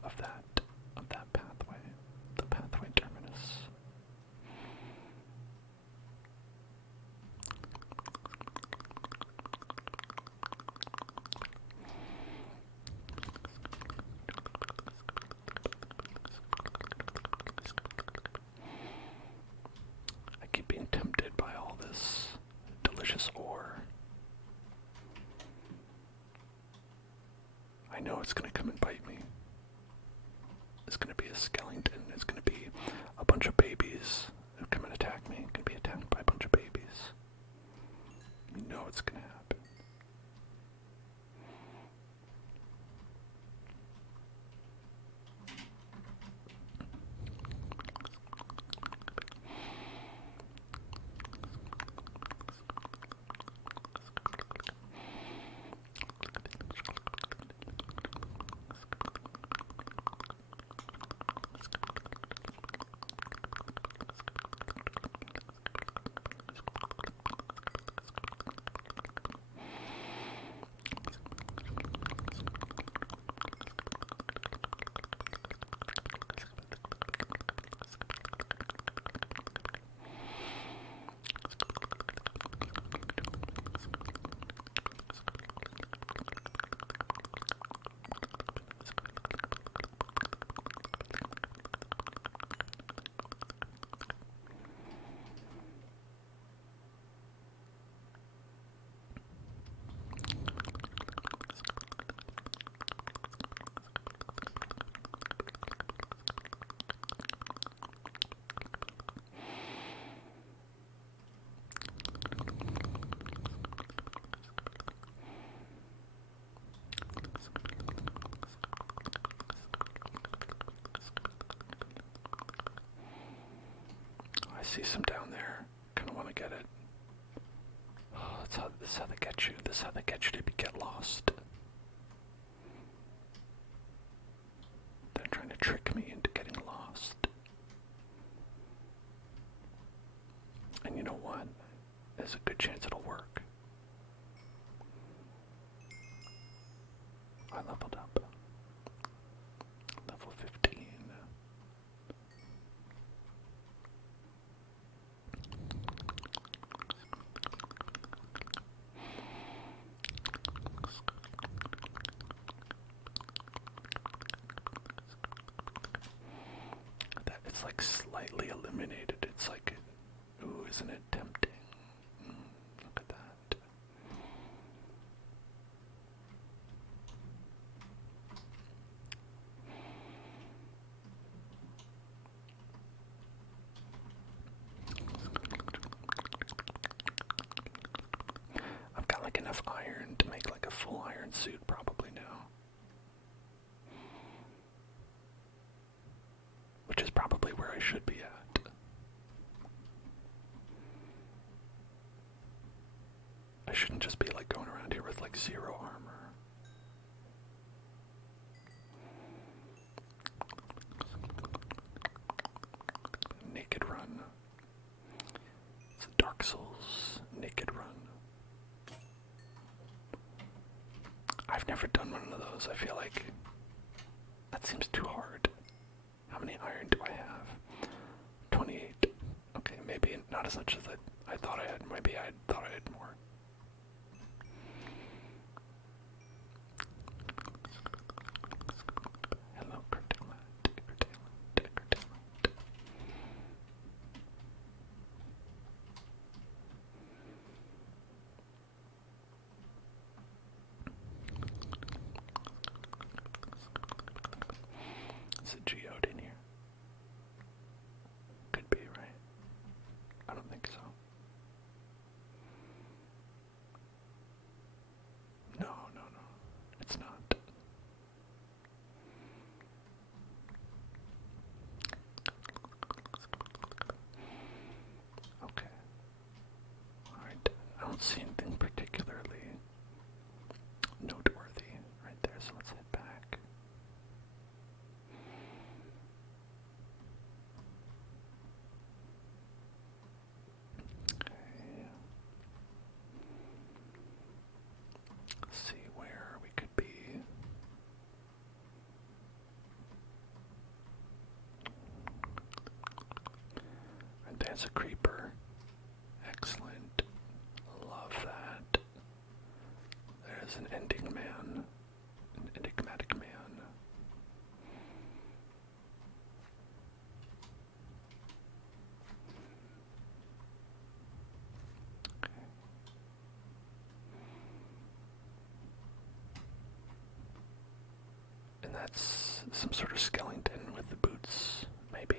of that pathway, the pathway terminus. I keep being tempted by all this delicious ore. I know it's gonna come and bite me. It's gonna be a skeleton. It's gonna be a bunch of babies who come and attack me. Gonna be attacked by a bunch of babies. You know it's gonna happen. see some down there. Kind of want to get it. Oh, this is how they get you. This is how they get you to get lost. They're trying to trick me into getting lost. And you know what? There's a good chance it'll work. I leveled up. Level 15. That it's like slightly illuminated. It's like, ooh, isn't it tempting? Look at that. I've got like enough iron to make like a full iron suit probably now. Which is probably where I should be at. I shouldn't just be like going around here with like 0 armor. Naked run. It's a Dark Souls naked run. I've never done one of those. I feel like that seems too hard. How many iron do I have? 28. Okay, maybe not as much as I thought I had. Maybe I thought I had more. Hello, curtailment. Is a geode in here? Could be, right? I don't think so. No, it's not. Okay. Alright, I don't see anything particularly noteworthy right there, so let's head back. Okay. Let's see where we could be. And there's a creeper. Excellent. Love that. There's an ending man. An enigmatic man. Okay. And that's some sort of skeleton with the boots, maybe.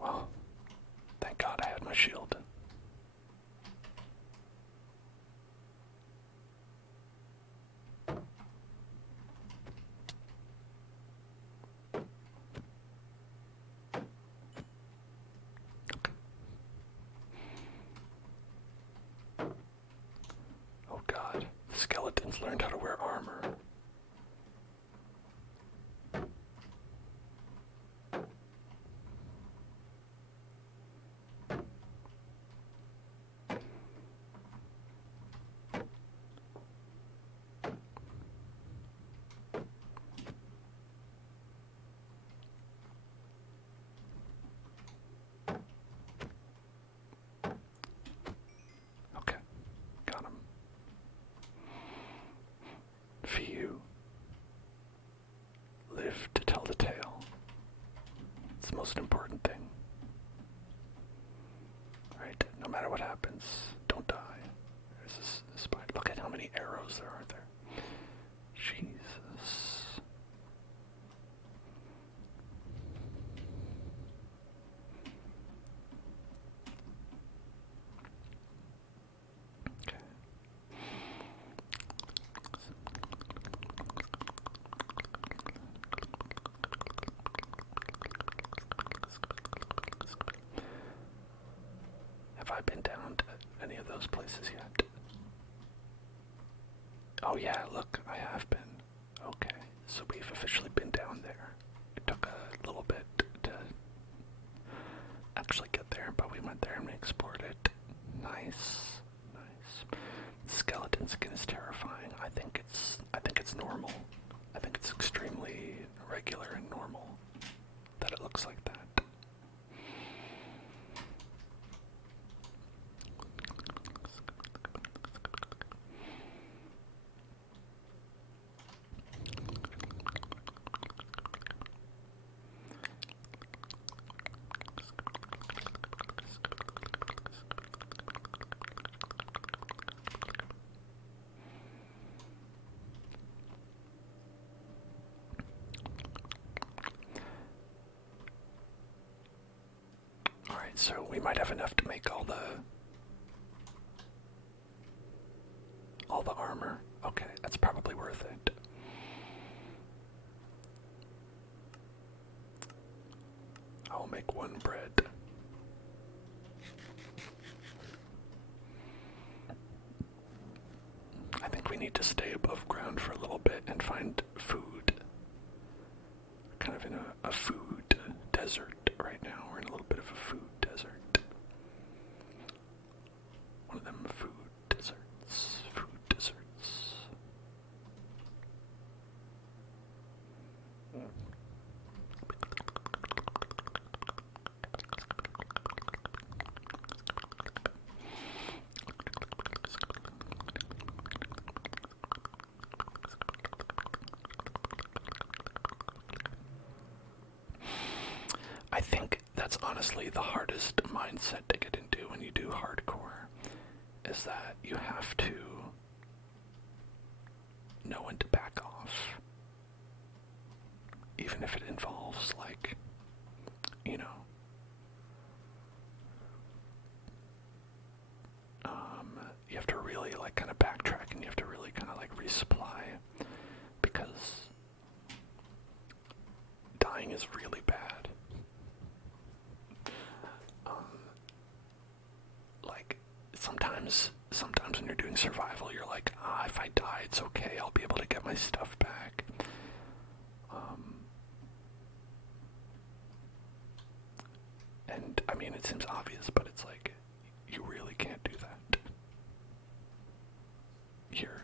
Well, thank God I had my shield. Oh God, the skeletons learned how to wear armor. Okay, got him. Few live to tell the tale. It's the most important thing. Right? No matter what happens, don't die. There's this spider. Look at how many arrows there are there. Jesus. Okay. those places yet. Oh yeah, look, I have been. Okay, so we've officially been down there. It took a little bit to actually get there, but we went there and we explored it. Nice, nice. Skeleton skin is terrifying. I think it's normal. I think it's extremely regular and normal that it looks like that. Alright, so we might have enough to make all the armor. Okay, that's probably worth it. I'll make one bread. I think we need to stay above ground for a little bit and find food. Kind of in a food desert right now. We're in a little bit of a food desert. One of them food deserts. Food deserts. I think that's honestly the hardest mindset to get into when you do hardcore, is that you have to know when to back off. Even if it involves, like, you know, you have to really, like, kind of backtrack and you have to really kind of, like, resupply, because dying is really bad. Like, sometimes when you're doing survival, you're like, if I die, it's okay, I'll be able to get my stuff back. And, I mean, it seems obvious, but it's like, you really can't do that here.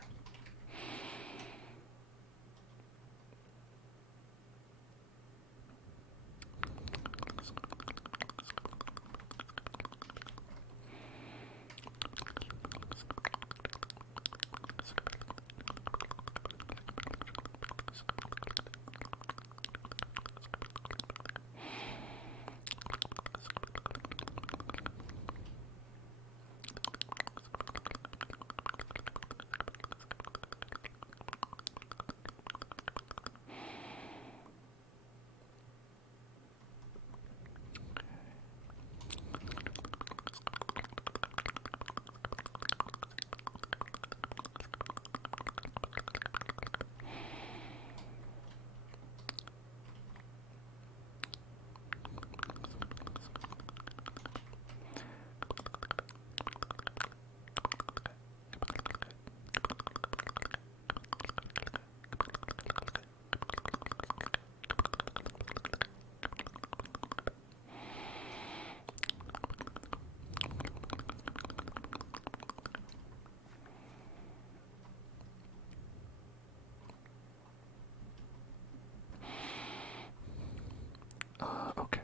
Okay.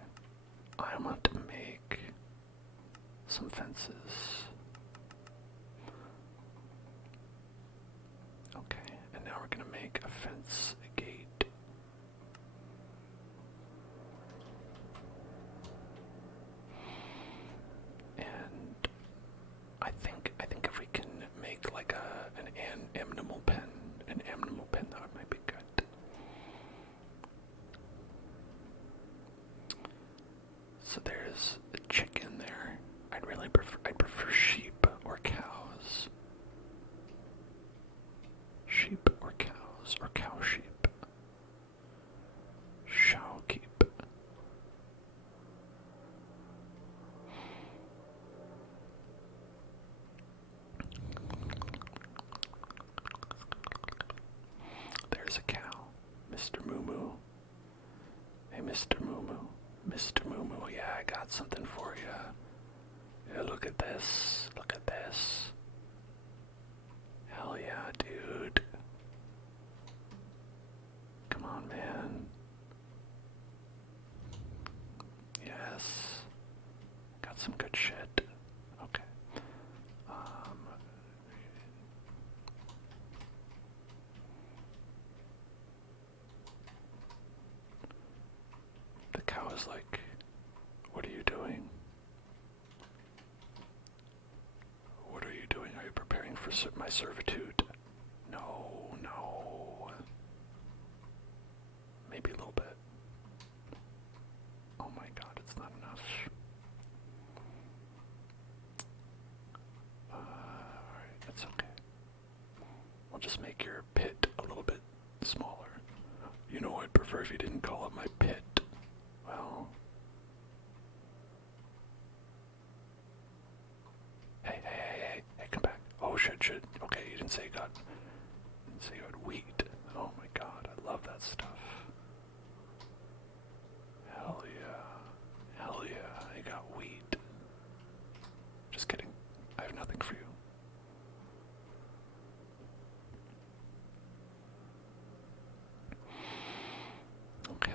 I want to make some fences. Okay, and now we're gonna make a fence gate. And I think if we can make like an animal pen, that might be good. So there's a chicken there. I'd prefer sheep or cows. Sheep or cows, or cow sheep. Shall keep. Mr. Moo. Mr. Moo, yeah, I got something for you. Yeah, look at this. Look at this. Hell yeah, dude. Come on, man. Yes. Got some good shit. Okay. The cow is like, what are you doing? What are you doing? Are you preparing for my servitude? No, no. Maybe a little bit. Oh my god, it's not enough. Alright, it's okay. We'll just make your pit a little bit smaller. You know, I'd prefer if you didn't call it my pit. Well... Hey, come back. Oh, shit. Okay, you didn't say you had wheat. Oh my god, I love that stuff. Hell yeah, I got wheat. Just kidding, I have nothing for you. Okay,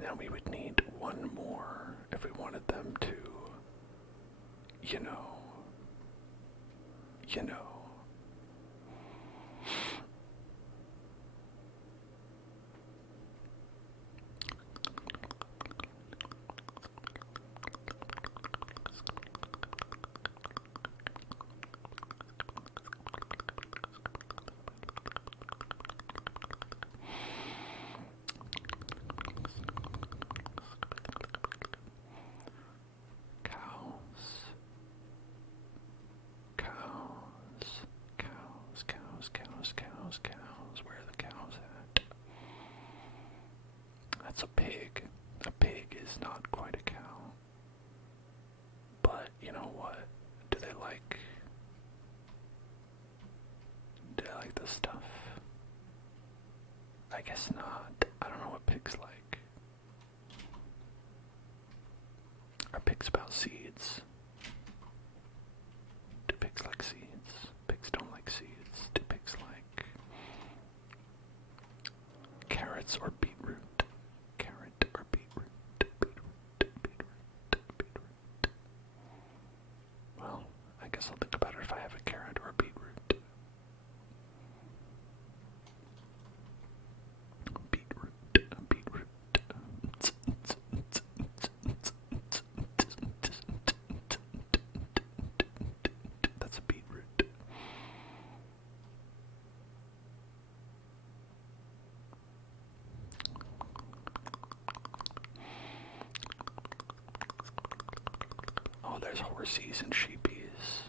now we would need one more if we wanted them to, you know. Cows. Where are the cows at? That's a pig. A pig is not quite a cow. But, you know what? Do they like this stuff? I guess not. I don't know what pigs like. Are pigs about seeds? Do pigs like seeds? Pigs don't like seeds. Do pigs like carrots or beetroot? Carrot or beetroot? Beetroot. Well, I guess I'll think about it if I have a carrot or a beetroot. Beetroot. That's a beetroot. Oh, there's horsies and sheepies.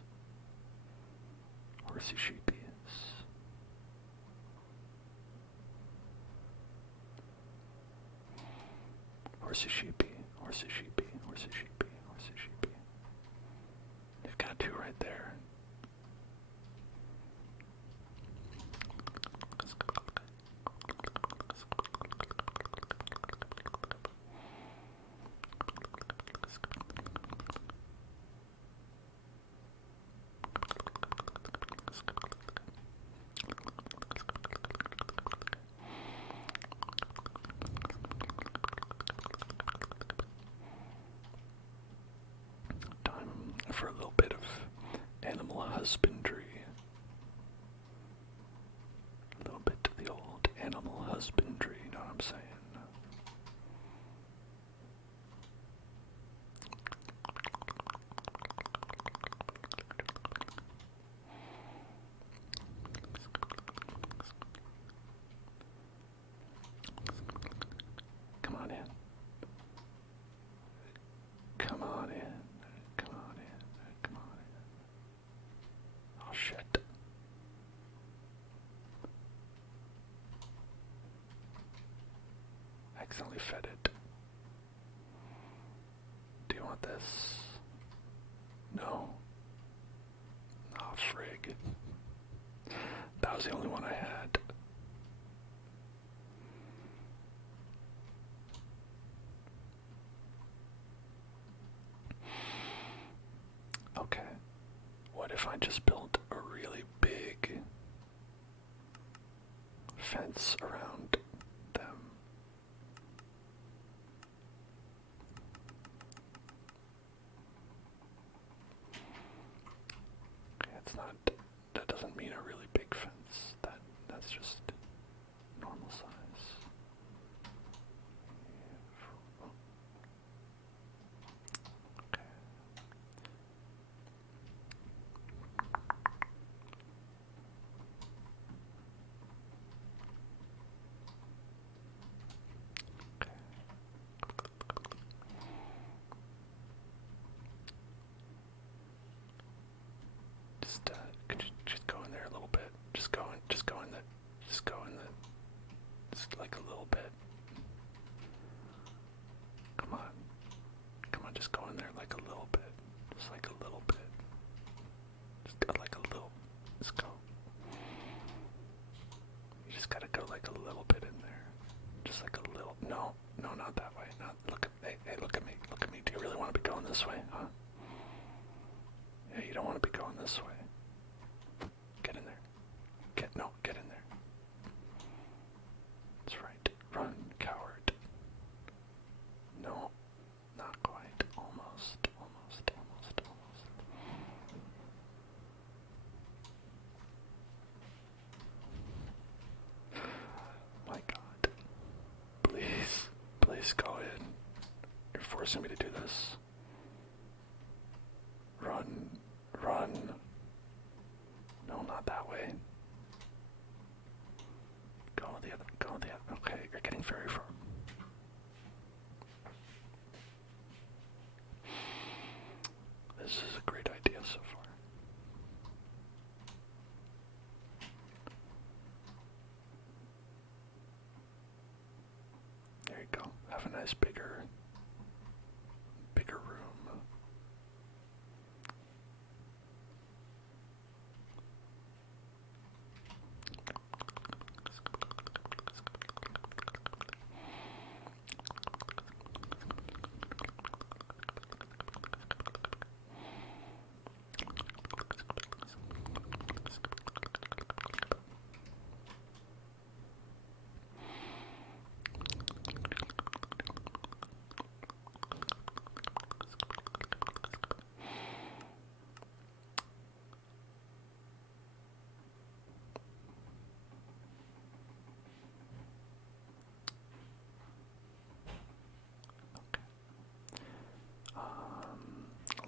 Horsey sheepies. Horsey sheepy. You've got two right there. Time for a little bit of animal husbandry. A little bit of the old animal husbandry, you know what I'm saying? Come on in. Oh shit. Accidentally fed it. Do you want this? No. Oh, frig. That was the only one I had. just built a really big fence around them. Okay, it's not, that doesn't mean a really big fence. That's just normal size. Okay. Could you just go in there a little bit? Just go in just like a little bit. Come on, just go in there like a little bit. Just like a little bit. Just go like a little, just go. You just gotta go like a little bit in there. Just like a little, no, not that way. Hey, look at me. Do you really want to be going this way, huh? Yeah, you don't want to be going this way. Get in there. Get in there. That's right. Run, coward. No, not quite. Almost. My God. Please go in. You're forcing me to do this. Run. No, not that way. Go the other. Okay, you're getting very far. This is a great idea so far. There you go. Have a nice bigger room.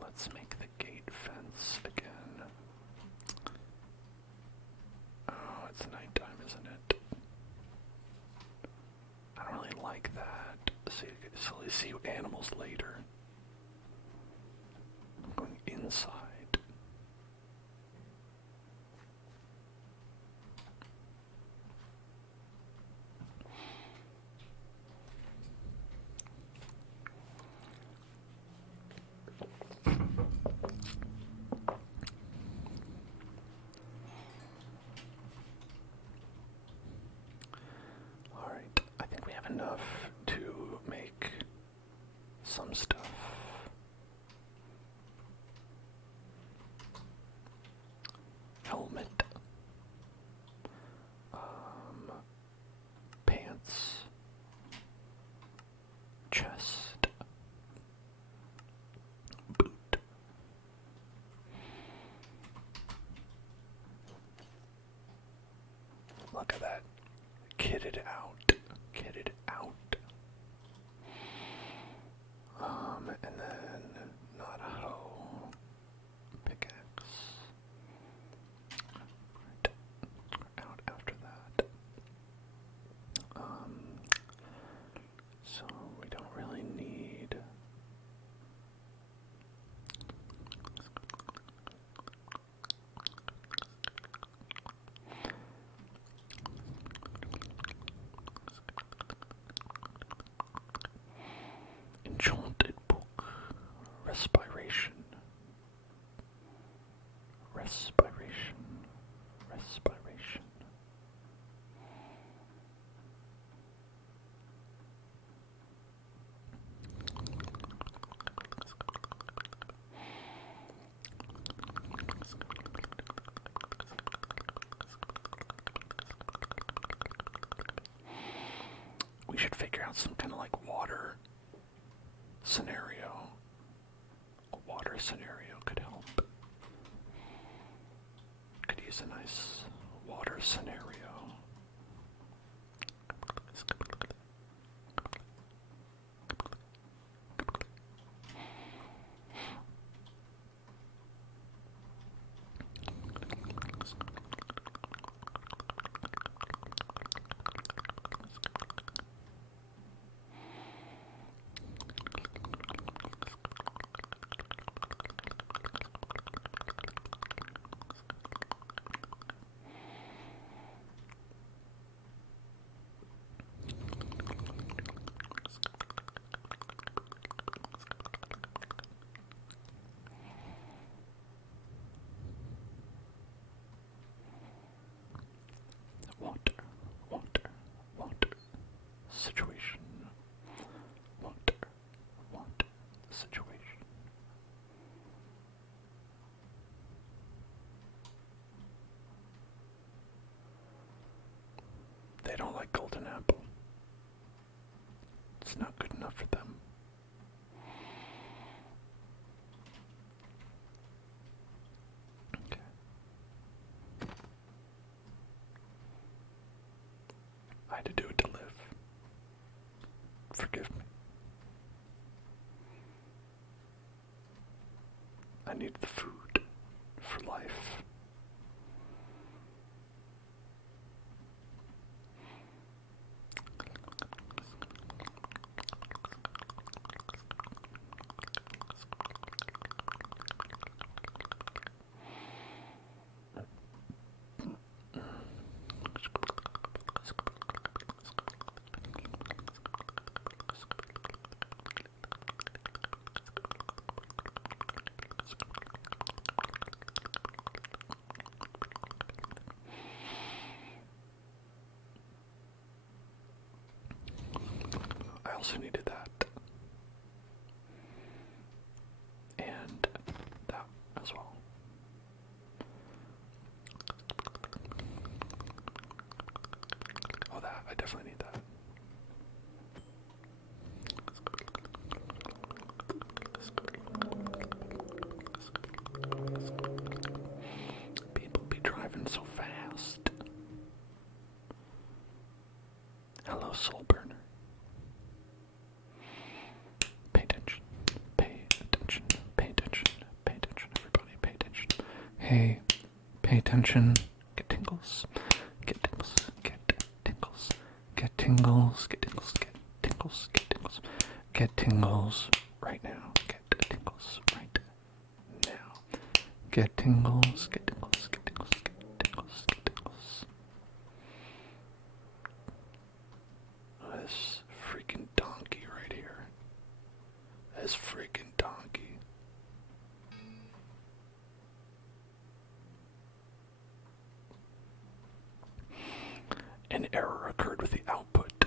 Let's make the gate fence again. Oh, it's nighttime, isn't it? I don't really like that. So you see animals later. I'm going inside. Alright, I think we have enough to make some stuff. Helmet. Pants. Chest. Boot. Look at that. Kitted out. some kind of like water scenario. A water scenario could help. Could use a nice water scenario. Water situation. Water situation. They don't like golden apple. It's not good enough for them. Okay. I had to do it to live. Forgive me. I need the food for life. I also needed that. And that as well. Oh, that. I definitely need that. People be driving so fast. Hello, soul burner. Pay attention. Pay attention. Pay attention. Pay attention, everybody. Pay attention. Hey, pay attention. Get tingles. Get tingles. Get tingles. Get tingles. Get tingles. Get tingles. Get tingles. Get tingles right now. Get tingles right now. Get tingles. Get tingles. Get tingles. Get tingles. Get tingles. This freaking donkey right here. This freaking donkey. An error occurred with the output.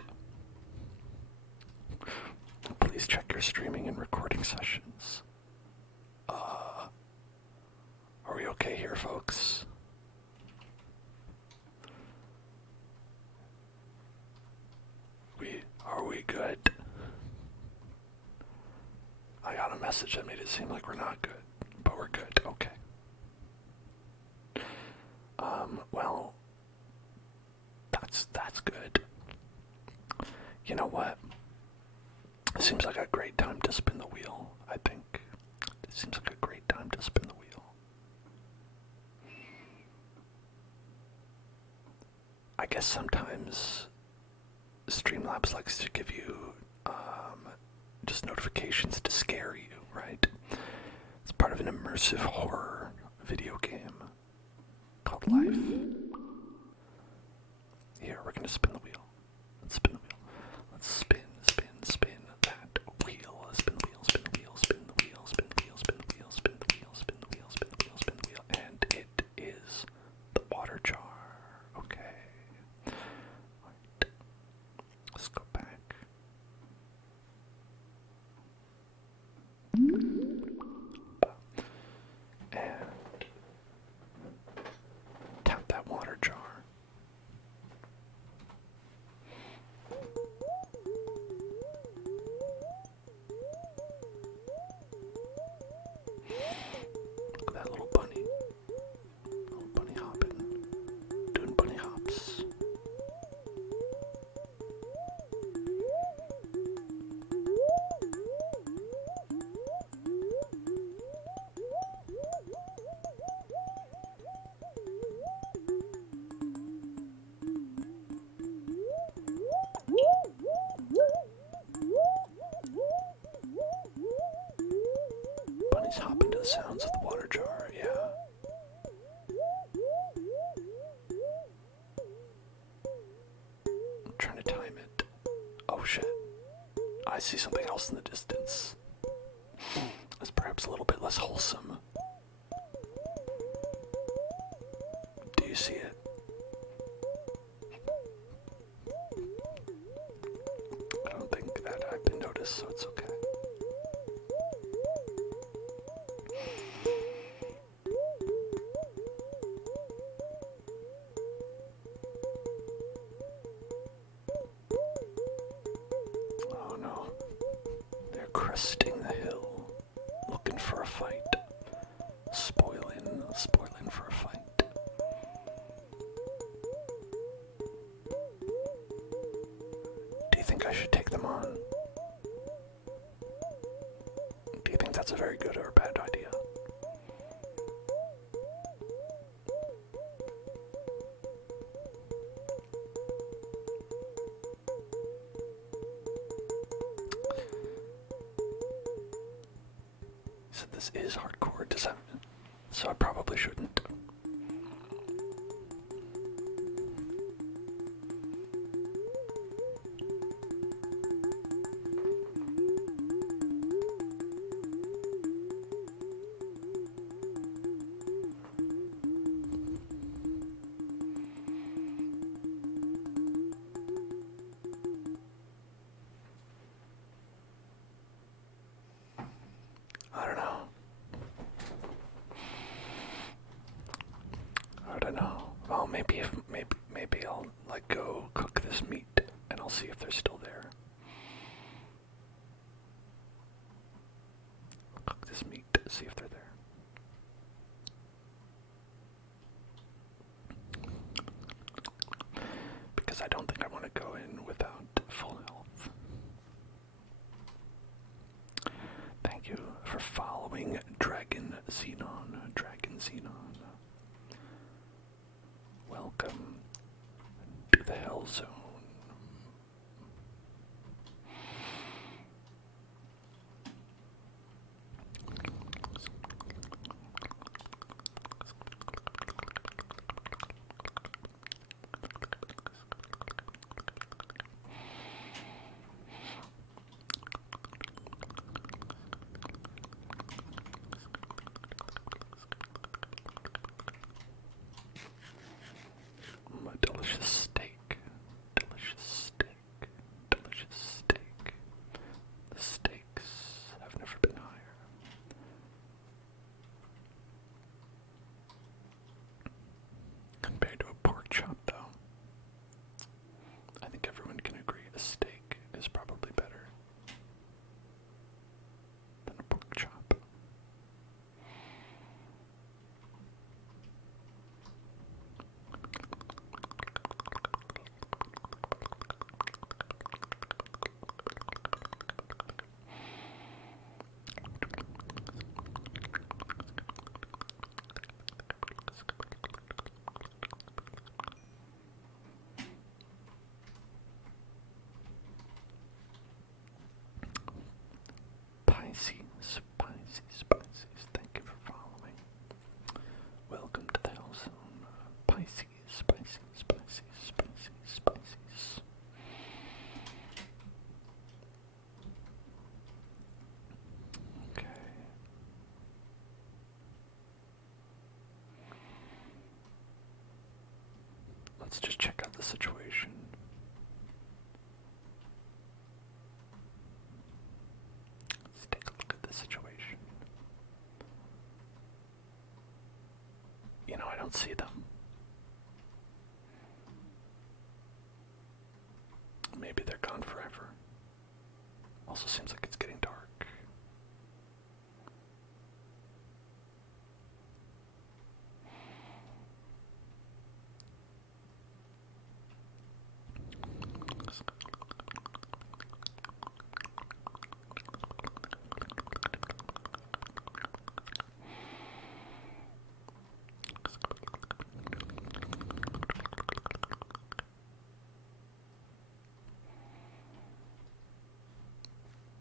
Please check your streaming and recording sessions. Are we okay here, folks? Are we good? I got a message that made it seem like we're not good, but we're good. Okay. Well, that's good. You know what? It seems like a great time to spin the wheel, I think. It seems like a great time to spin the wheel. I guess sometimes Streamlabs likes to give you just notifications to scare you, right? It's part of an immersive horror video game called Life. Here, we're gonna spin the wheel. Let's spin the wheel. Let's spin that wheel. Spin the wheel, spin the wheel, spin the wheel, spin the wheel, spin the wheel, spin the wheel, spin the wheel, spin the wheel, spin the wheel, and it is the water jar. Okay. Alright. Let's go back. And tap that water jar. Always hop into the sounds of the water jar, yeah. I'm trying to time it. Oh shit. I see something else in the distance. That's perhaps a little bit less wholesome. Do you see it? I don't think that I've been noticed, so it's okay. Oh no. They're cresting the hill, looking for a fight. Spoiling for a fight. Do you think I should take them on? Do you think that's a very good or bad idea? So this is hardcore, does that mean? So I probably shouldn't. I don't know. Well, maybe I'll like go cook this meat and I'll see if they're still there. Cook this meat, see if they're there. Because I don't think I want to go in without full health. Thank you for following Dragon Xenon. Welcome to the Hell Zone. Delicious steak. The stakes have never been higher. Compared to a pork chop, though, I think everyone can agree a steak is probably better than a pork chop. Pisces, thank you for following. Welcome to the Hell Zone. Pisces. Okay. Let's just check out the situation. Let's take a look at the situation. You know, I don't see them. Maybe they're gone forever. Also seems like it's getting dark.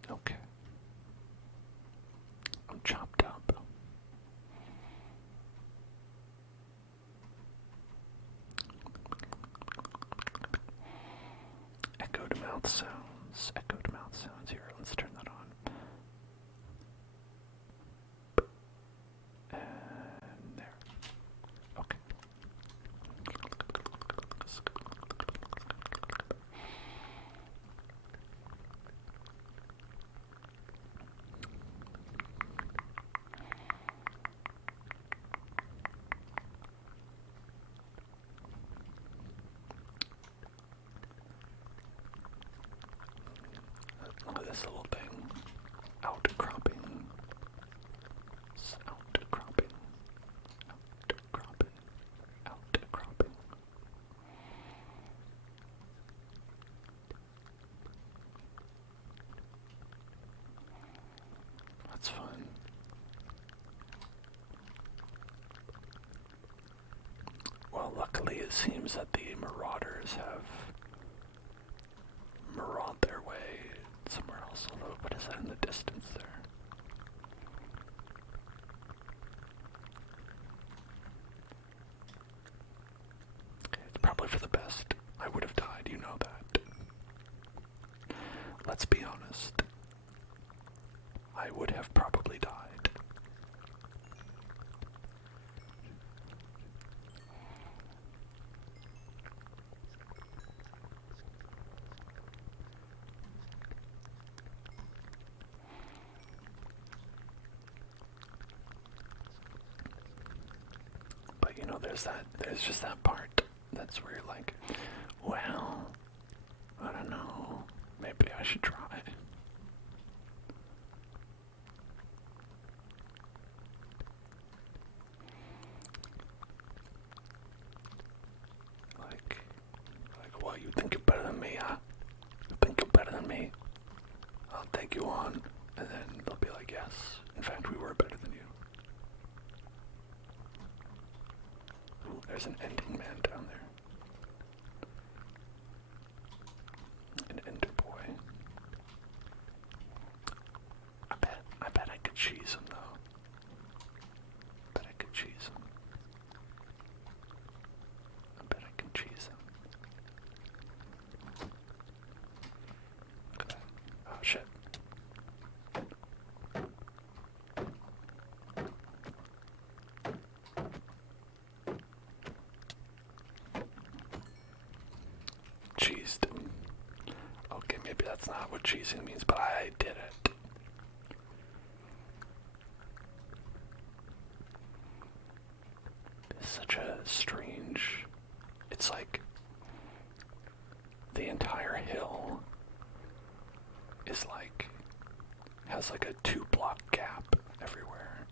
Okay. mouth sounds. Echoed mouth sounds. Here, let's turn that on. And there. Okay. Look at this little thing. Outcropping. Outcropping. Outcropping. Outcropping. That's fun. Well, luckily it seems that the marauders have marauded their way somewhere else. Although, what is that in the distance there? Okay, it's probably for the best. I would have died, you know that. Let's be honest. I would have probably died. But you know, there's just that part that's where you're like, well, I don't know, maybe I should try. Like, well, you think you're better than me, huh? You think you're better than me? I'll take you on. And then they'll be like, yes, in fact, we were better than you. Ooh, there's an ending man down there. An ender boy. I bet I could cheese him, though. I bet I could cheese him. I bet I can cheese him. Look at that. Oh, shit. Cheesed him. Okay, maybe that's not what cheesing means, but I did it. It's such a strange... It's like the entire hill is like... has like a 2-block gap everywhere.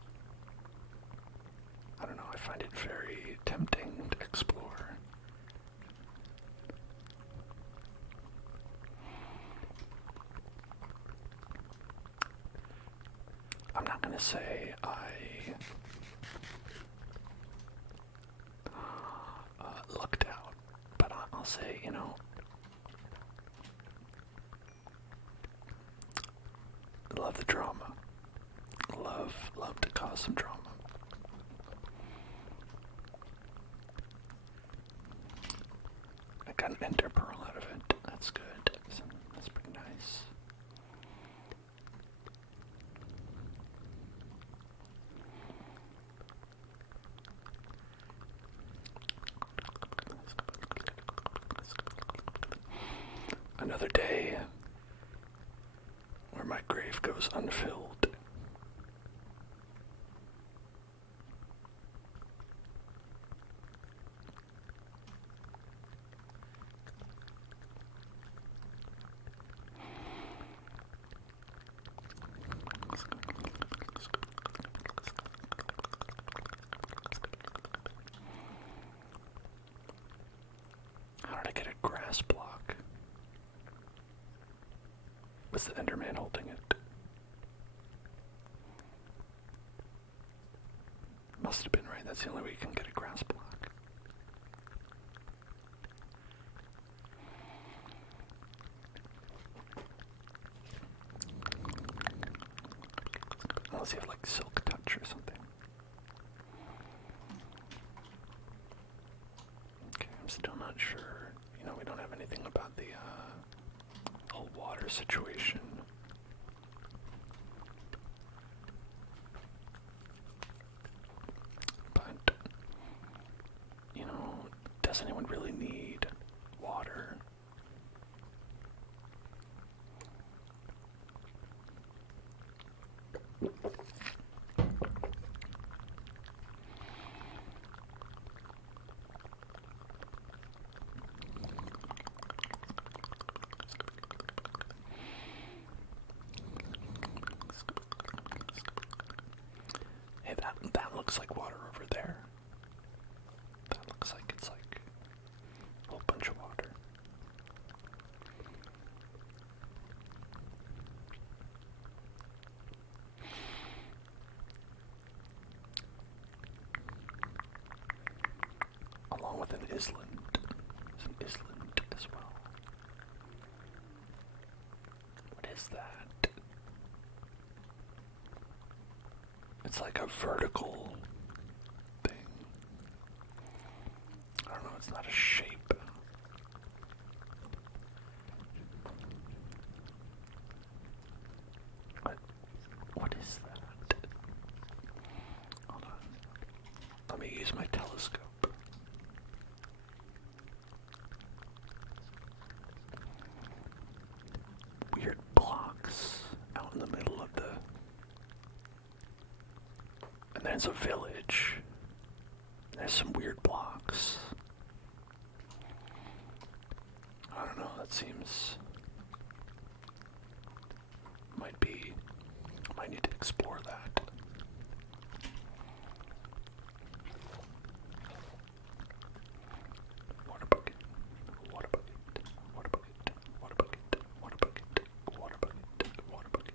I don't know, I find it very tempting to explore. I'm not gonna say I lucked out, but I'll say, you know, love the drama. Love to cause some drama. I got an ender pearl out of it. That's good. That's pretty nice. Another day where my grave goes unfilled. How did I get a grass block? Was the Enderman holding it? Must have been, right? That's the only way you can get a grass block. Unless you have like silk touch or something. Okay, I'm still not sure. You know, we don't have anything about the situation. But, you know, does anyone really need water? Hey, that looks like water over there. That looks like it's like a whole bunch of water. Along with an island. There's an island as well. What is that? It's like a vertical thing. I don't know, it's not a shape. What is that? Hold on. Let me use my telescope. Weird blocks out in the middle of the... And there's a village. There's some weird blocks. I don't know, that seems... Might need to explore that. Water bucket. Water bucket. Water bucket. Water bucket. Water bucket. Water bucket. Water bucket.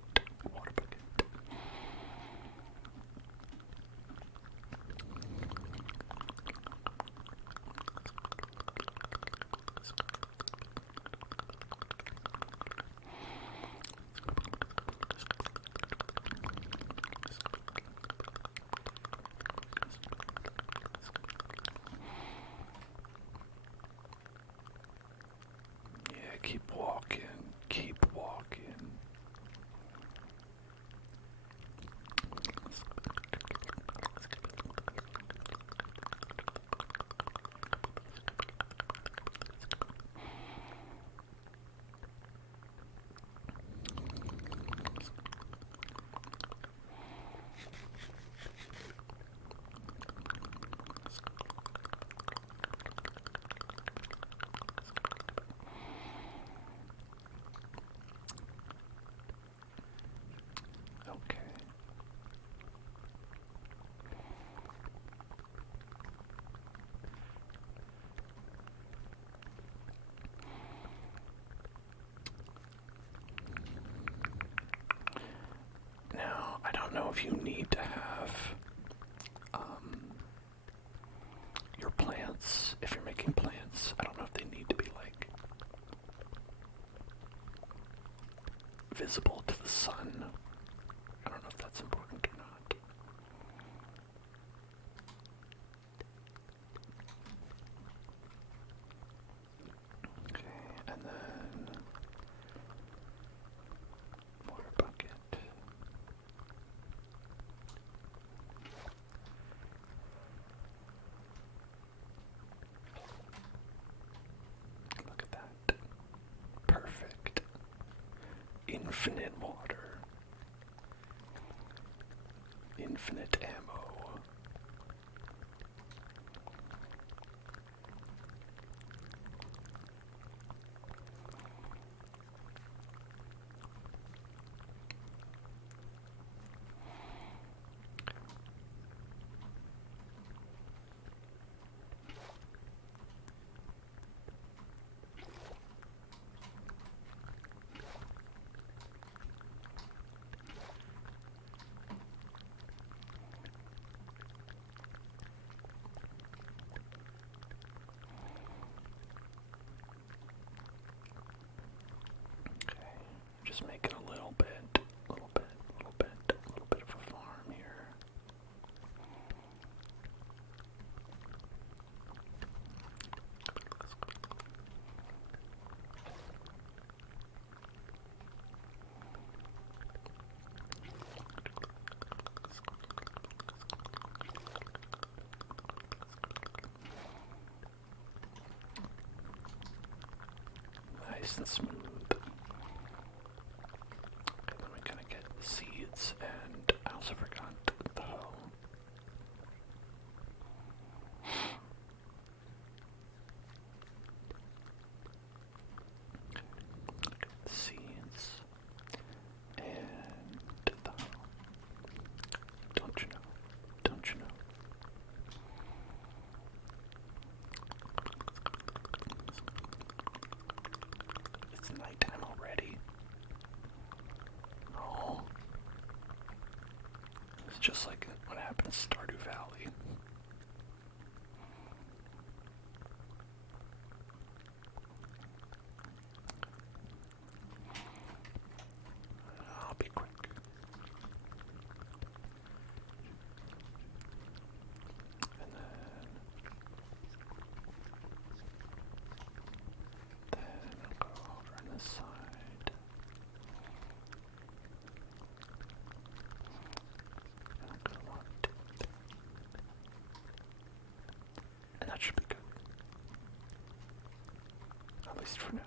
Water bucket. Yeah, keep walking. Keep walking. Okay. Now, I don't know if you need to have your plants, if you're making plants, I don't know if they need to be like visible to the sun. I don't know if that's important or not. Okay, and then water bucket. Look at that. Perfect. Infinite water. Infinite ammo. nice and smooth. Okay, then we kind of get the seeds, and I also forgot the hoe. The seeds and the hoe. Don't you know? Don't you know? It's nighttime already. Oh. It's just like what happened in Stardew Valley. I'll be quick. And then I'll go over on this side. I'll go 1, 2, 3. And that should be good. At least for now.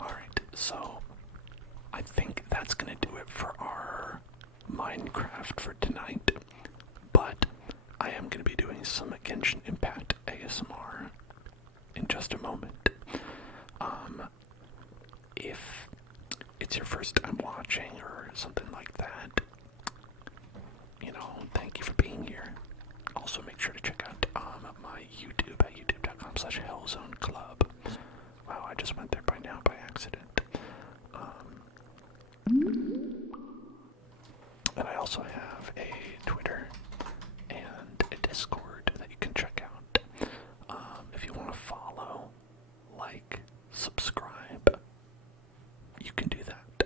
Alright, so I think that's gonna do it for our Minecraft for tonight. But I am gonna be doing some Genshin Impact ASMR in just a moment. If it's your first time watching or something like that, you know, thank you for being here. Also, make sure to check out my YouTube at youtube.com/hellzoneclub. Wow, I just went there by accident. And I also have a Twitter and a Discord that you can check out. If you want to follow, like, subscribe,